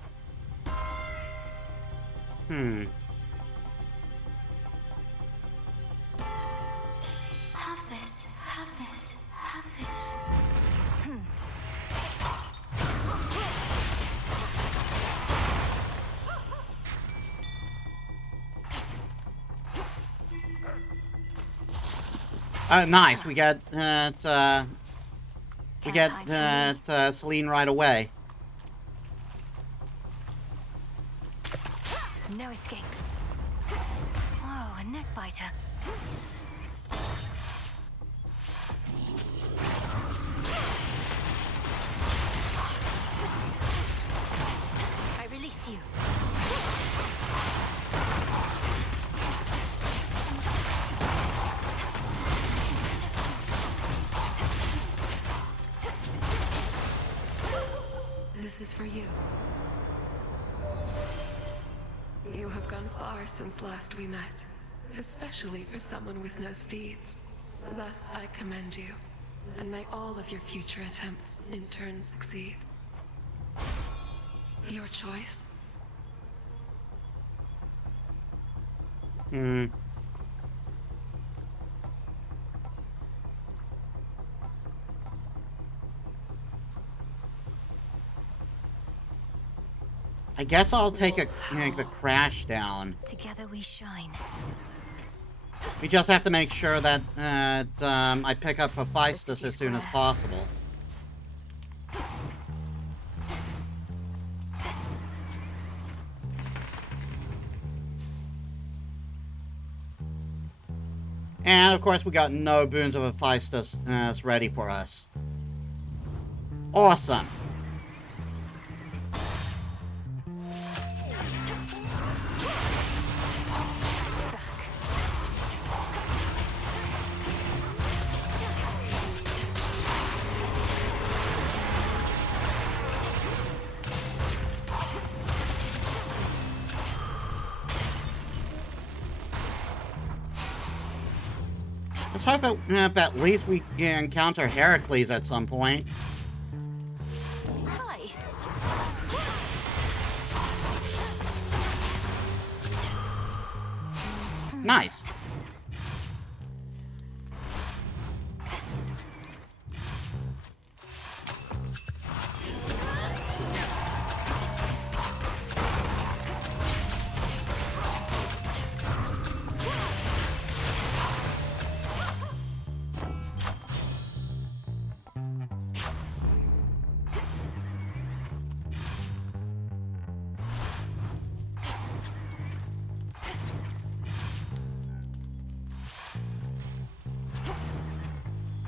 Have this, have this, have this. Nice. We get Celine right away. No escape. Whoa, a neck biter. I release you. This is for you. You have gone far since last we met, especially for someone with no steeds. Thus, I commend you, and may all of your future attempts in turn succeed. Your choice. I guess I'll take the crash down. Together we shine. We just have to make sure that I pick up Hephaestus as soon as possible. And of course we got no boons of Hephaestus ready for us. Awesome. hope at least we encounter Heracles at some point. Hi. Nice.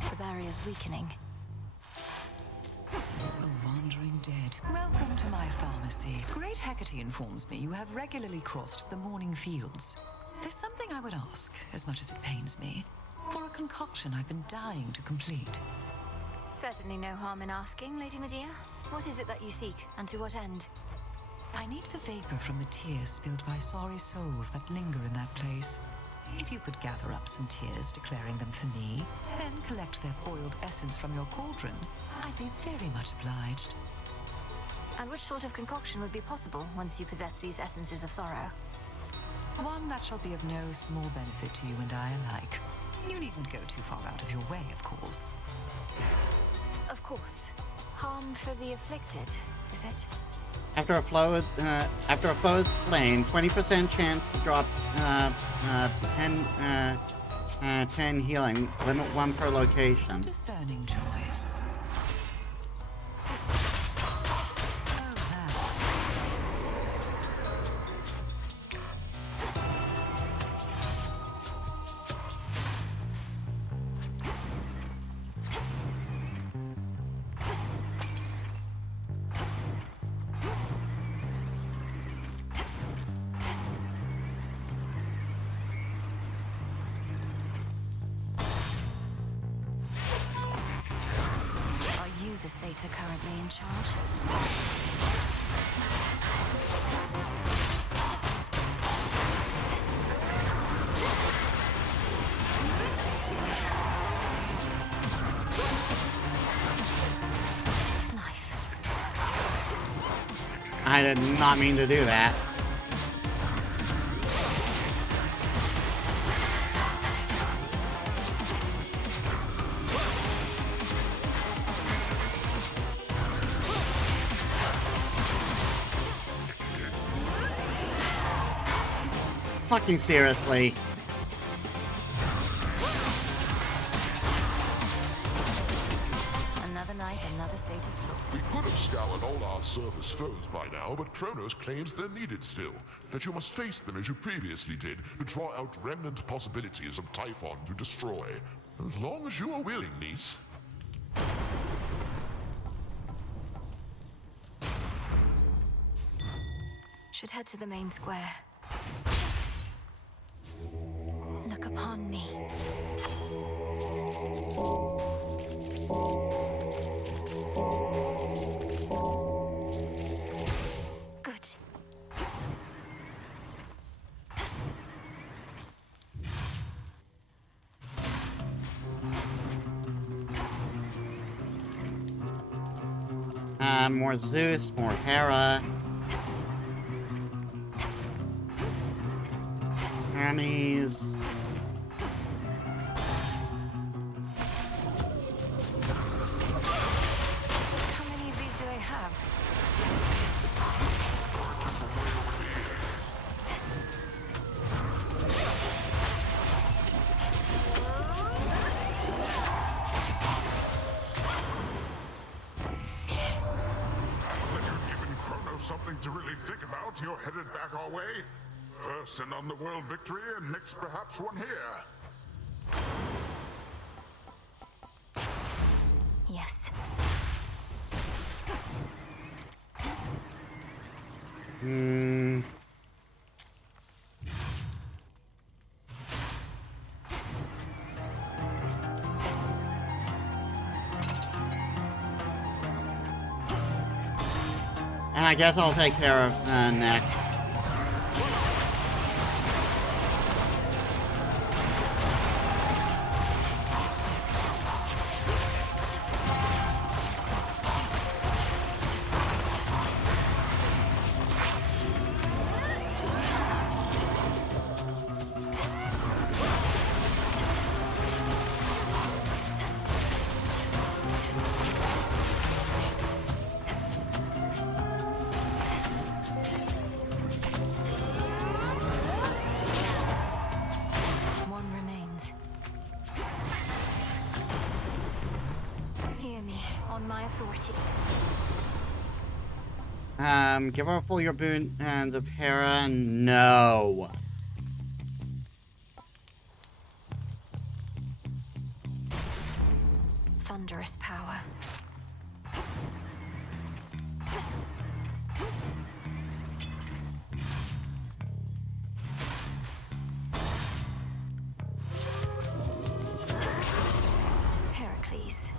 The barrier's weakening. A wandering dead. Welcome to my pharmacy. Great Hecate informs me you have regularly crossed the morning fields. There's something I would ask, as much as it pains me, for a concoction I've been dying to complete. Certainly no harm in asking, Lady Medea. What is it that you seek, and to what end? I need the vapor from the tears spilled by sorry souls that linger in that place. If you could gather up some tears declaring them for me, then collect their boiled essence from your cauldron, I'd be very much obliged. And which sort of concoction would be possible once you possess these essences of sorrow? One that shall be of no small benefit to you and I alike. You needn't go too far out of your way, of course. Of course. Harm for the afflicted, is it? After a foe is slain, 20% chance to drop 10 healing. Limit 1 per location. Discerning choice. The satyr currently in charge. I did not mean to do that. Fucking seriously. Another night, another satyr slaughter. We could have scoured all our surface foes by now, but Kronos claims they're needed still. That you must face them as you previously did, to draw out remnant possibilities of Typhon to destroy. As long as you are willing, niece. Should head to the main square. Look upon me. Good. More Zeus, more Hera. Hermes. How many of these do they have? That you've given Kronos something to really think about, you're headed back our way? First an underworld victory, and next perhaps one here. Yes. Hmm. And I guess I'll take care of next. me, on my authority. Give her full your boon and of Hera. No. Thunderous power. Heracles.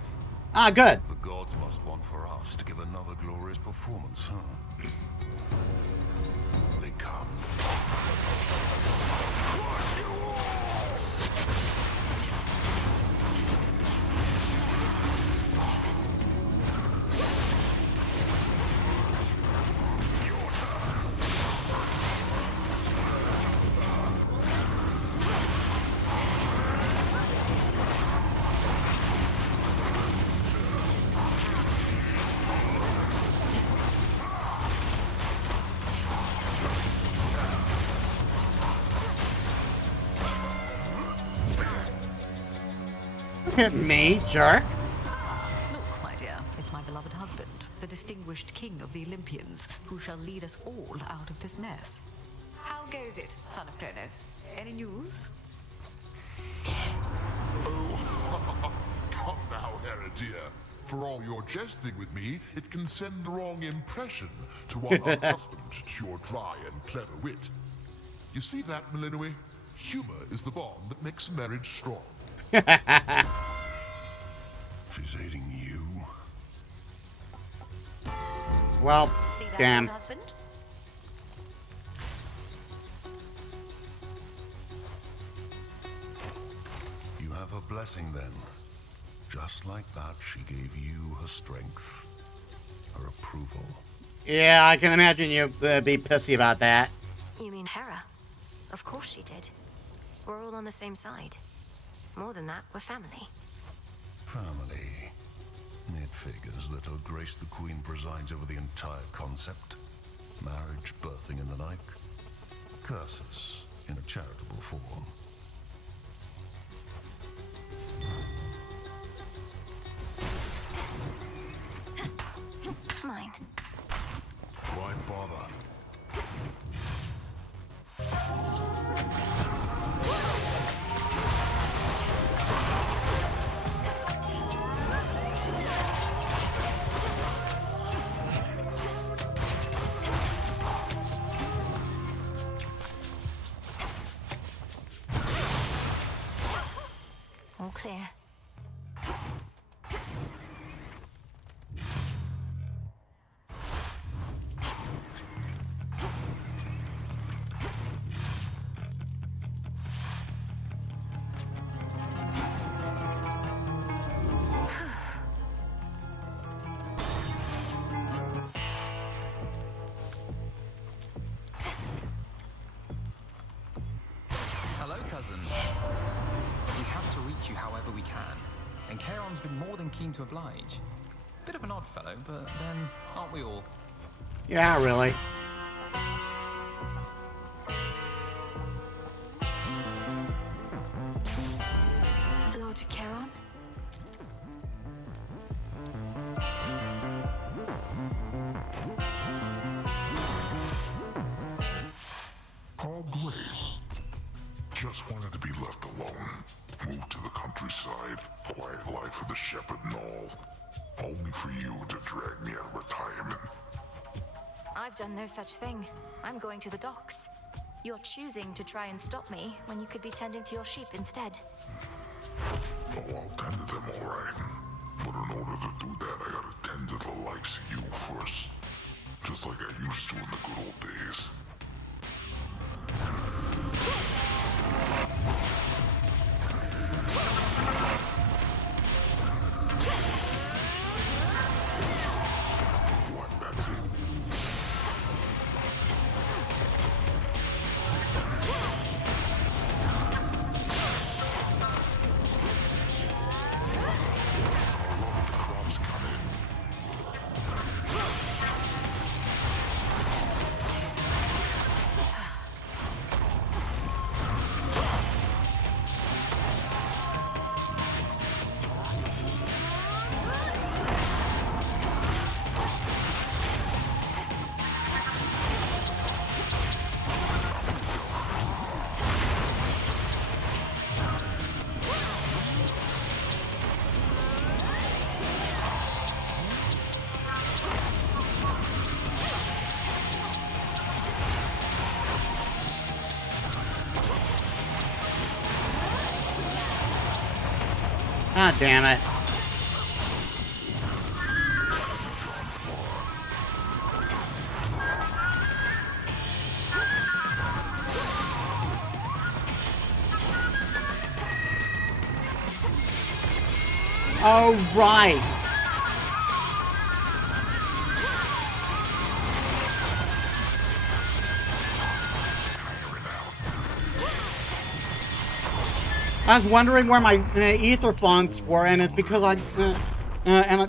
Ah, good. The gods must want for us to give another glorious performance, huh? They come. Me, jerk. Look, my dear, it's my beloved husband, the distinguished king of the Olympians, who shall lead us all out of this mess. How goes it, son of Kronos? Any news? Oh, come now, Hera dear. For all your jesting with me, it can send the wrong impression to one unaccustomed to your dry and clever wit. You see that, Melinoi? Humor is the bond that makes a marriage strong. She's hating you. Well, See that, damn. old husband? You have her blessing then. Just like that, she gave you her strength, her approval. Yeah, I can imagine you be pissy about that. You mean Hera? Of course she did. We're all on the same side. More than that, we're family. Family. It figures that Her Grace the Queen presides over the entire concept. Marriage, birthing, and the like. Curses in a charitable form. Mine. Why bother? All clear. Hello, cousin. We have to reach you however we can, and Charon's been more than keen to oblige. Bit of an odd fellow, but then, aren't we all? Yeah, really. Lord Charon? Oh, great. Just wanted to be left alone. Moved to the countryside, quiet life of the shepherd and all. Only for you to drag me out of retirement. I've done no such thing. I'm going to the docks. You're choosing to try and stop me when you could be tending to your sheep instead. Oh, I'll tend to them all right. But in order to do that, I gotta tend to the likes of you first. Just like I used to in the good old days. What, that's it? God damn it. Oh, right. I was wondering where my ether funks were, and it's because and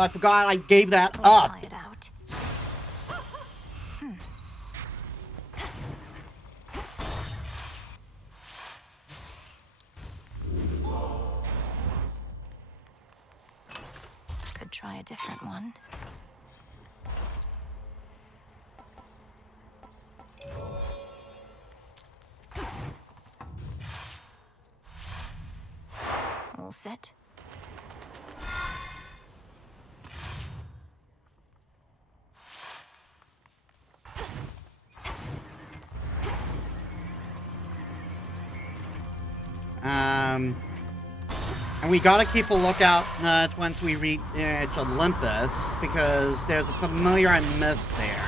I forgot I gave that up. Tired out. Could try a different one. All set. And we gotta keep a lookout once we reach Olympus, because there's a familiar I missed there.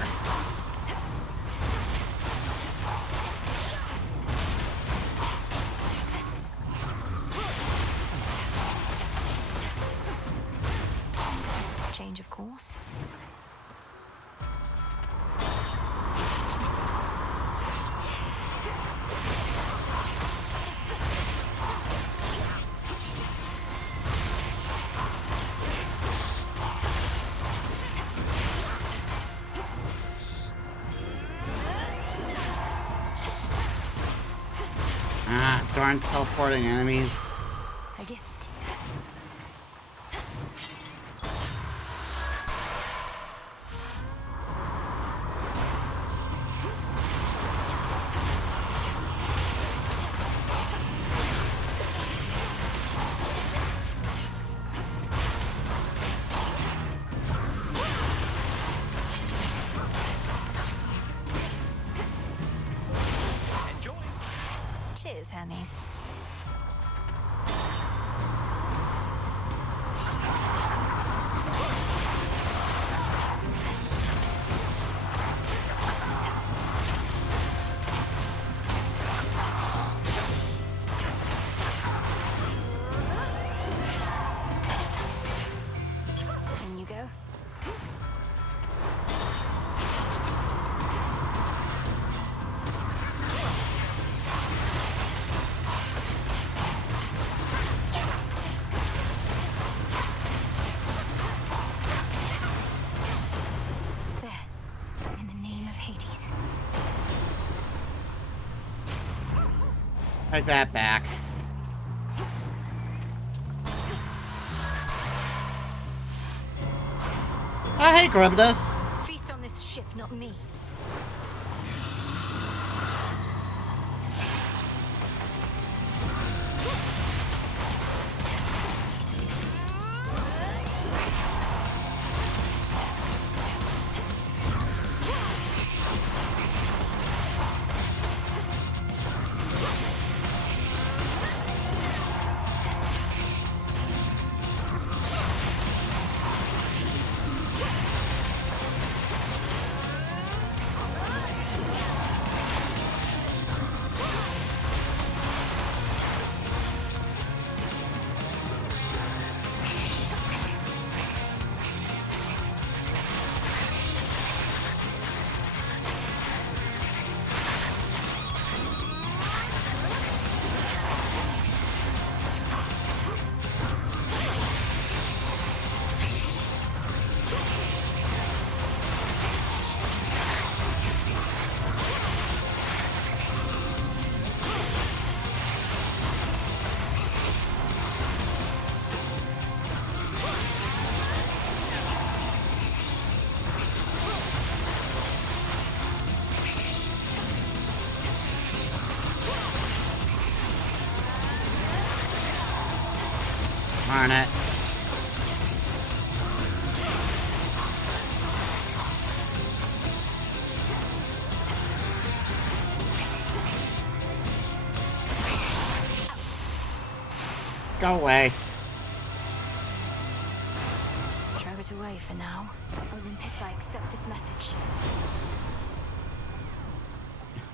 Change of course. Ah, darn teleporting enemies. A gift. Cheers, Hermes. In you go. There. In the name of Hades. Take that back. Oh, hey, Charybdis. Feast on this ship, not me. Darn it. Go away. Throw it away for now. Olympus, I accept this message.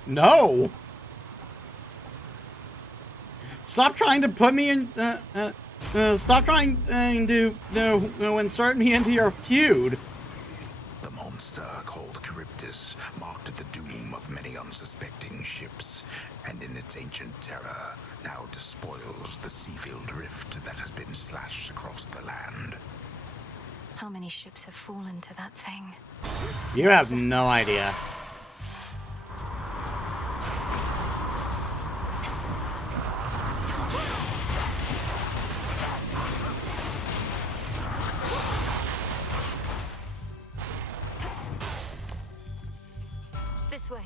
No! Stop trying to put me in, stop trying to insert me into your feud. The monster called Charybdis marked the doom of many unsuspecting ships, and in its ancient terror now despoils the sea-filled rift that has been slashed across the land. How many ships have fallen to that thing? You have no idea. This way.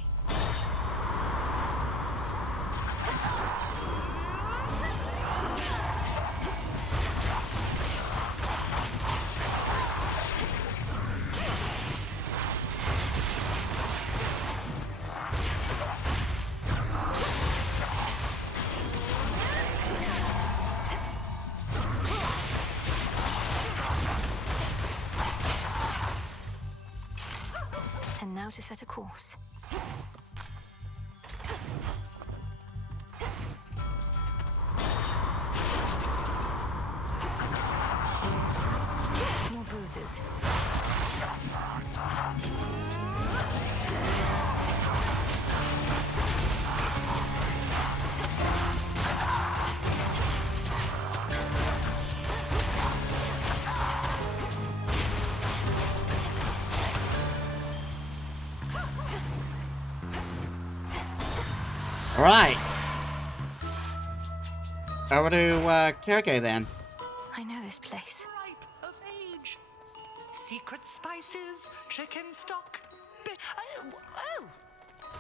And now to set a course. More bruises. All right. Over to Kirke then. I know this place. Ripe of age. Secret spices, chicken stock, oh!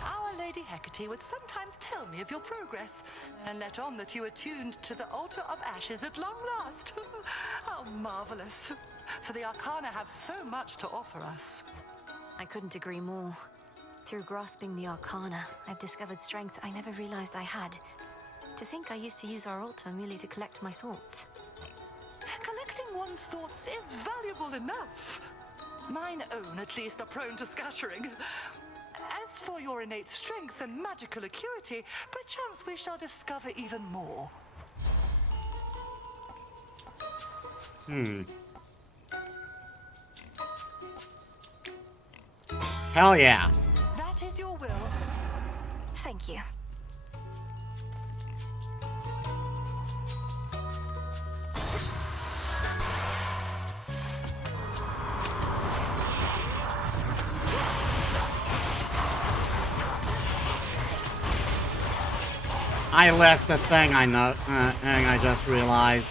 Our Lady Hecate would sometimes tell me of your progress, and let on that you attuned to the altar of ashes at long last. How marvelous. For the Arcana have so much to offer us. I couldn't agree more. Through grasping the Arcana, I've discovered strength I never realized I had. To think I used to use our altar merely to collect my thoughts. Collecting one's thoughts is valuable enough. Mine own, at least, are prone to scattering. As for your innate strength and magical acuity, perchance we shall discover even more. Hell yeah. That is your will. Thank you. I left the thing I know, thing I just realized.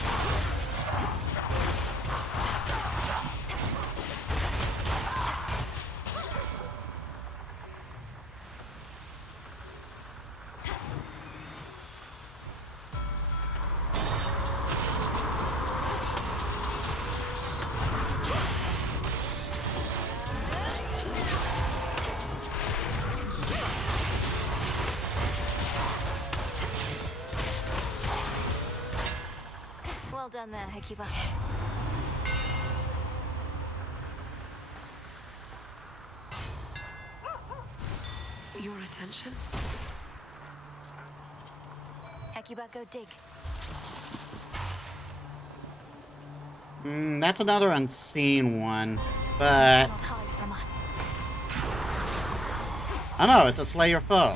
Well done there, Hekiba. Your attention? Hekiba, go dig. That's another unseen one, but Cannot hide from us. I know it's a slay your foe.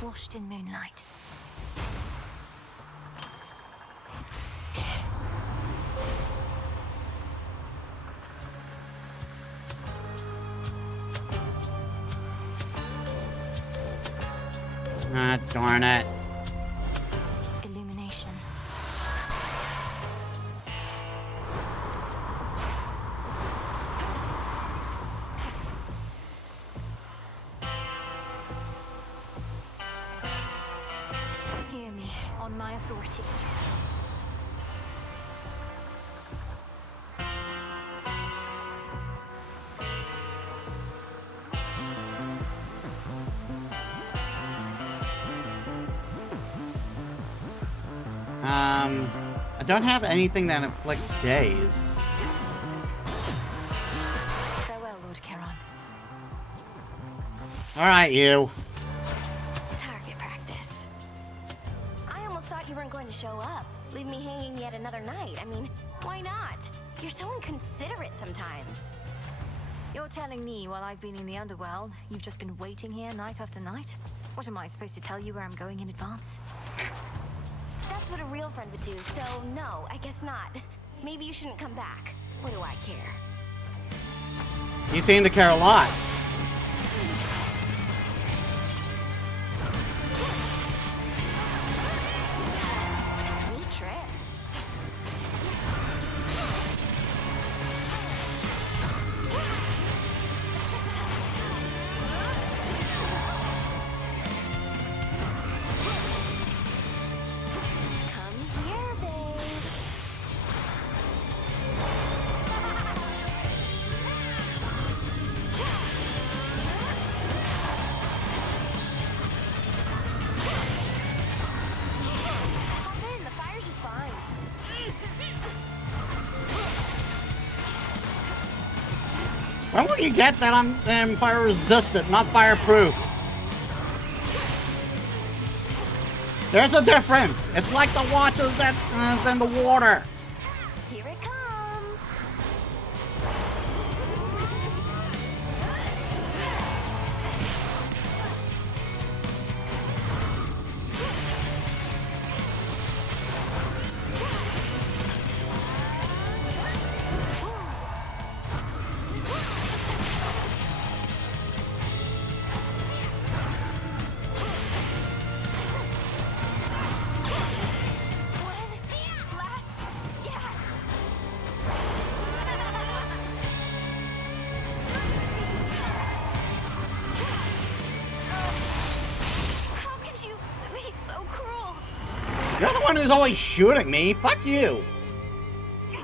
Washed in moonlight. Ah, darn it. Illumination. my authority. I don't have anything that inflicts daze. Farewell, Lord Charon. Alright, you. Target practice. I almost thought you weren't going to show up. Leave me hanging yet another night. I mean, why not? You're so inconsiderate sometimes. You're telling me while I've been in the underworld, you've just been waiting here night after night? What am I supposed to tell you where I'm going in advance? That's what a real friend would do, so no, I guess not. Maybe you shouldn't come back. What do I care? You seem to care a lot. Neat trip. Come here, babe. Hop in, the fire's just fine. When will you get that I'm fire resistant, not fireproof? There's a difference. It's like the watches that's in the water. Here it comes. How could you be so cruel? You're the one who's always shooting me. Fuck you.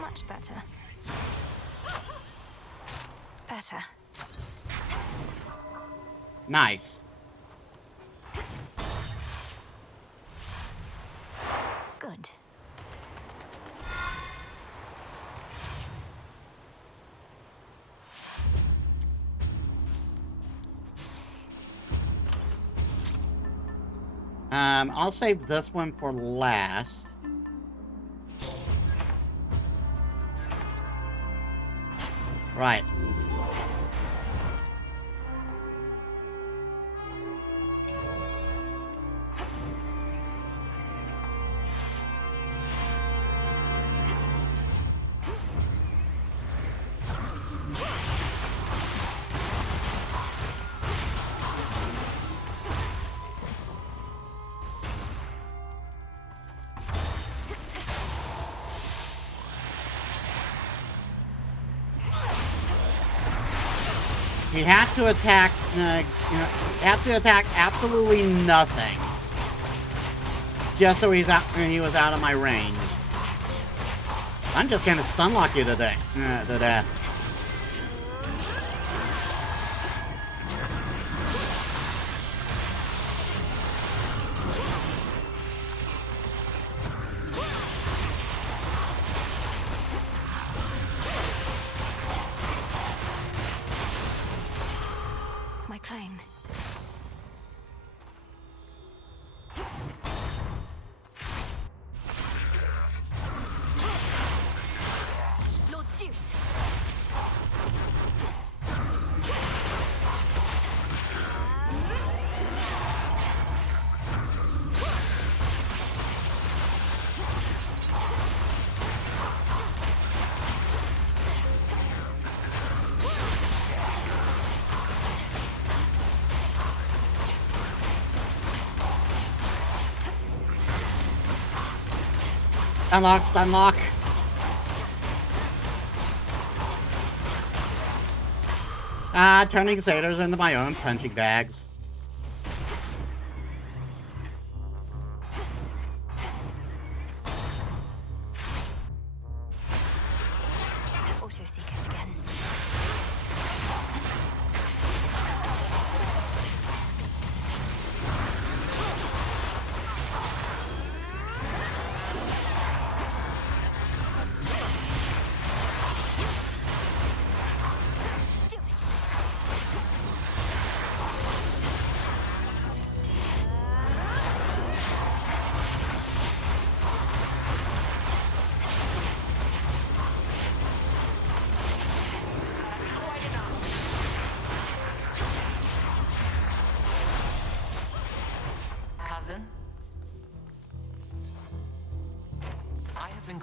Much better. Better. Nice. Good. I'll save this one for last. Right. He had to attack, absolutely nothing. Just so he was out of my range. I'm just gonna stunlock you to death. My claim. Lord Zeus. Stunlock. Turning satyrs into my own punching bags.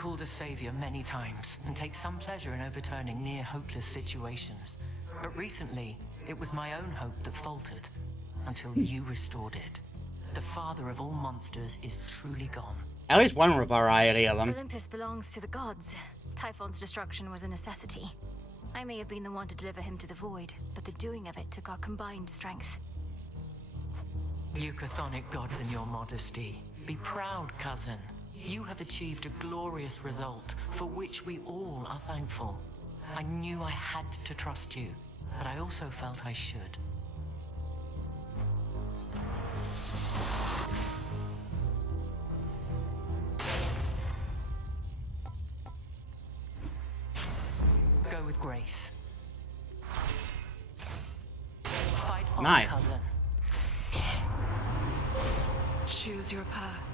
called a savior many times and take some pleasure in overturning near-hopeless situations. But recently, it was my own hope that faltered, until you restored it. The father of all monsters is truly gone. At least one variety of them. Olympus belongs to the gods. Typhon's destruction was a necessity. I may have been the one to deliver him to the void, but the doing of it took our combined strength. You chthonic gods in your modesty. Be proud, cousin. You have achieved a glorious result, for which we all are thankful. I knew I had to trust you, but I also felt I should. Go with grace. Fight on, Nice. cousin. Choose your path.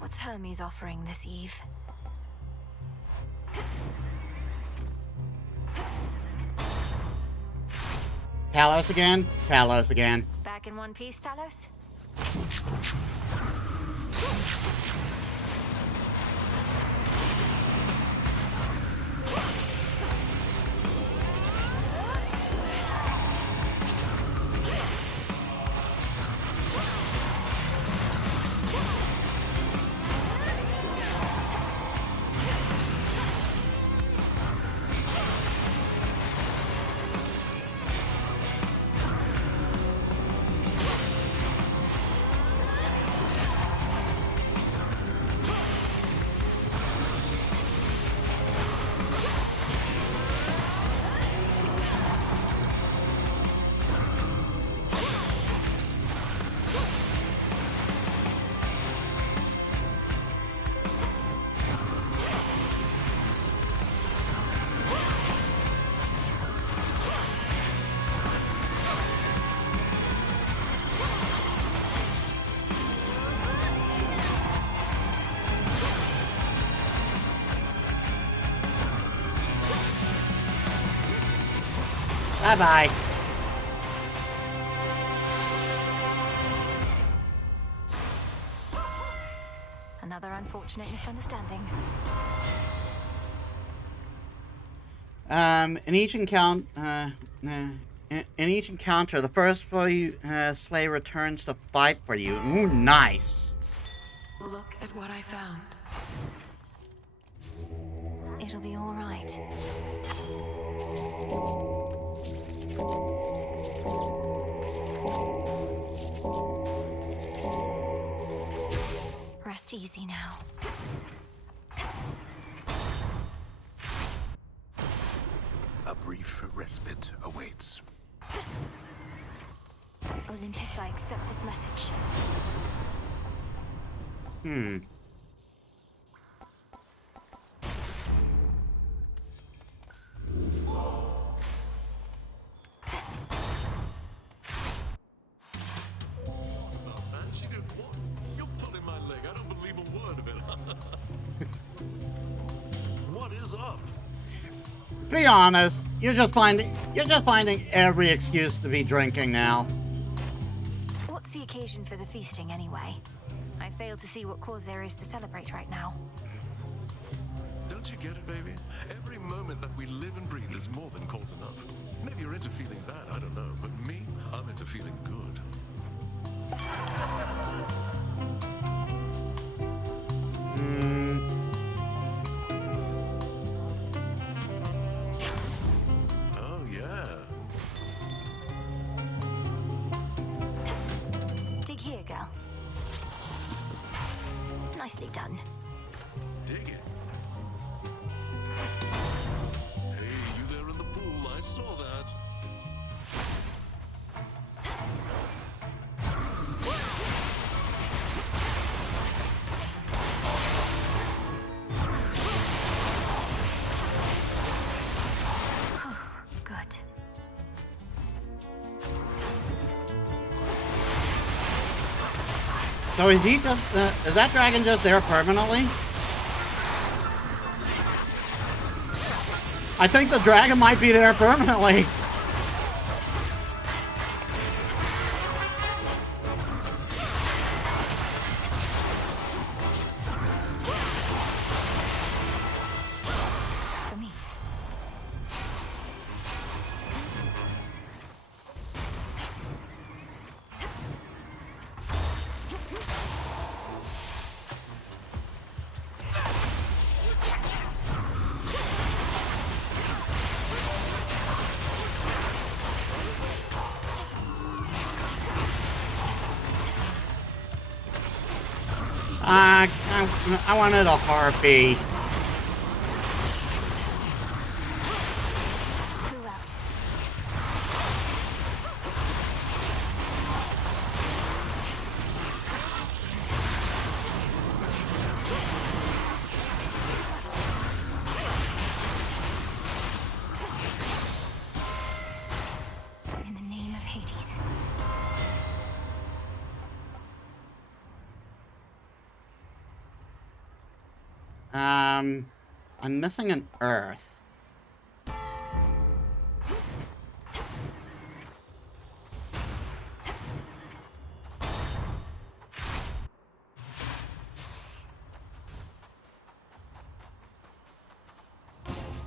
What's Hermes offering this eve? Talos again? Talos again. Back in one piece, Talos? Bye-bye. Another unfortunate misunderstanding. In each encounter, the first foe slay returns to fight for you. Ooh, nice. Look at what I found. It'll be all right. Rest easy now. A brief respite awaits. Olympus, I accept this message. She did what? You're pulling my leg. I don't believe a word of it. What is up? Be honest, you're just finding every excuse to be drinking now. What's the occasion for the feasting, anyway? I fail to see what cause there is to celebrate right now. Don't you get it, baby? Every moment that we live and breathe is more than cause enough. Maybe you're into feeling bad, I don't know. But me, I'm into feeling good. Oh, yeah. Dig here, girl. Nicely done. Dig it. Hey, you there in the pool, I saw that. Good. So is he just, is that dragon just there permanently? I think the dragon might be there permanently. I wanted a harpy. Who else? In the name of Hades. I'm missing an Earth.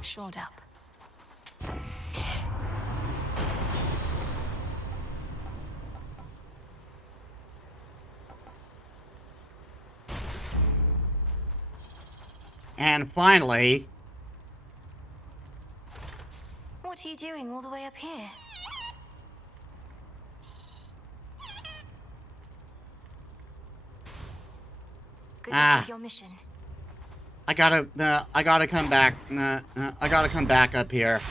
Shored up. And finally... What are you doing all the way up here? Good luck with your mission. I gotta come back. I gotta come back up here.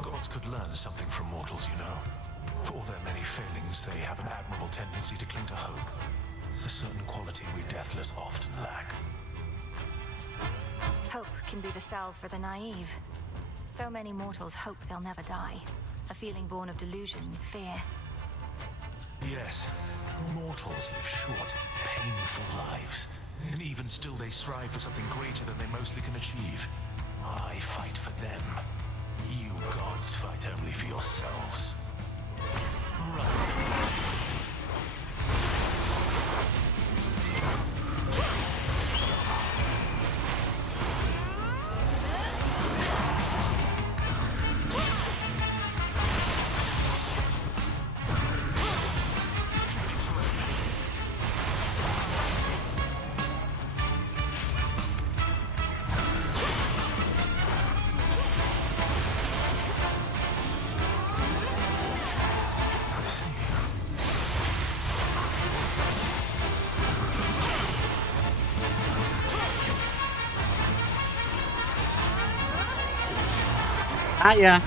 Gods could learn something from mortals, you know. For all their many failings, they have an admirable tendency to cling to hope. A certain quality we deathless often lack. Hope can be the salve for the naive. So many mortals hope they'll never die. A feeling born of delusion and fear. Yes, mortals live short, painful lives. And even still they strive for something greater than they mostly can achieve. I fight for them. You gods fight only for yourselves. Run. Yeah.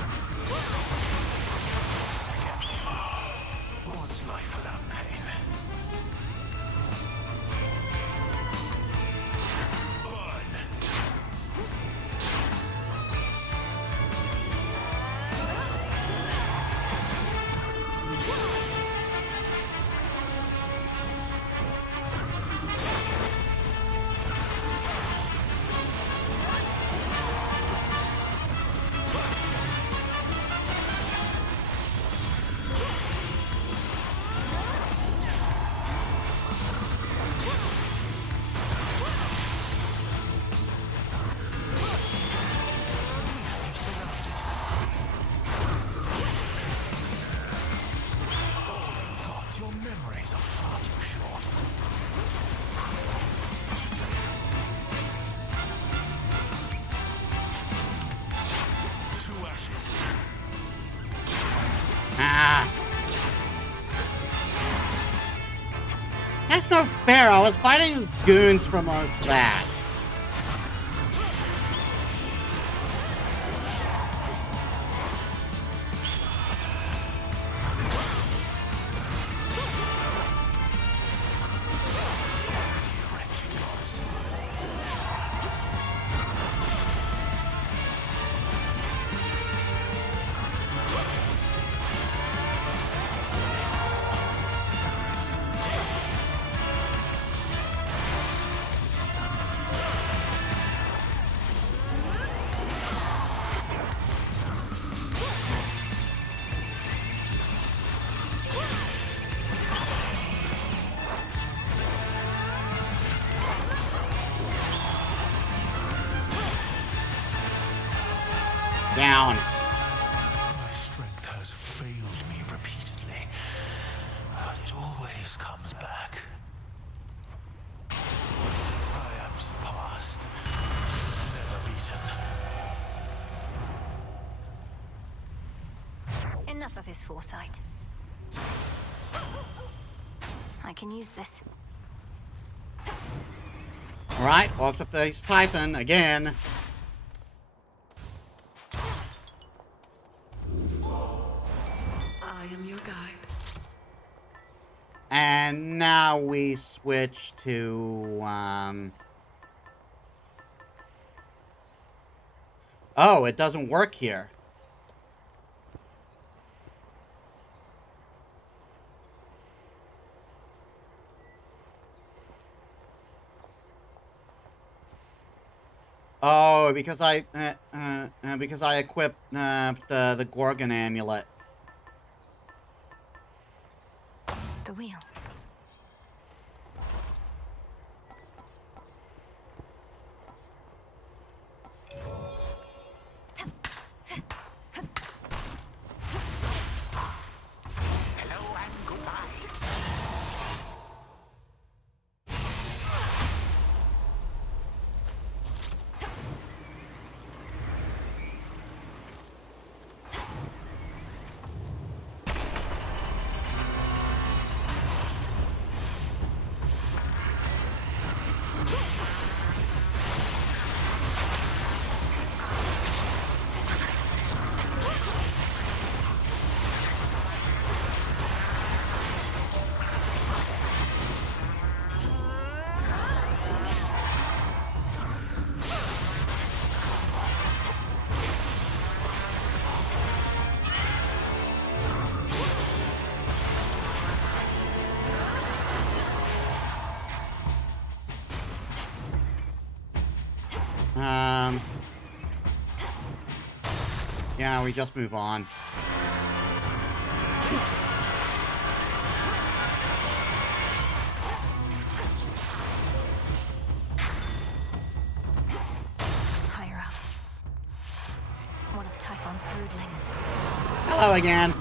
What's life without pain? That's no fair. I was fighting goons from that. down. My strength has failed me repeatedly, but it always comes back. I am surpassed, never beaten. Enough of his foresight. I can use this. Alright, off to face Typhon again. I am your guide. And now we switch to, oh, it doesn't work here. Oh, because I equipped the Gorgon amulet. The wheel. Hello and goodbye. Yeah, we just move on. Higher up. One of Typhon's broodlings. Hello again.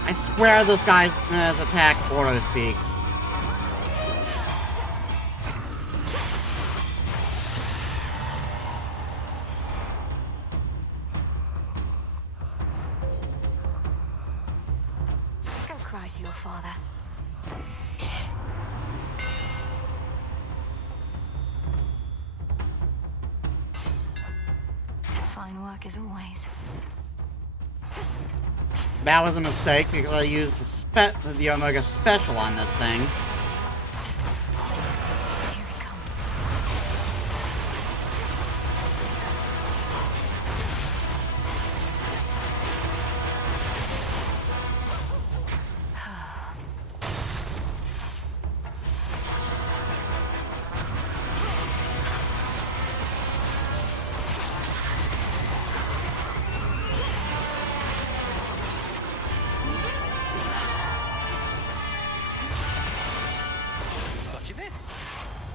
I swear this guy's attack auto-seeks. Go cry to your father. Fine work as always. That was a mistake because I used the Omega Special on this thing. Here he comes.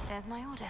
There's my order.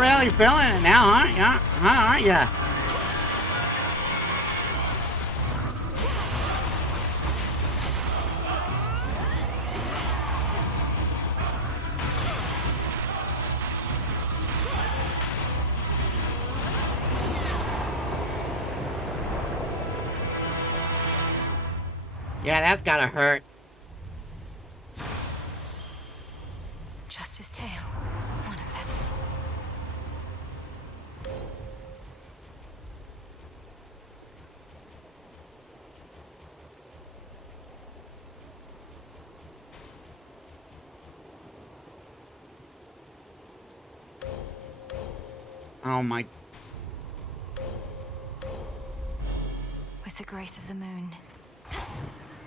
really feeling it now, aren't ya? Aren't ya? Yeah, that's gotta hurt. Just his tail. One of them. Oh my. With the grace of the moon.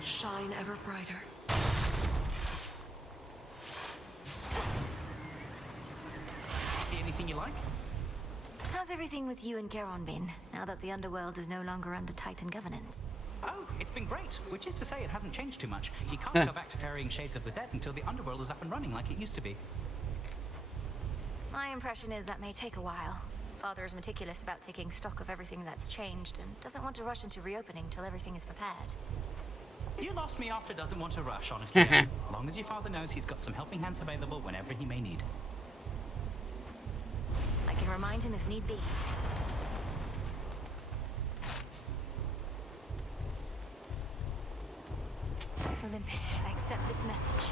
Shine ever brighter. See anything you like? How's everything with you and Charon been, now that the underworld is no longer under Titan governance? Oh, it's been great, which is to say it hasn't changed too much. He can't go back to ferrying shades of the dead until the underworld is up and running like it used to be. My impression is that may take a while. Father is meticulous about taking stock of everything that's changed and doesn't want to rush into reopening till everything is prepared. You lost me after doesn't want to rush, honestly. As long as your father knows he's got some helping hands available whenever he may need. I can remind him if need be. Olympus, I accept this message.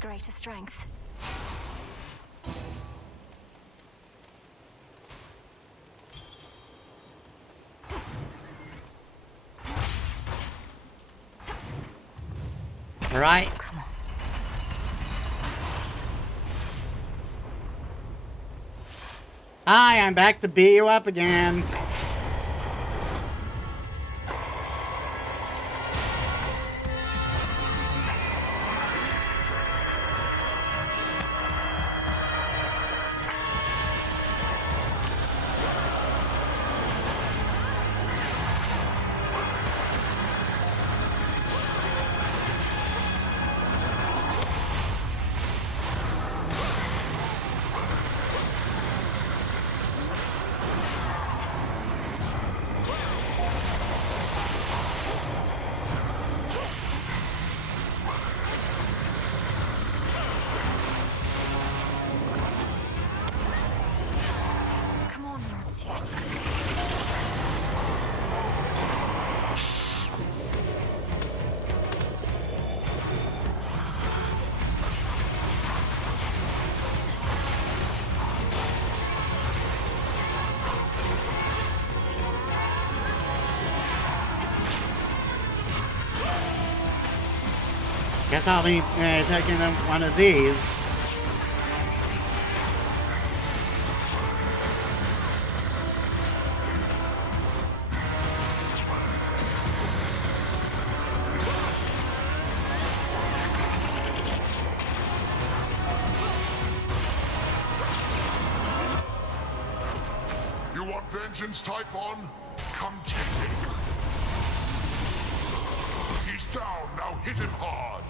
Greater strength. All right. Come on. Hi, I'm back to beat you up again. Come on, Lord Zeus. Guess I'll be taking one of these. You want vengeance, Typhon? Come take it. He's down, now hit him hard.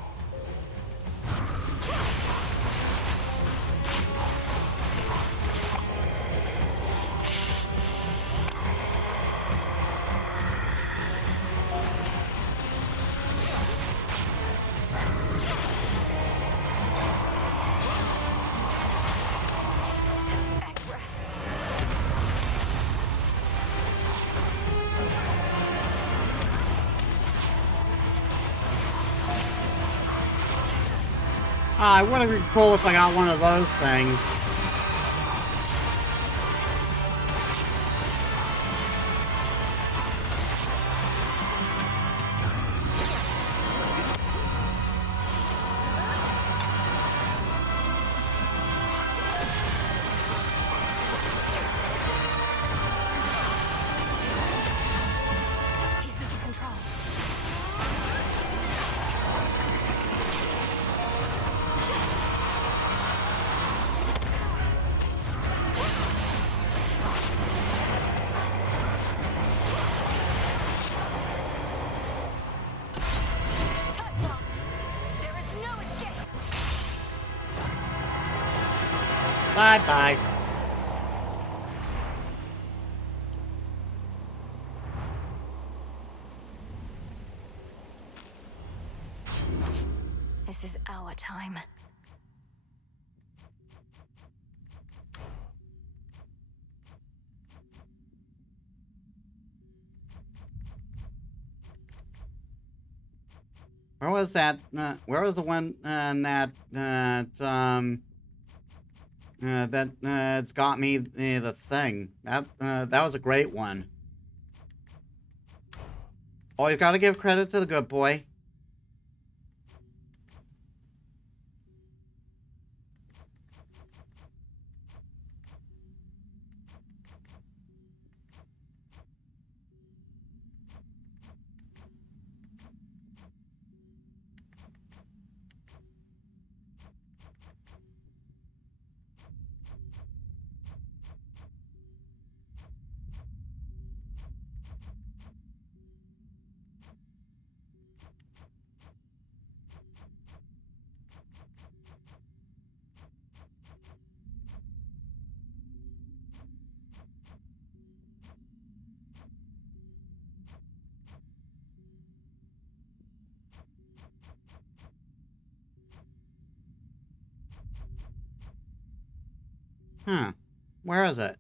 It would have been cool if I got one of those things. He's losing control. Bye-bye. This is our time. Where was that? Where was the one it's got me the thing? That was a great one. Oh, you gotta give credit to the good boy. Huh. Where is it?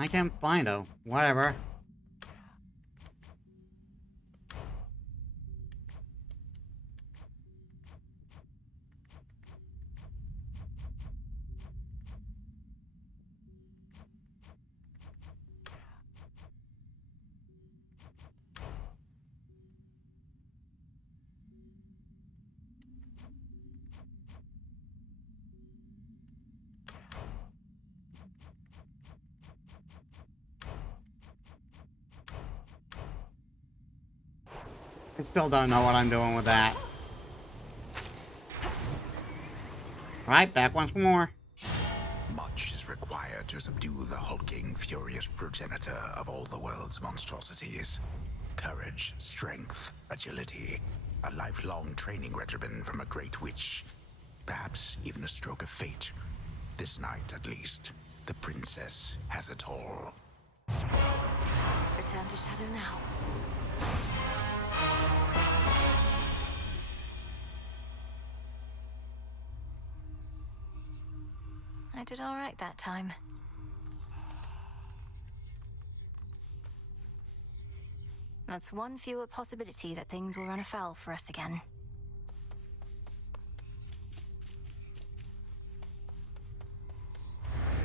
I can't find her. Whatever. I still don't know what I'm doing with that. Right, back once more. Much is required to subdue the hulking, furious progenitor of all the world's monstrosities. Courage, strength, agility, a lifelong training regimen from a great witch. Perhaps even a stroke of fate. This night, at least, the princess has it all. Return to Shadow now. I did all right that time. That's one fewer possibility that things will run afoul for us again.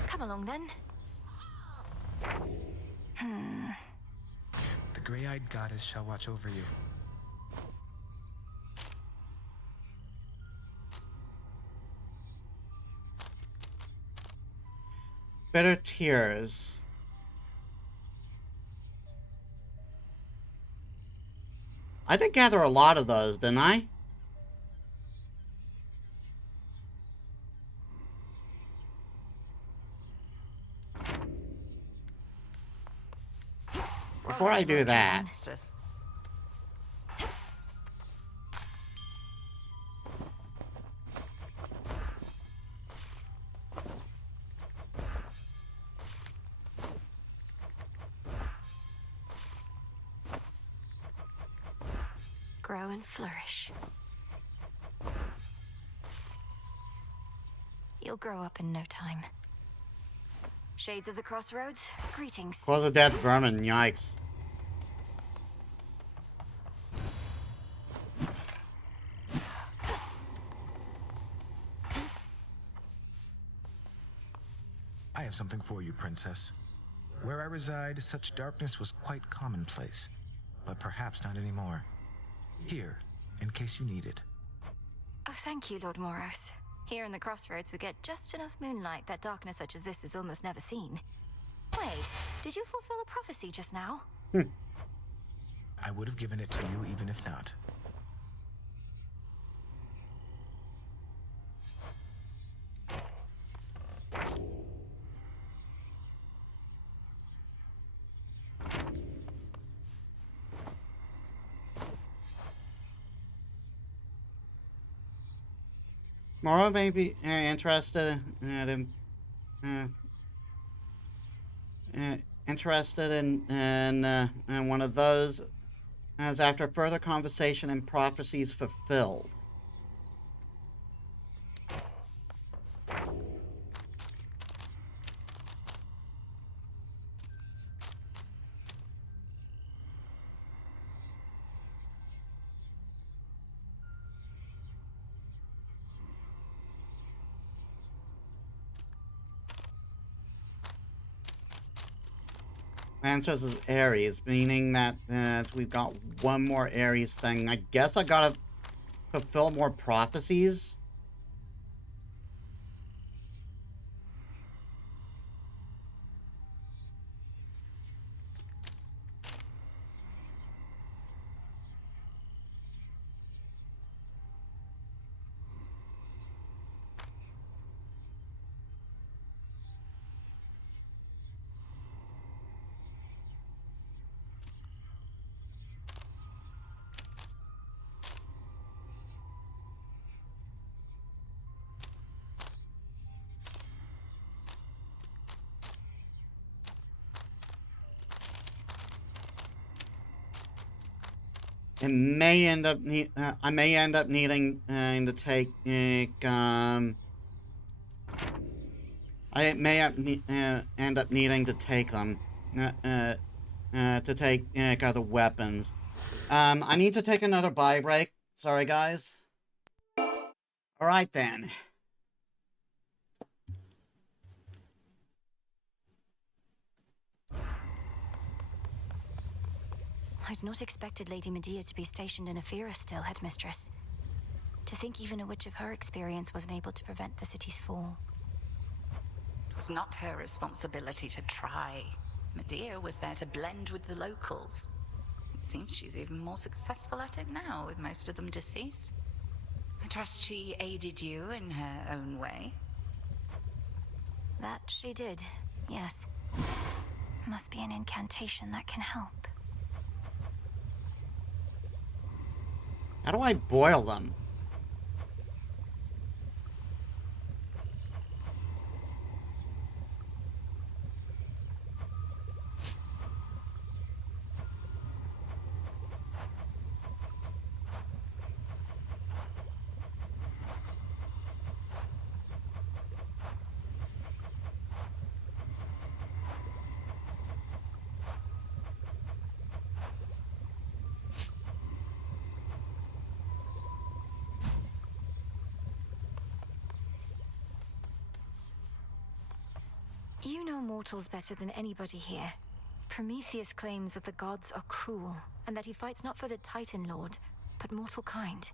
Come along then. The gray-eyed goddess shall watch over you. Bitter tears. I did gather a lot of those, didn't I? Before I do that... Grow and flourish. You'll grow up in no time. Shades of the Crossroads, greetings. Close the death vermin, yikes. I have something for you, Princess. Where I reside, such darkness was quite commonplace, but perhaps not anymore. Here, in case you need it. Oh, thank you, Lord Moros. Here in the Crossroads, we get just enough moonlight that darkness such as this is almost never seen. Wait, did you fulfill a prophecy just now? I would have given it to you even if not. Moro may be interested in one of those, as after further conversation and prophecies fulfilled. Answers is Aries, meaning that we've got one more Aries thing. I guess I gotta fulfill more prophecies. It may end up I may end up needing to take I may end up needing to take them to take other weapons. I need to take another buy break. Sorry, guys. All right then. I'd not expected Lady Medea to be stationed in Ephira still, Headmistress. To think even a witch of her experience wasn't able to prevent the city's fall. It was not her responsibility to try. Medea was there to blend with the locals. It seems she's even more successful at it now, with most of them deceased. I trust she aided you in her own way. That she did, yes. Must be an incantation that can help. How do I boil them? You know mortals better than anybody here. Prometheus claims that the gods are cruel, and that he fights not for the Titan Lord, but mortal kind.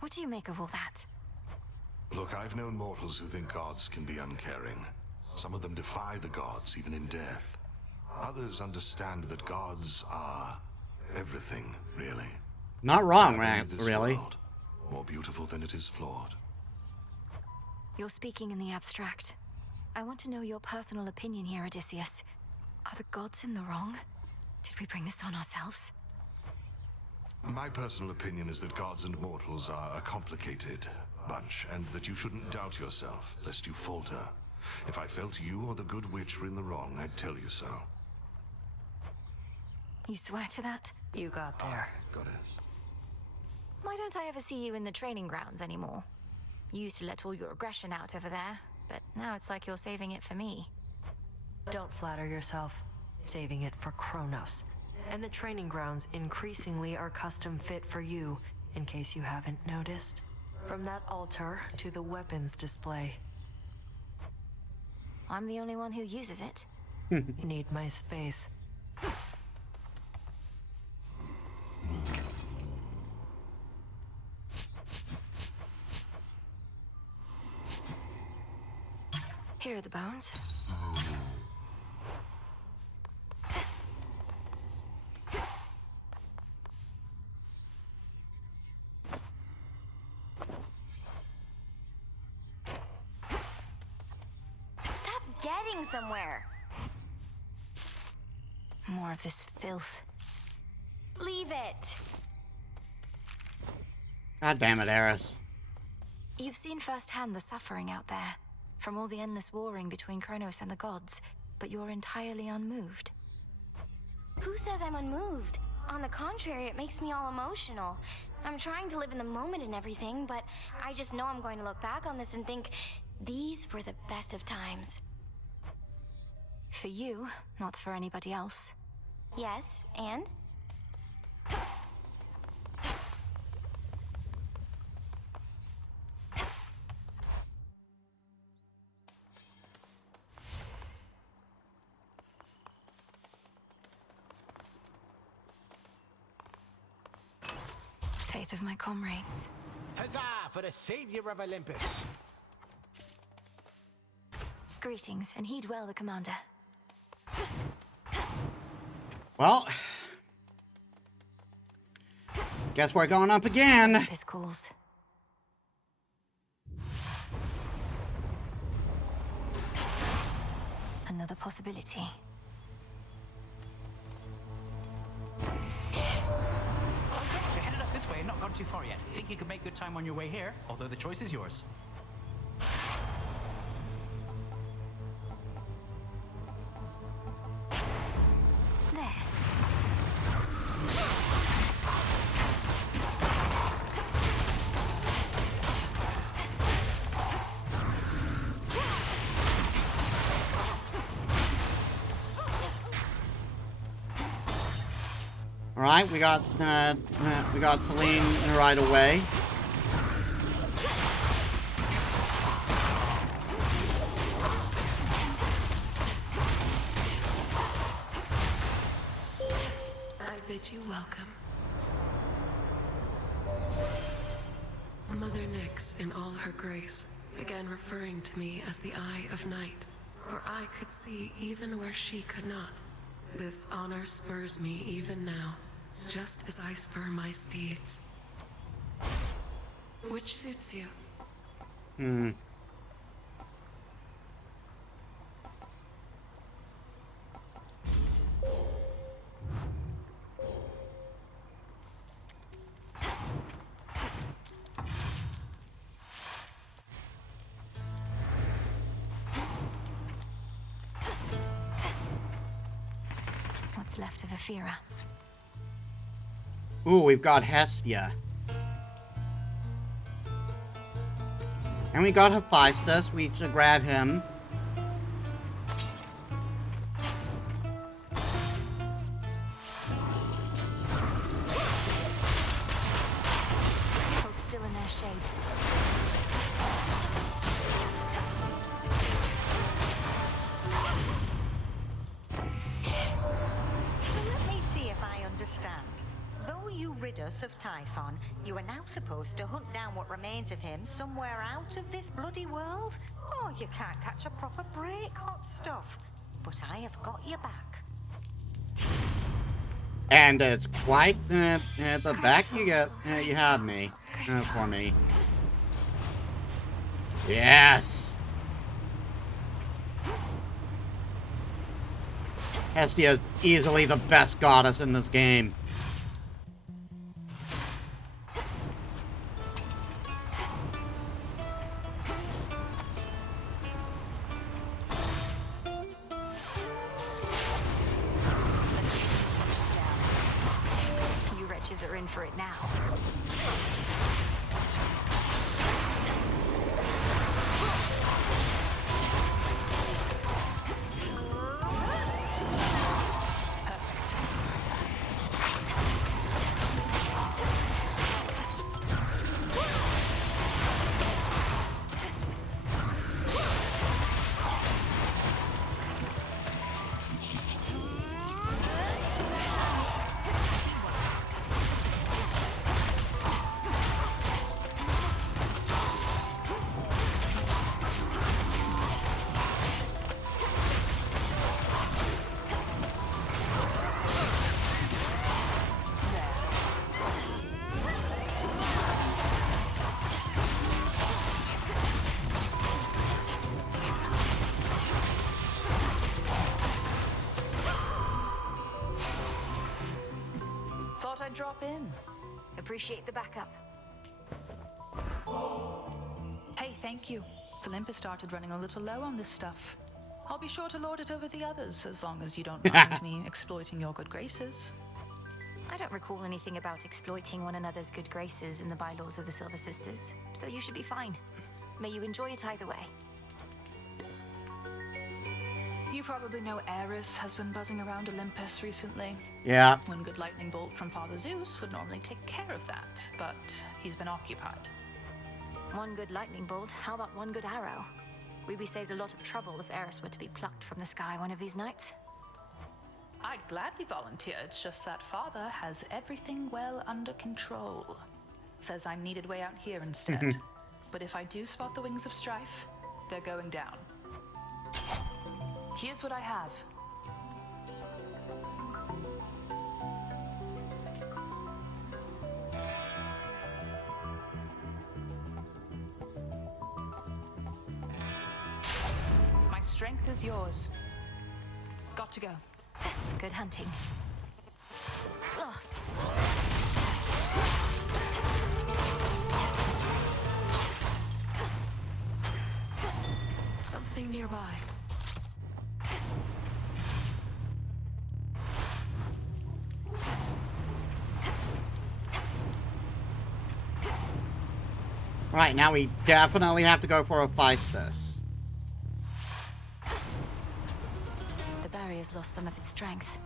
What do you make of all that? Look, I've known mortals who think gods can be uncaring. Some of them defy the gods, even in death. Others understand that gods are everything, really. Not wrong, This really. world, more beautiful than it is flawed. You're speaking in the abstract. I want to know your personal opinion here, Odysseus. Are the gods in the wrong? Did we bring this on ourselves? My personal opinion is that gods and mortals are a complicated bunch, and that you shouldn't doubt yourself, lest you falter. If I felt you or the good witch were in the wrong, I'd tell you so. You swear to that? You got there. Goddess. Why don't I ever see you in the training grounds anymore? You used to let all your aggression out over there. but now it's like you're saving it for me. Don't flatter yourself. Saving it for Kronos. And the training grounds increasingly are custom fit for you, in case you haven't noticed. From that altar to the weapons display. I'm the only one who uses it. Need my space. Here are the bones. Stop getting somewhere. More of this filth. Leave it. God damn it, Eris. You've seen firsthand the suffering out there, from all the endless warring between Kronos and the gods, but you're entirely unmoved. Who says I'm unmoved? On the contrary, it makes me all emotional. I'm trying to live in the moment and everything, but I just know I'm going to look back on this and think, these were the best of times. For you, not for anybody else. Yes, and? Faith of my comrades. Huzzah for the savior of Olympus! Greetings, and heed well the commander. Well, guess we're going up again. Olympus calls. Another possibility. So headed up this way and not gone too far yet. Think you could make good time on your way here, although the choice is yours. There. All right, we got Celine right away. I bid you welcome. Mother Nyx, in all her grace, began referring to me as the Eye of Night, for I could see even where she could not. This honor spurs me even now, just as I spur my steeds. Which suits you? What's left of Ephira? Ooh, we've got Hestia. And we got Hephaestus. We should grab him. Hold still in their shades. So let me see if I understand. Though you rid us of Typhon, you are now supposed to hunt down what remains of him somewhere out of this bloody world? Oh, you can't catch a proper break, hot stuff. But I have got your back. And it's quite at the back you get. You have me for me. Yes. Hestia is easily the best goddess in this game. You wretches are in for it now. drop in. Appreciate the backup. Hey, thank you. Olympus started running a little low on this stuff. I'll be sure to lord it over the others, as long as you don't mind me exploiting your good graces. I don't recall anything about exploiting one another's good graces in the bylaws of the Silver Sisters, so you should be fine. May you enjoy it either way. You probably know Eris has been buzzing around Olympus recently. Yeah. One good lightning bolt from Father Zeus would normally take care of that, but he's been occupied. One good lightning bolt, how about one good arrow? We'd be saved a lot of trouble if Eris were to be plucked from the sky one of these nights. I'd gladly volunteer, it's just that Father has everything well under control. Says I'm needed way out here instead. But if I do spot the wings of strife, they're going down. Here's what I have. My strength is yours. Got to go. Good hunting. Lost. Something nearby. Right, now we definitely have to go for a Phaistos. The barrier's lost some of its strength.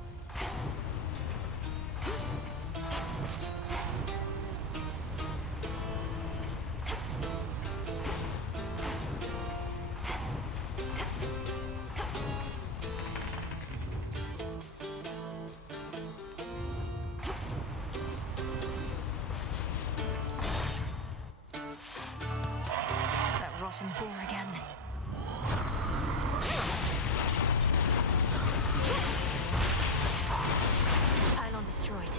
Rotten boar again. Pylon destroyed.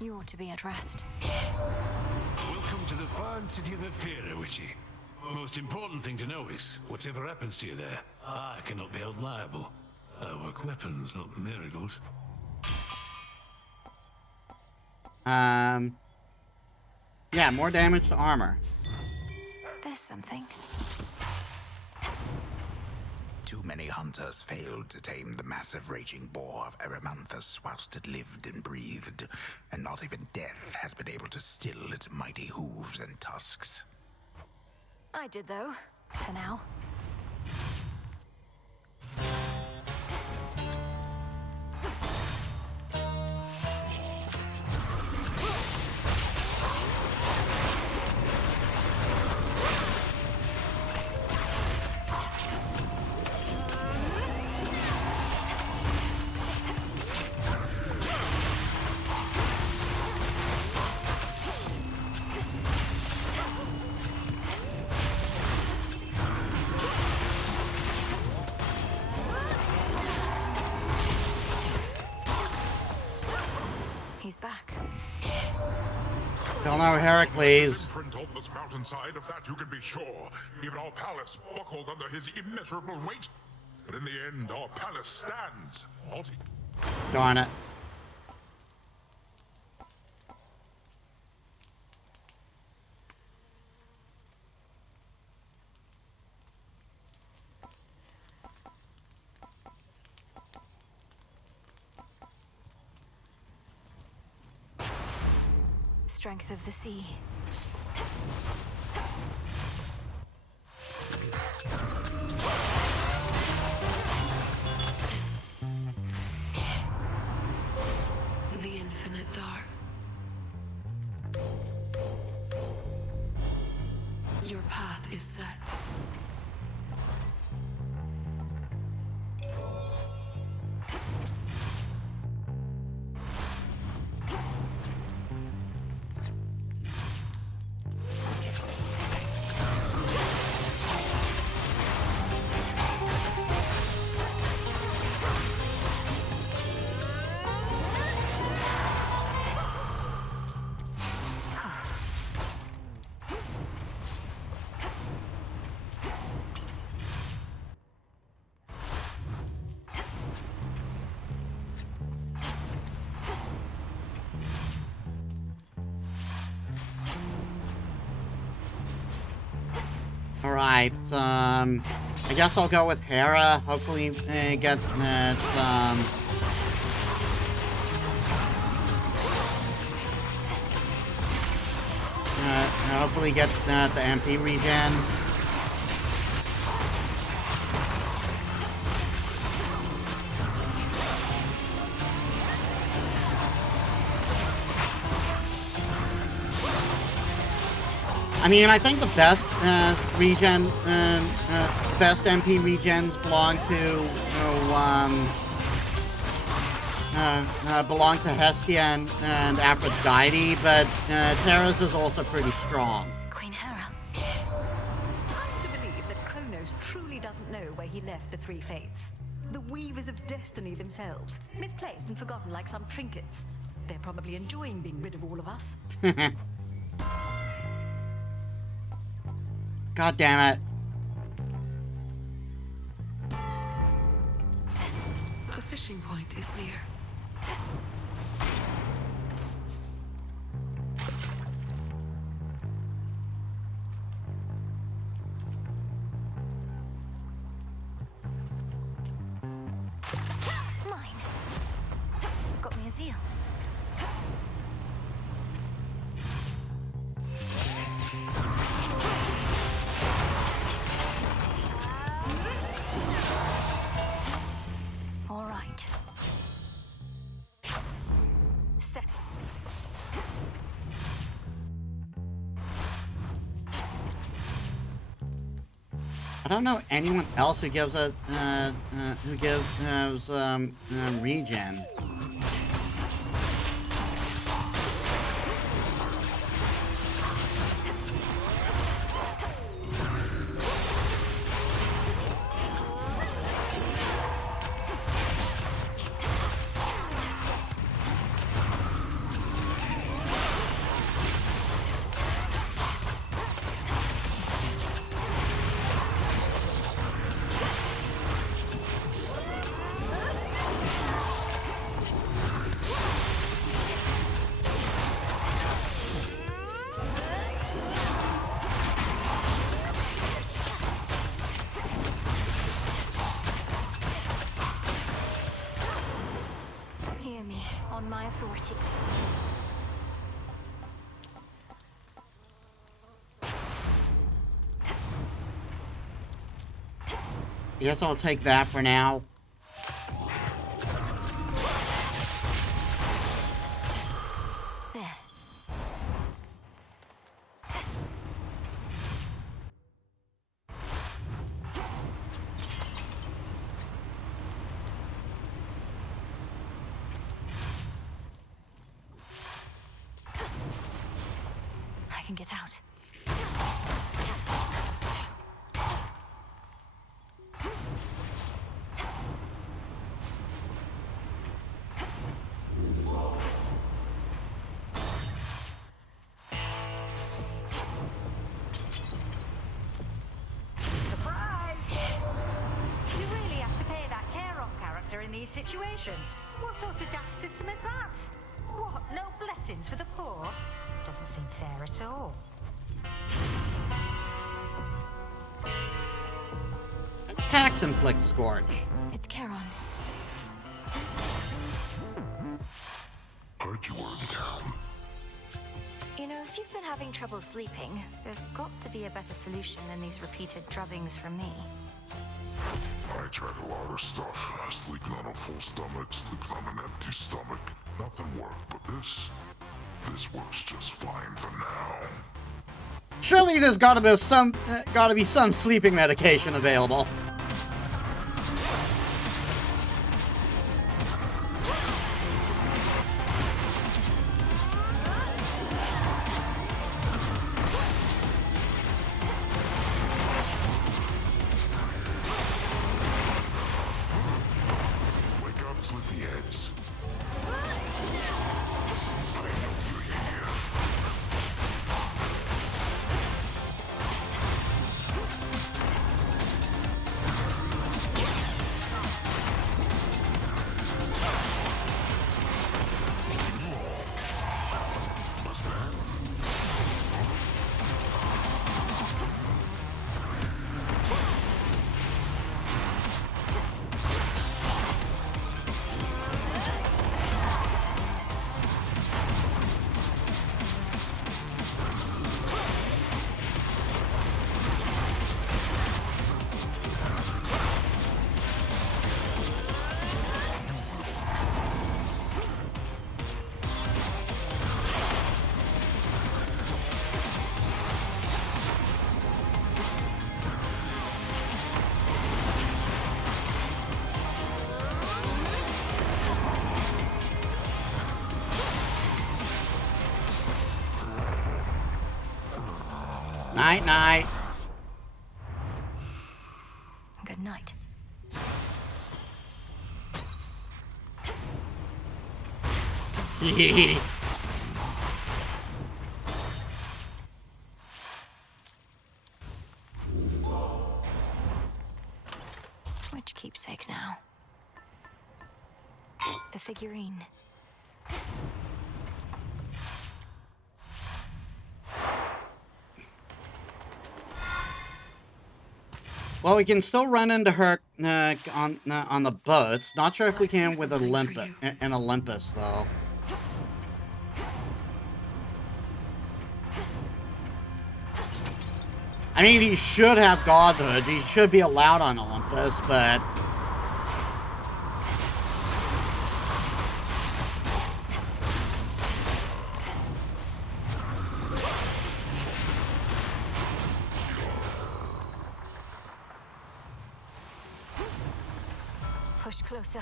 You ought to be at rest. Welcome to the fine city of Ephira, Witchy. Most important thing to know is, whatever happens to you there, I cannot be held liable. I work weapons, not miracles. Yeah, more damage to armor. There's something. Too many hunters failed to tame the massive raging boar of Erymanthus whilst it lived and breathed, and not even death has been able to still its mighty hooves and tusks. I did, though. For now. He's back. Don't know, Heracles. Imprint on this mountainside, of that you can be sure. Even our palace buckled under his immeasurable weight. But in the end, our palace stands. Darn it. Strength of the sea. Alright, I guess I'll go with Hera. Hopefully, get that, hopefully get the MP regen. I mean, I think the best regen, best MP regens belong to Hestia and Aphrodite, but Terra's is also pretty strong. Queen Hera. I'm to believe that Kronos truly doesn't know where he left the three fates. The weavers of destiny themselves, misplaced and forgotten like some trinkets. They're probably enjoying being rid of all of us. God damn it. A fishing point is near. Mine. Got me a zeal. All right. Set. I don't know anyone else who gives a regen. Hear me, on my authority. Guess I'll take that for now. There. I can get out. Surprise! You really have to pay that care-off character in these situations. What sort of daft system is that? What, no blessings for the poor? Doesn't seem fair at all. Tax inflict scorch. It's Charon. Heard you were in town. You know, if you've been having trouble sleeping, there's got to be a better solution than these repeated drubbings from me. I tried a lot of stuff. Sleeping on a full stomach, sleeping on an empty stomach. Nothing worked, but this works just fine for now. Surely there's gotta be some sleeping medication available. Wake up, sleepyheads. Night, night. Good night. Which keepsake now? The figurine. Well, we can still run into her on the boats. Not sure if we can with an Olympus, though. I mean, he should have godhood. He should be allowed on Olympus, but... Push closer.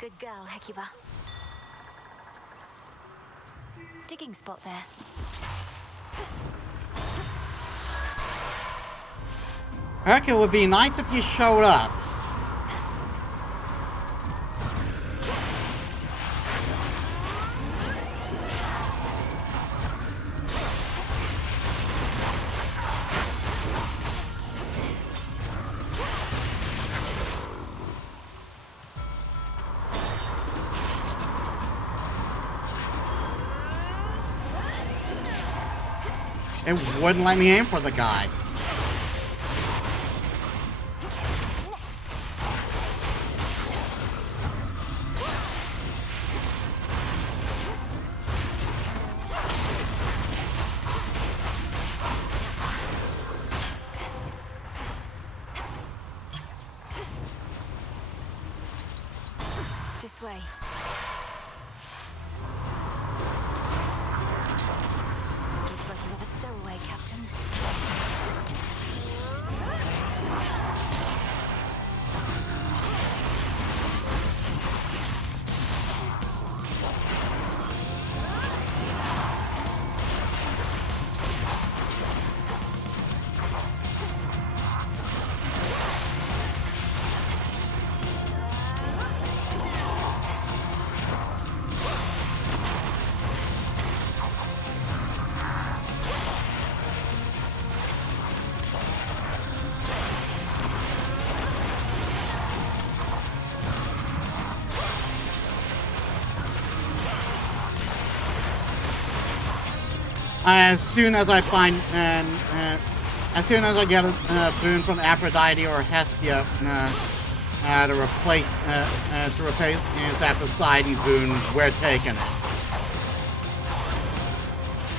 Good girl, Hekiba. Digging spot there. Heck, it would be nice if you showed up. It wouldn't let me aim for the guy. This way. Looks like you have a stowaway, Captain. As soon as I find, as soon as I get a boon from Aphrodite or Hestia to replace that Poseidon boon, we're taking it.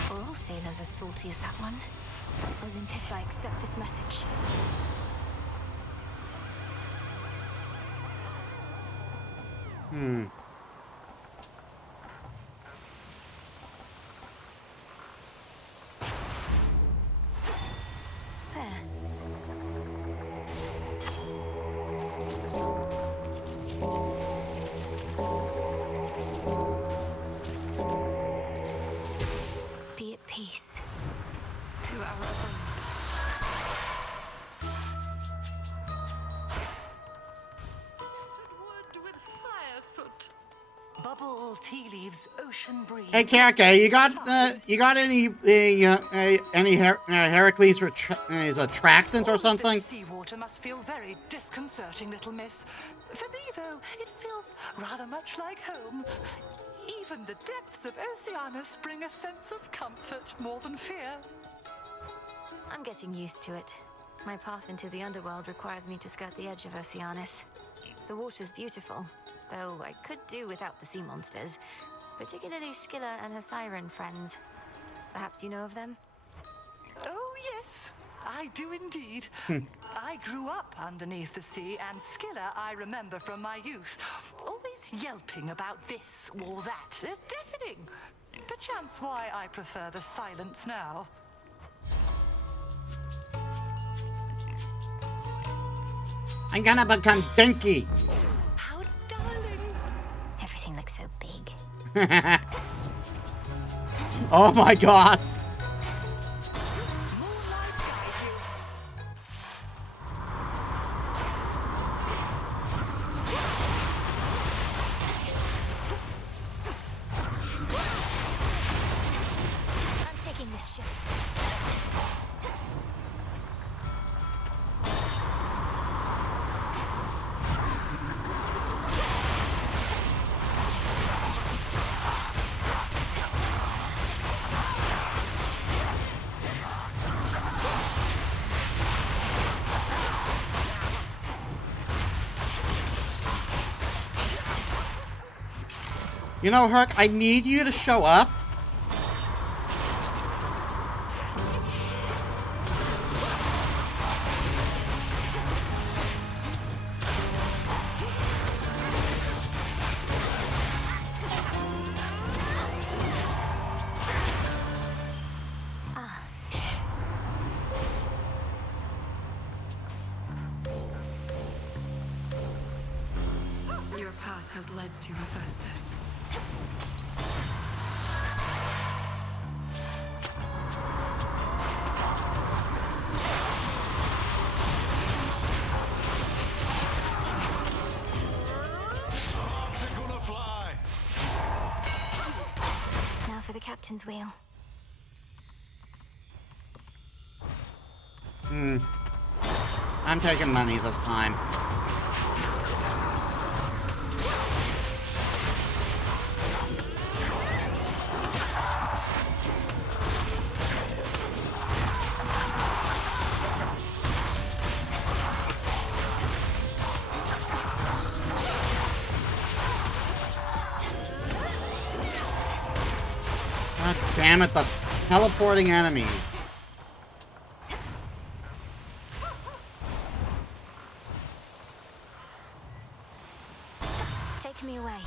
Are all sailors as salty as that one? Olympus, I accept this message. Be at peace. To our abode. Wood with fire soot. Bubble, tea leaves, ocean breeze. Hey, Karaka, you got any Heracles attractant or something? This seawater must feel very disconcerting, little miss. For me, though, it feels rather much like home. Even the depths of Oceanus bring a sense of comfort more than fear. I'm getting used to it. My path into the underworld requires me to skirt the edge of Oceanus. The water's beautiful, though I could do without the sea monsters, particularly Scylla and her siren friends. Perhaps you know of them? Oh, yes, I do indeed. I grew up underneath the sea, and Scylla I remember from my youth. Always always yelping about this or that. It's deafening. Perchance why I prefer the silence now. I'm gonna become dinky. How darling. Everything looks so big. Oh my god. I'm taking this ship. You know, Herc, I need you to show up. Your path has led to Hephaestus. Sparks are gonna fly. Now for the captain's wheel. I'm taking money this time. God damn it, the teleporting enemies. Take me away.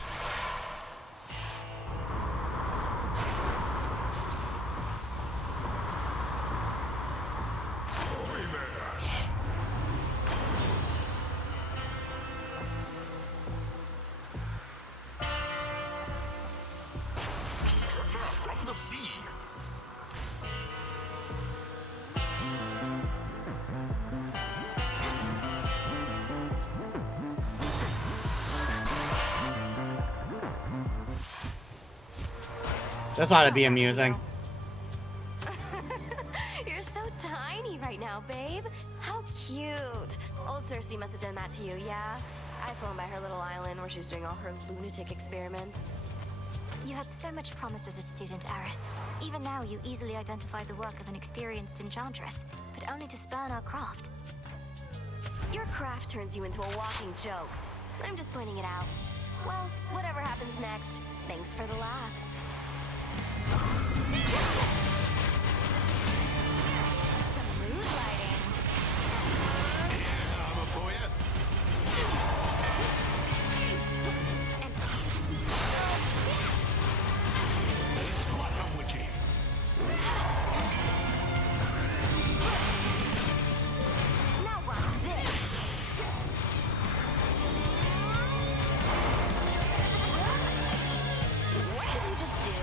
Treasure from the sea. This ought to be amusing. You're so tiny right now, babe. How cute. Old Cersei must have done that to you, yeah? I flown by her little island where she's doing all her lunatic experiments. You had so much promise as a student, Aris. Even now, you easily identify the work of an experienced enchantress, but only to spurn our craft. Your craft turns you into a walking joke. I'm just pointing it out. Well, whatever happens next, thanks for the laughs. Some mood lighting. Here's armor for you. It's quite a witchy. Now watch this. What did you just do?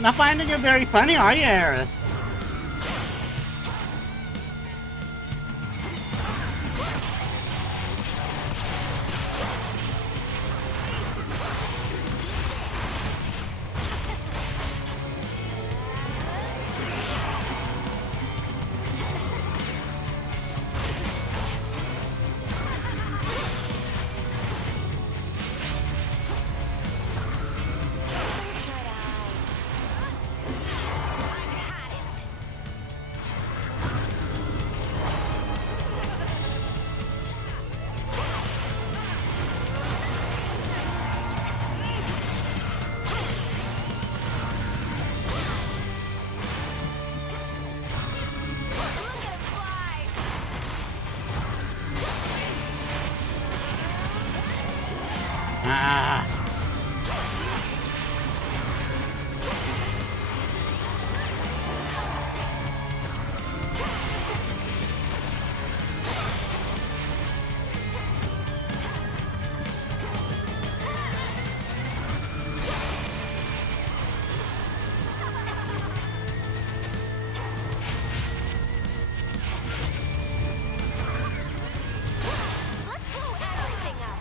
Not finding it very funny, are you, Aris? Don't try to hide. I've had it. Ah. Let's blow everything up.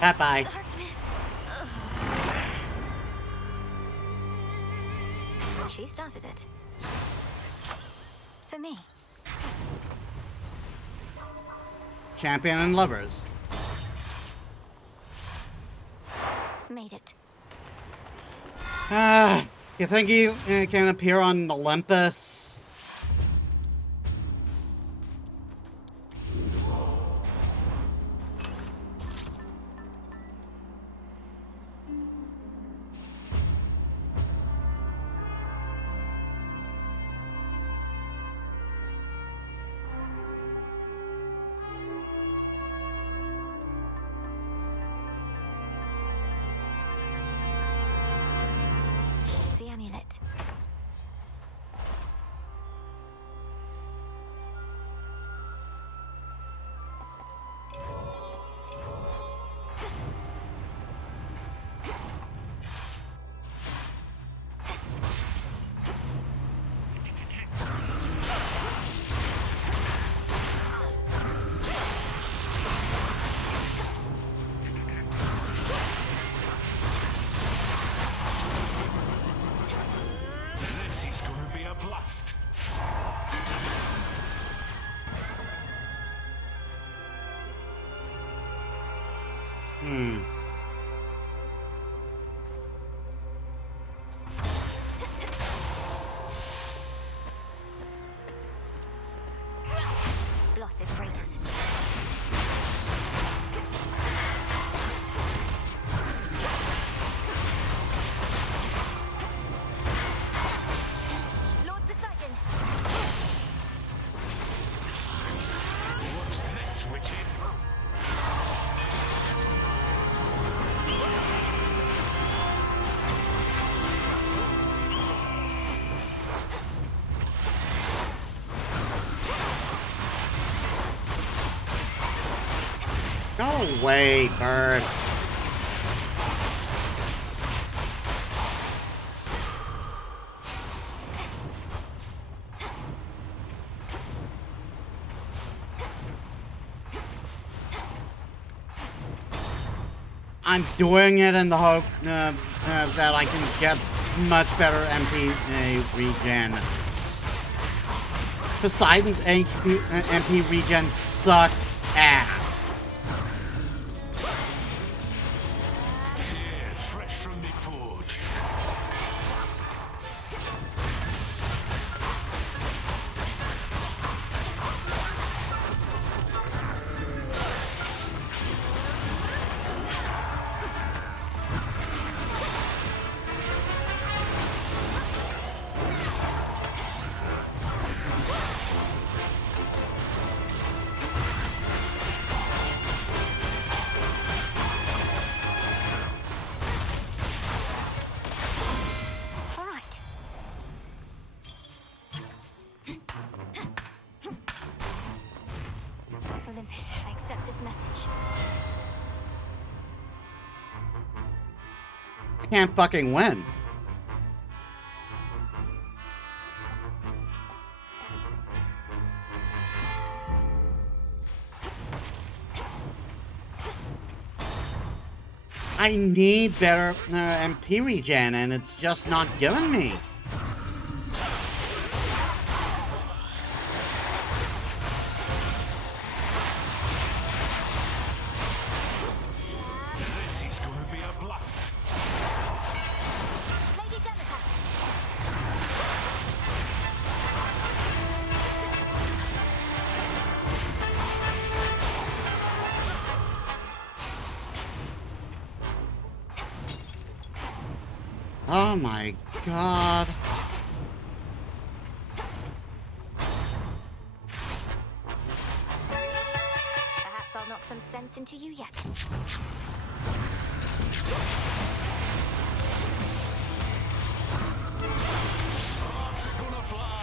Bye-bye. She started it. For me. Champion and lovers. Made it. You think you can appear on Olympus? The amulet. This is gonna be a blast. Hmm. Lost it, Kratos. Lord Poseidon. What's this, witchy? Go away, bird. I'm doing it in the hope that I can get much better MP regen. Poseidon's MP regen sucks ass. Yeah, fresh from the forge. All right. Olympus, I accept this message. I can't fucking win. I need better MP regen, and it's just not giving me. This is gonna be a blast. Lady Demeter. Oh my god. Perhaps I'll knock some sense into you yet. Sparks are gonna fly.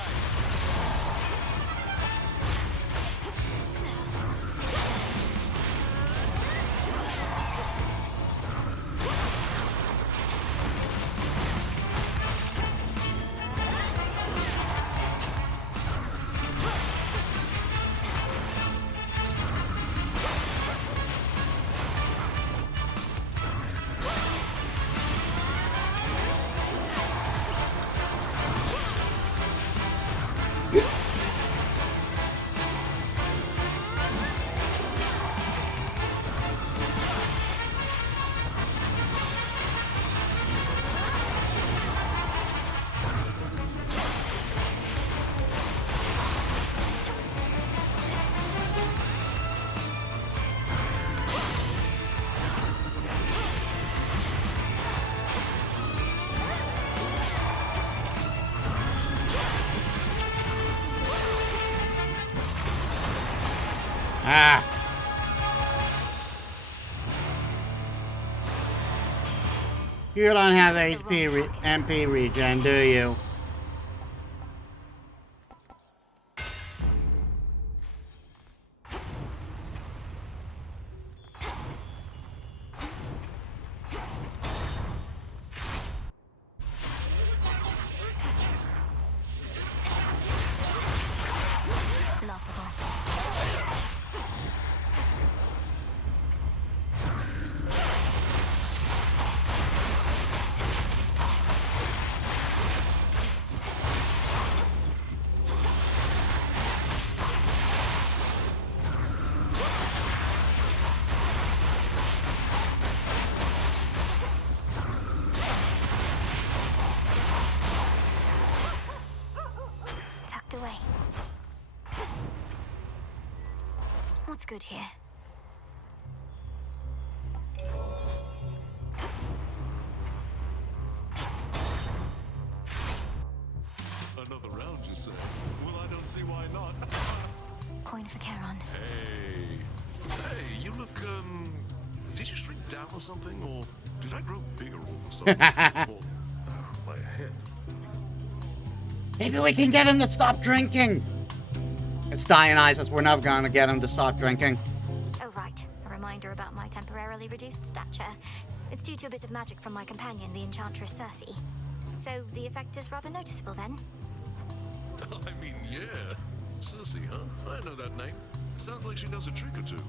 Ah. You don't have MP regen, do you? Tucked away. What's good here? Another round, you say? Well, I don't see why not. Coin for Charon. Hey. Hey, you look, did you shrink down or something? Or did I grow bigger all of a sudden? My head. Maybe we can get him to stop drinking. It's Dionysus. We're never gonna get him to stop drinking. Oh, right. A reminder about my temporarily reduced stature. It's due to a bit of magic from my companion, the Enchantress Circe. So the effect is rather noticeable then? I mean, yeah. Circe, huh? I know that name. Sounds like she knows a trick or two.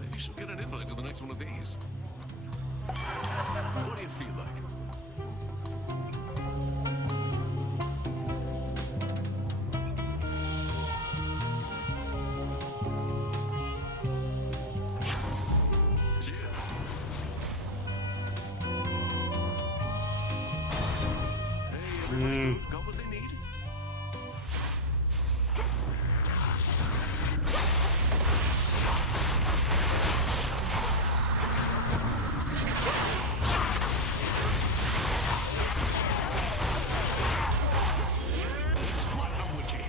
Maybe she'll get an invite to the next one of these. What do you feel like? Cheers. Hey, got what they need? Let's fly them, would you?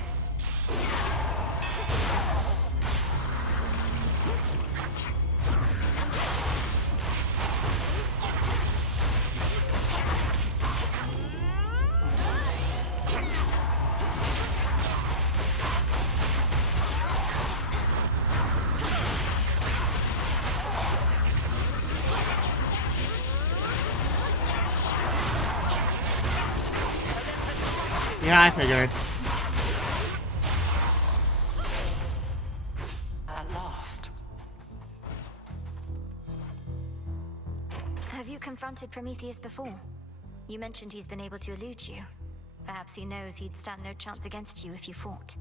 Yeah, I figured. At last. Have you confronted Prometheus before? You mentioned he's been able to elude you. Perhaps he knows he'd stand no chance against you if you fought.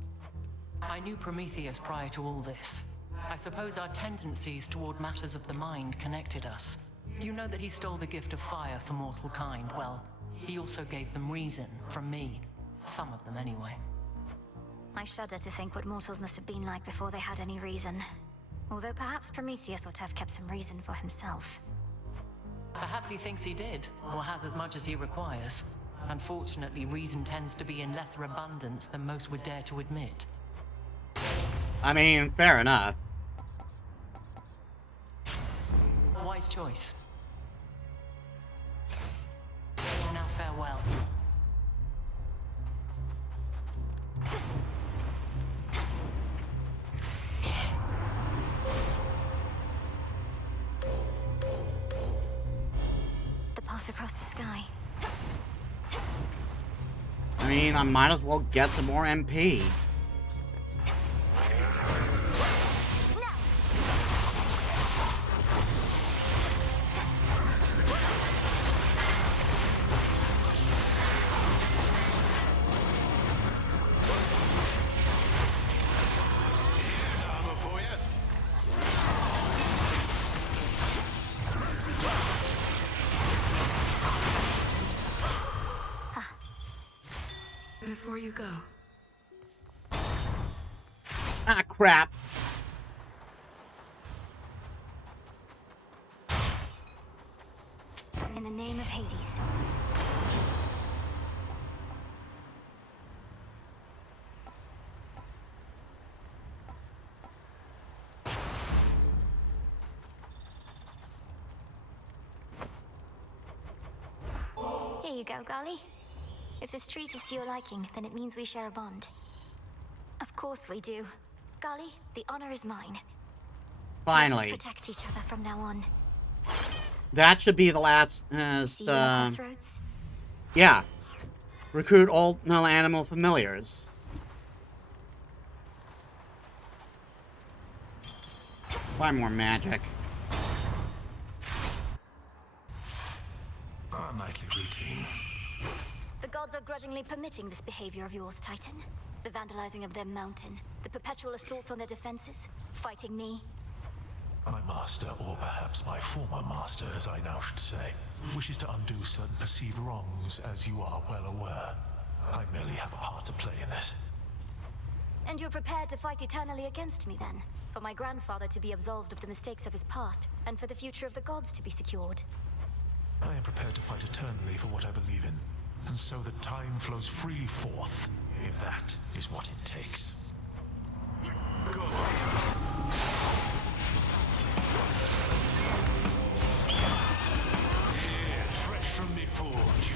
I knew Prometheus prior to all this. I suppose our tendencies toward matters of the mind connected us. You know that he stole the gift of fire for mortal kind. Well, he also gave them reason from me. Some of them, anyway. I shudder to think what mortals must have been like before they had any reason. Although perhaps Prometheus ought to have kept some reason for himself. Perhaps he thinks he did, or has as much as he requires. Unfortunately, reason tends to be in lesser abundance than most would dare to admit. I mean, fair enough. Wise choice. Now farewell. The path across the sky. I mean, I might as well get some more MP. Before you go, Ah, crap. In the name of Hades. Here you go, Golly. If this treat is to your liking, then it means we share a bond. Of course we do. Golly, the honor is mine. Finally. Let us protect each other from now on. That should be the last, See you at Crossroads? yeah. Recruit all null animal familiars. Why more magic? Our nightly routine. The gods are grudgingly permitting this behavior of yours, Titan. The vandalizing of their mountain, the perpetual assaults on their defenses, fighting me. My master, or perhaps my former master, as I now should say, wishes to undo certain perceived wrongs, as you are well aware. I merely have a part to play in this. And you're prepared to fight eternally against me, then? For my grandfather to be absolved of the mistakes of his past, and for the future of the gods to be secured? I am prepared to fight eternally for what I believe in, and so that time flows freely forth, if that is what it takes. Go, Yeah, fresh from the forge.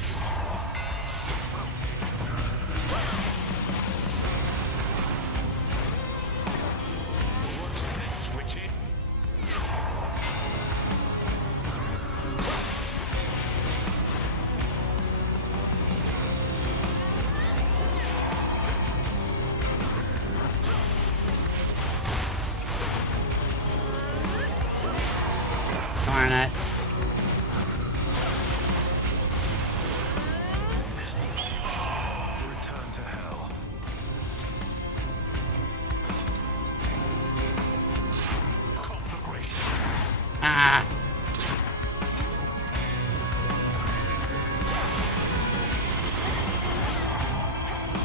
What's this, witchy? Darn it. Return to hell. Conflagration. Ah.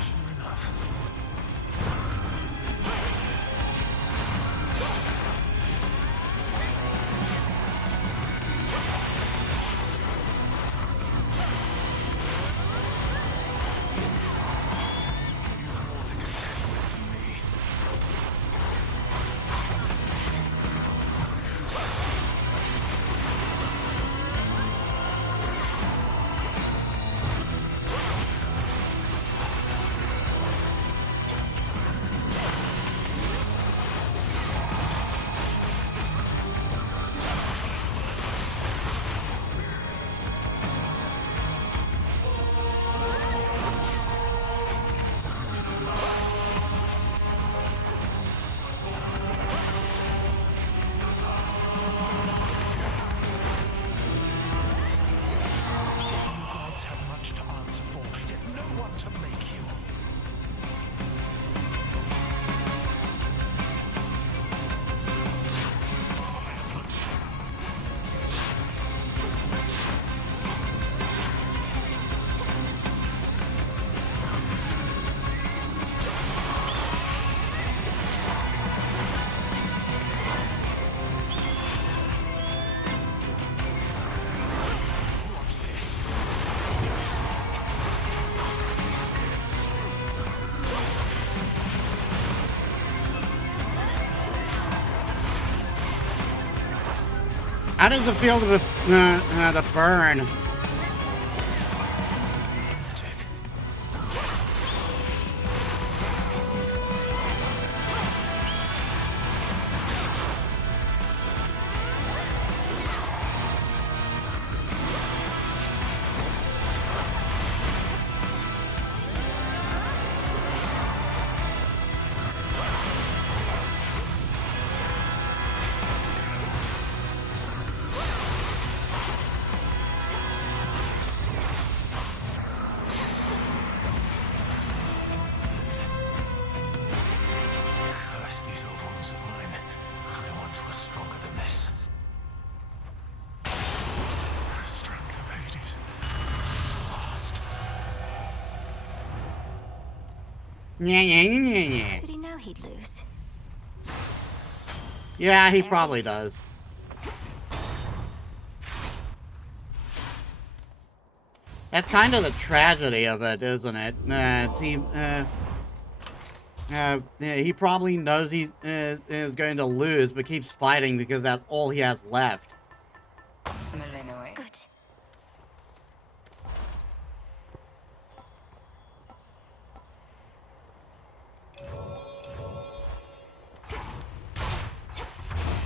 Sure enough. How does it feel to burn? Curse these old wounds of mine. I once was stronger than this. The strength of Hades. Lost. Yeah. Did he know he'd lose? Yeah, he probably does. That's kind of the tragedy of it, isn't it? He probably knows he is going to lose, but keeps fighting because that's all he has left. Good.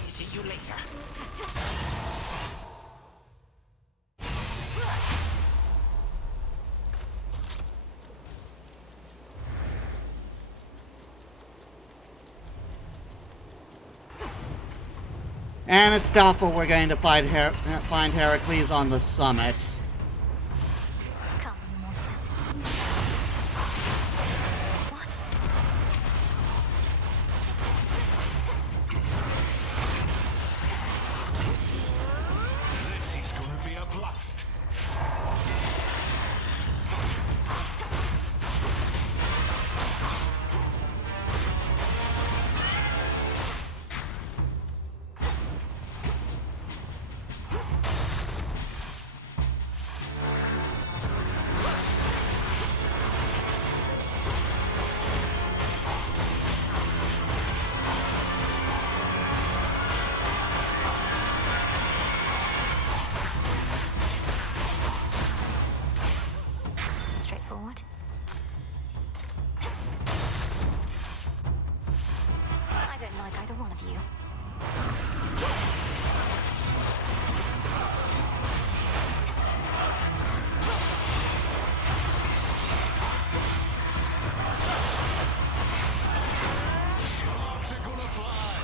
See you later. And it's doubtful we're going to find Heracles on the summit. Come, you monsters. What? This is gonna be a blast. Straightforward. I don't like either one of you. Sparks are gonna fly.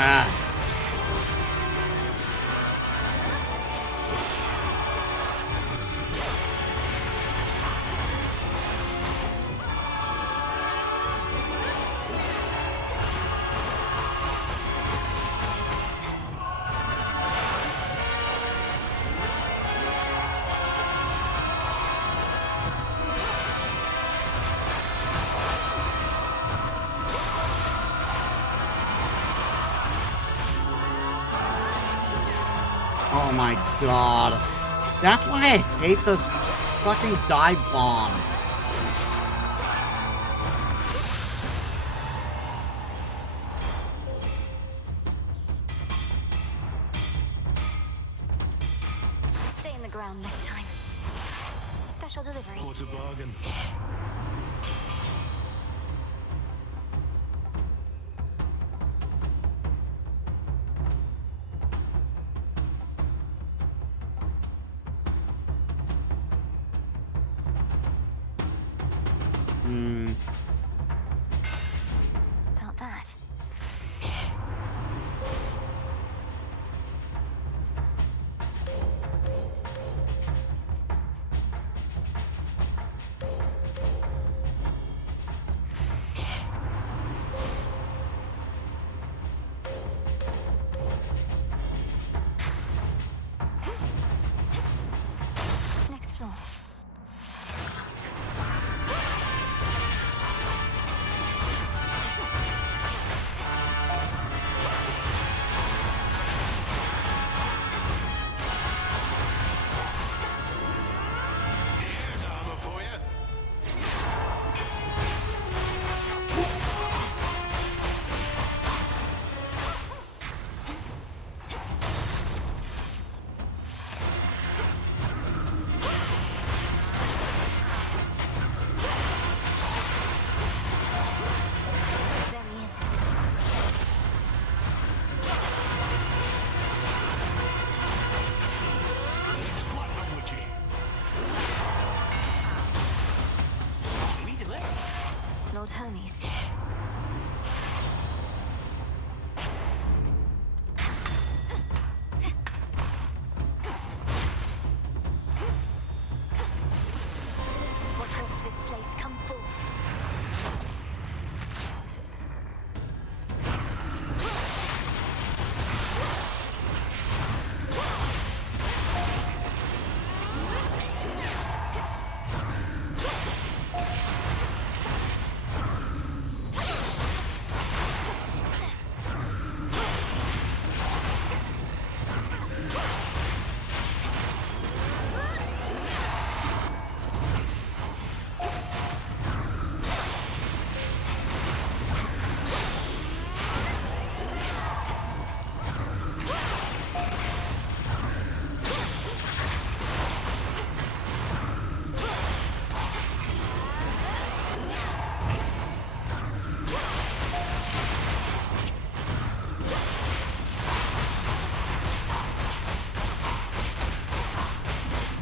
Ah. Oh my god. That's why I hate this fucking dive bomb. Stay in the ground next time. Special delivery. What a bargain. Hmm. About that. Next floor.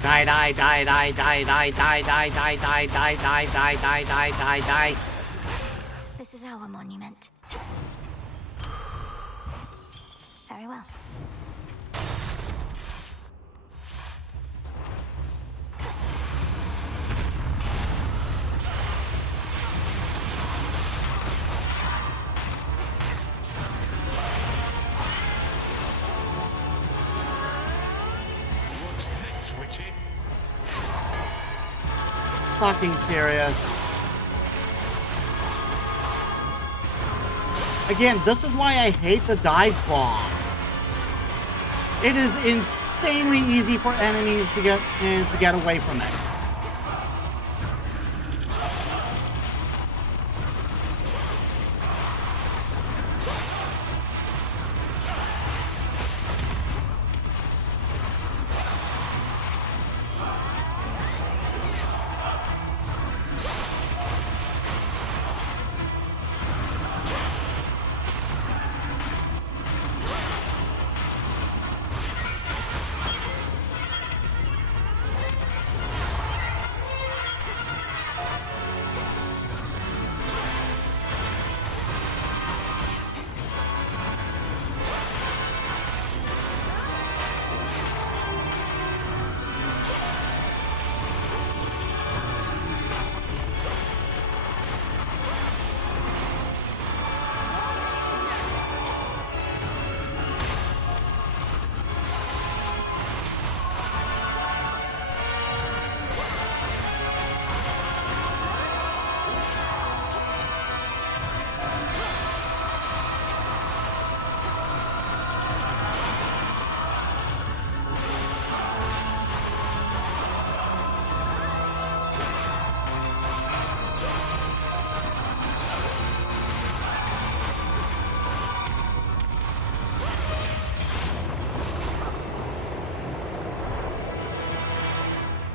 Die, die, die, die, die, die, die, die, die, die, die, die, die, die, die, die, die. This is our monument. Very well. Fucking serious. Again, this is why I hate the dive bomb. It is insanely easy for enemies to get away from it.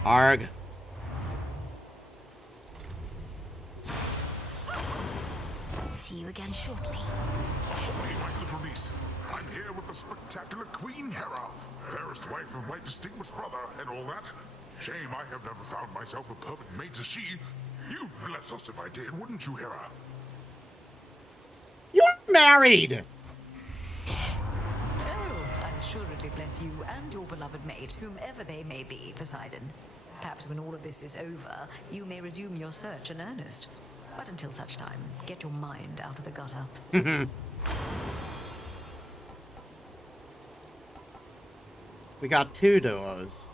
Arg. See you again shortly. Hey, my little niece. I'm here with the spectacular Queen Hera, fairest wife of my distinguished brother, and all that. Shame I have never found myself a perfect mate as she. You'd bless us if I did, wouldn't you, Hera? You're married! Oh, I'll assuredly bless you and your beloved mate, whomever they may be, Poseidon. Perhaps when all of this is over, you may resume your search in earnest. But until such time, get your mind out of the gutter. We got 2 duos.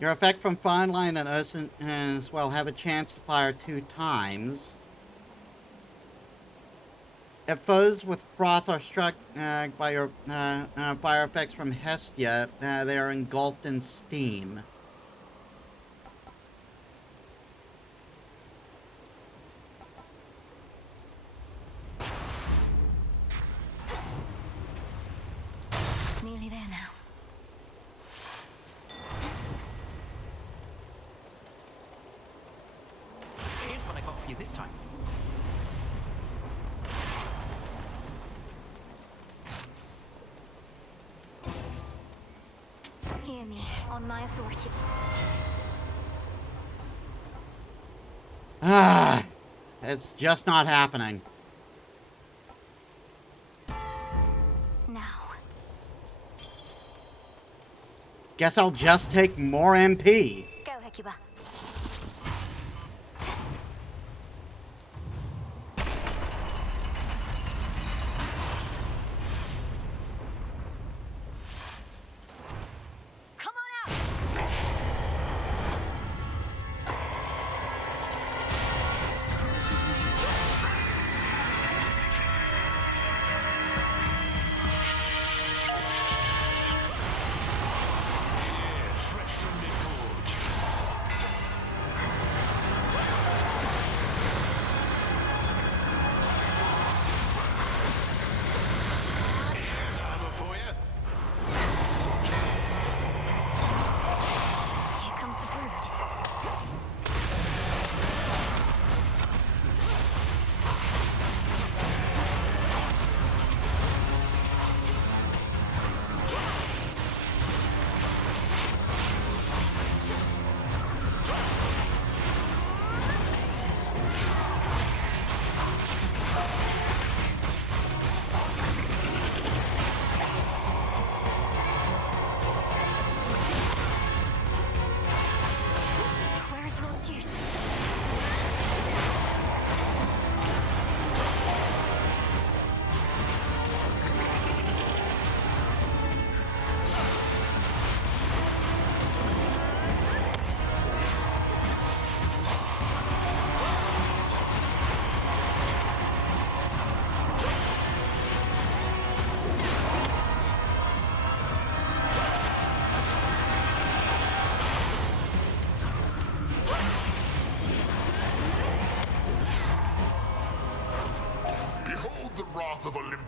Your effect from Fine Line and Ocean as well have a chance to fire 2 times. If foes with froth are struck by your fire effects from Hestia, they are engulfed in steam. Nearly there now. Here's what I got for you this time. Hear me, on my authority. Ah, it's just not happening. Now. Guess I'll just take more MP. Go, Hecuba.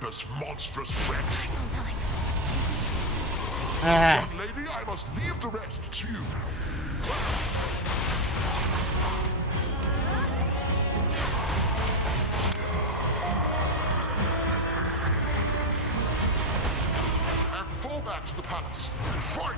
Olympus, monstrous wretch! Right on time. Young lady, I must leave the rest to you. And fall back to the palace. Fight!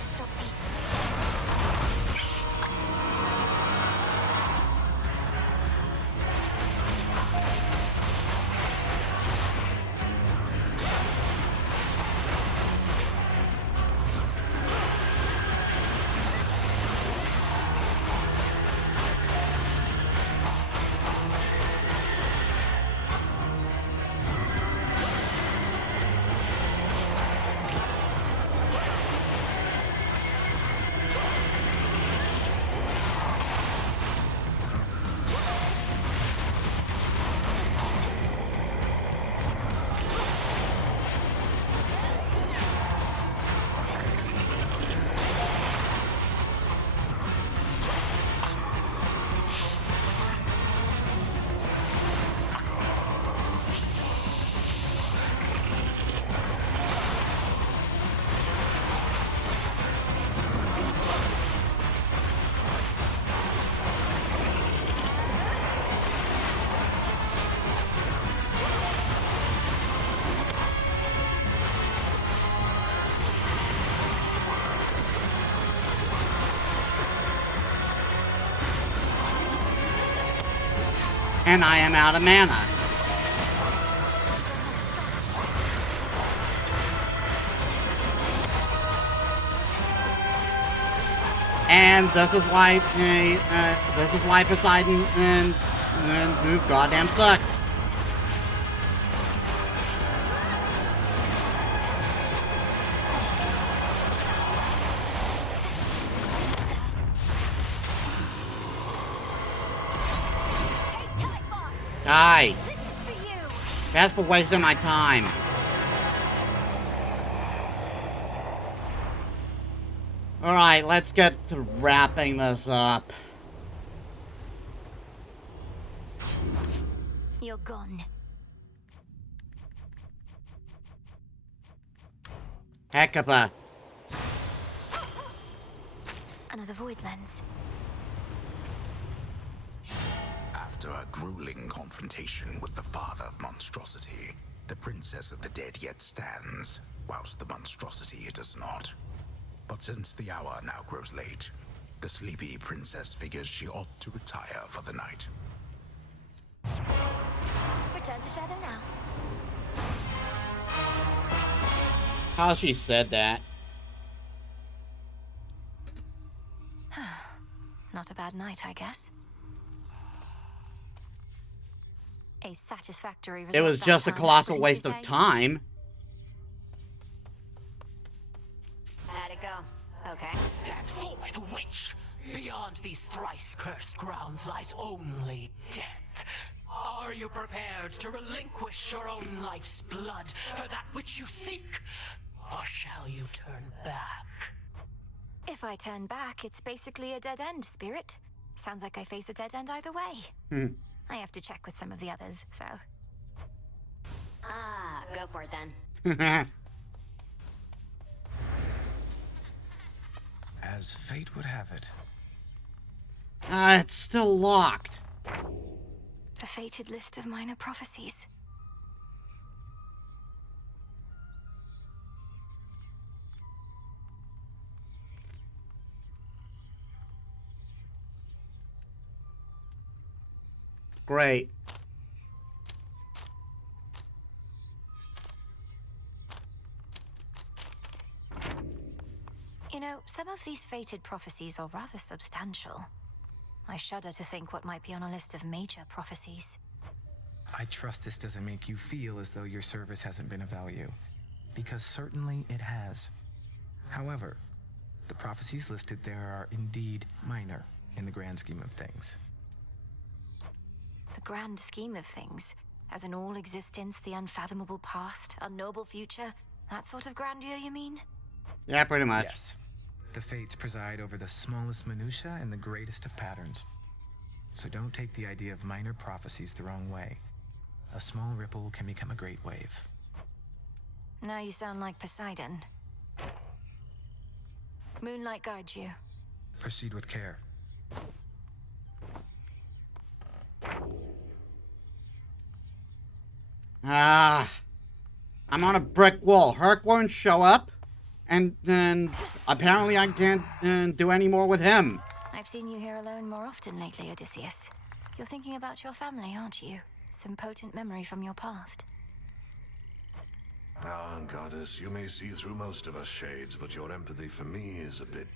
Stop these. And I am out of mana. And this is why Poseidon and move goddamn sucks. Die. That's for wasting my time. Alright, let's get to wrapping this up. You're gone. Heckapa. Another void lens. After a grueling confrontation with the father of monstrosity, the princess of the dead yet stands, whilst the monstrosity does not. But since the hour now grows late, the sleepy princess figures she ought to retire for the night. Return to Shadow now. How she said that. Not a bad night, I guess. A satisfactory result. It was that just a time, colossal wouldn't waste you of say? time. How'd it go? Okay. Stand forth, witch! Beyond these thrice cursed grounds lies only death. Are you prepared to relinquish your own life's blood for that which you seek? Or shall you turn back? If I turn back, it's basically a dead end, Spirit. Sounds like I face a dead end either way. Hmm. I have to check with some of the others, so. Ah, go for it then. As fate would have it. It's still locked. The fated list of minor prophecies. Great. You know, some of these fated prophecies are rather substantial. I shudder to think what might be on a list of major prophecies. I trust this doesn't make you feel as though your service hasn't been of value, because certainly it has. However, the prophecies listed there are indeed minor in the grand scheme of things. The grand scheme of things? As an all-existence, the unfathomable past, unknowable future? That sort of grandeur, you mean? Yeah, pretty much. Yes. The fates preside over the smallest minutiae and the greatest of patterns. So don't take the idea of minor prophecies the wrong way. A small ripple can become a great wave. Now you sound like Poseidon. Moonlight guides you. Proceed with care. I'm on a brick wall. Herc won't show up, and apparently I can't do any more with him. I've seen you here alone more often lately, Odysseus. You're thinking about your family, aren't you? Some potent memory from your past. Ah, goddess, you may see through most of us shades, but your empathy for me is a bit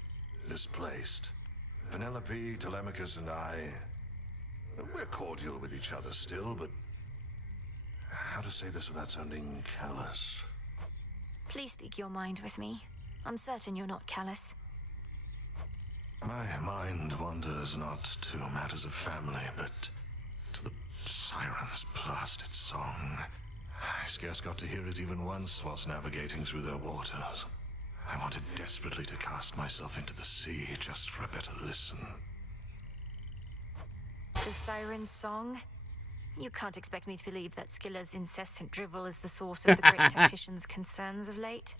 misplaced. Penelope, Telemachus, and I, we're cordial with each other still, but how to say this without sounding callous? Please speak your mind with me. I'm certain you're not callous. My mind wanders not to matters of family, but to the siren's blasted song. I scarce got to hear it even once whilst navigating through their waters. I wanted desperately to cast myself into the sea just for a better listen. The siren's song? You can't expect me to believe that Scylla's incessant drivel is the source of the great tactician's concerns of late.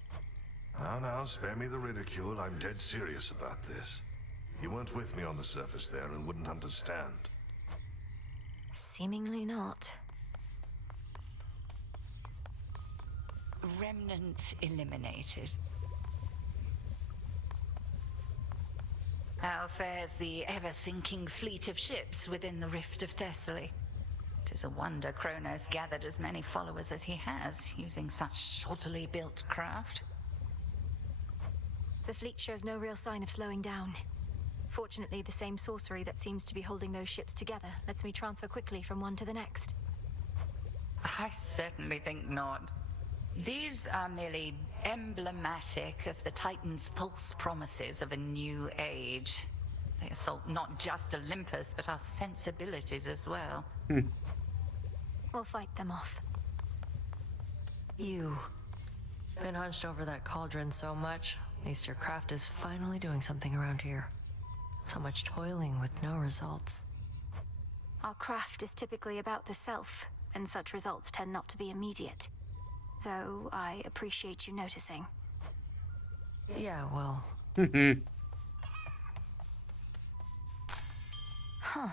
Now, spare me the ridicule. I'm dead serious about this. You weren't with me on the surface there and wouldn't understand. Seemingly not. Remnant eliminated. How fares the ever-sinking fleet of ships within the Rift of Thessaly? 'Tis a wonder Kronos gathered as many followers as he has, using such shoddily built craft. The fleet shows no real sign of slowing down. Fortunately, the same sorcery that seems to be holding those ships together lets me transfer quickly from one to the next. I certainly think not. These are merely emblematic of the Titan's false promises of a new age. They assault not just Olympus, but our sensibilities as well. We'll fight them off. You. Been hunched over that cauldron so much, at least your craft is finally doing something around here. So much toiling with no results. Our craft is typically about the self, and such results tend not to be immediate. Though I appreciate you noticing. Yeah, well. Huh.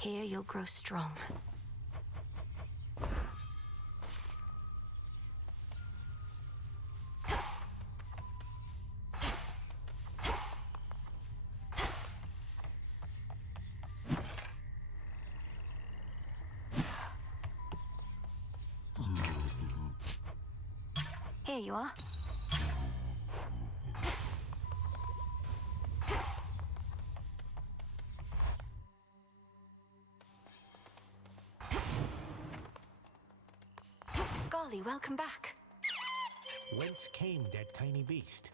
Here you'll grow strong. Here you are. Golly, welcome back. Whence came that tiny beast?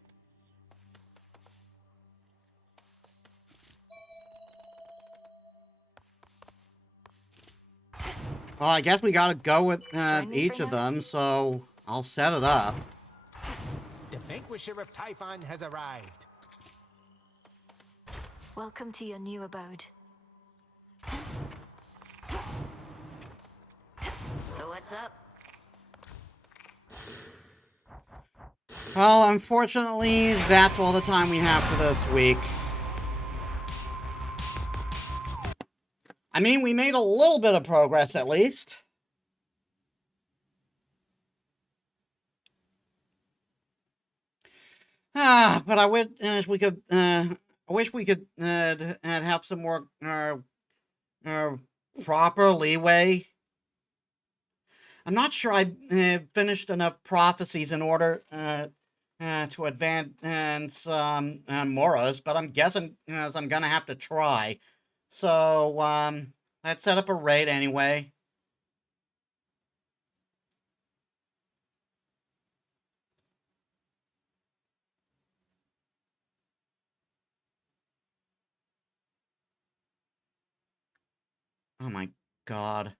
Well, I guess we gotta go with each of Kronos? them, so I'll set it up. The vanquisher of Typhon has arrived. Welcome to your new abode. So what's up? Well, unfortunately, that's all the time we have for this week. I mean, we made a little bit of progress, at least. But I wish we could. I wish we could have some more proper leeway. I'm not sure I finished enough prophecies in order to advance Moros, but I'm guessing I'm gonna have to try. So let's set up a raid anyway. Oh my god.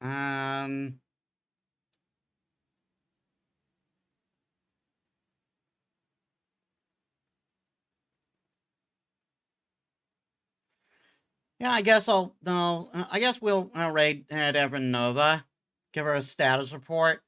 Um. Yeah, I guess I'll. No, I guess we'll raid Evan Nova. Give her a status report.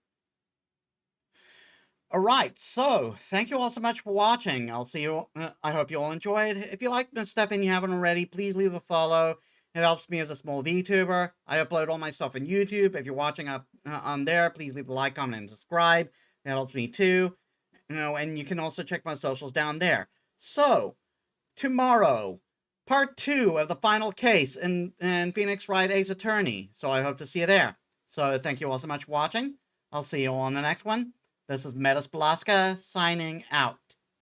Alright, so thank you all so much for watching. I'll see you. I hope you all enjoyed. If you like this stuff and you haven't already, please leave a follow. It helps me as a small VTuber. I upload all my stuff on YouTube. If you're watching up on there, please leave a like, comment, and subscribe. That helps me too. And you can also check my socials down there. So, tomorrow, part 2 of the final case in Phoenix Wright Ace Attorney. So I hope to see you there. So thank you all so much for watching. I'll see you all on the next one. This is Metis Balaska signing out.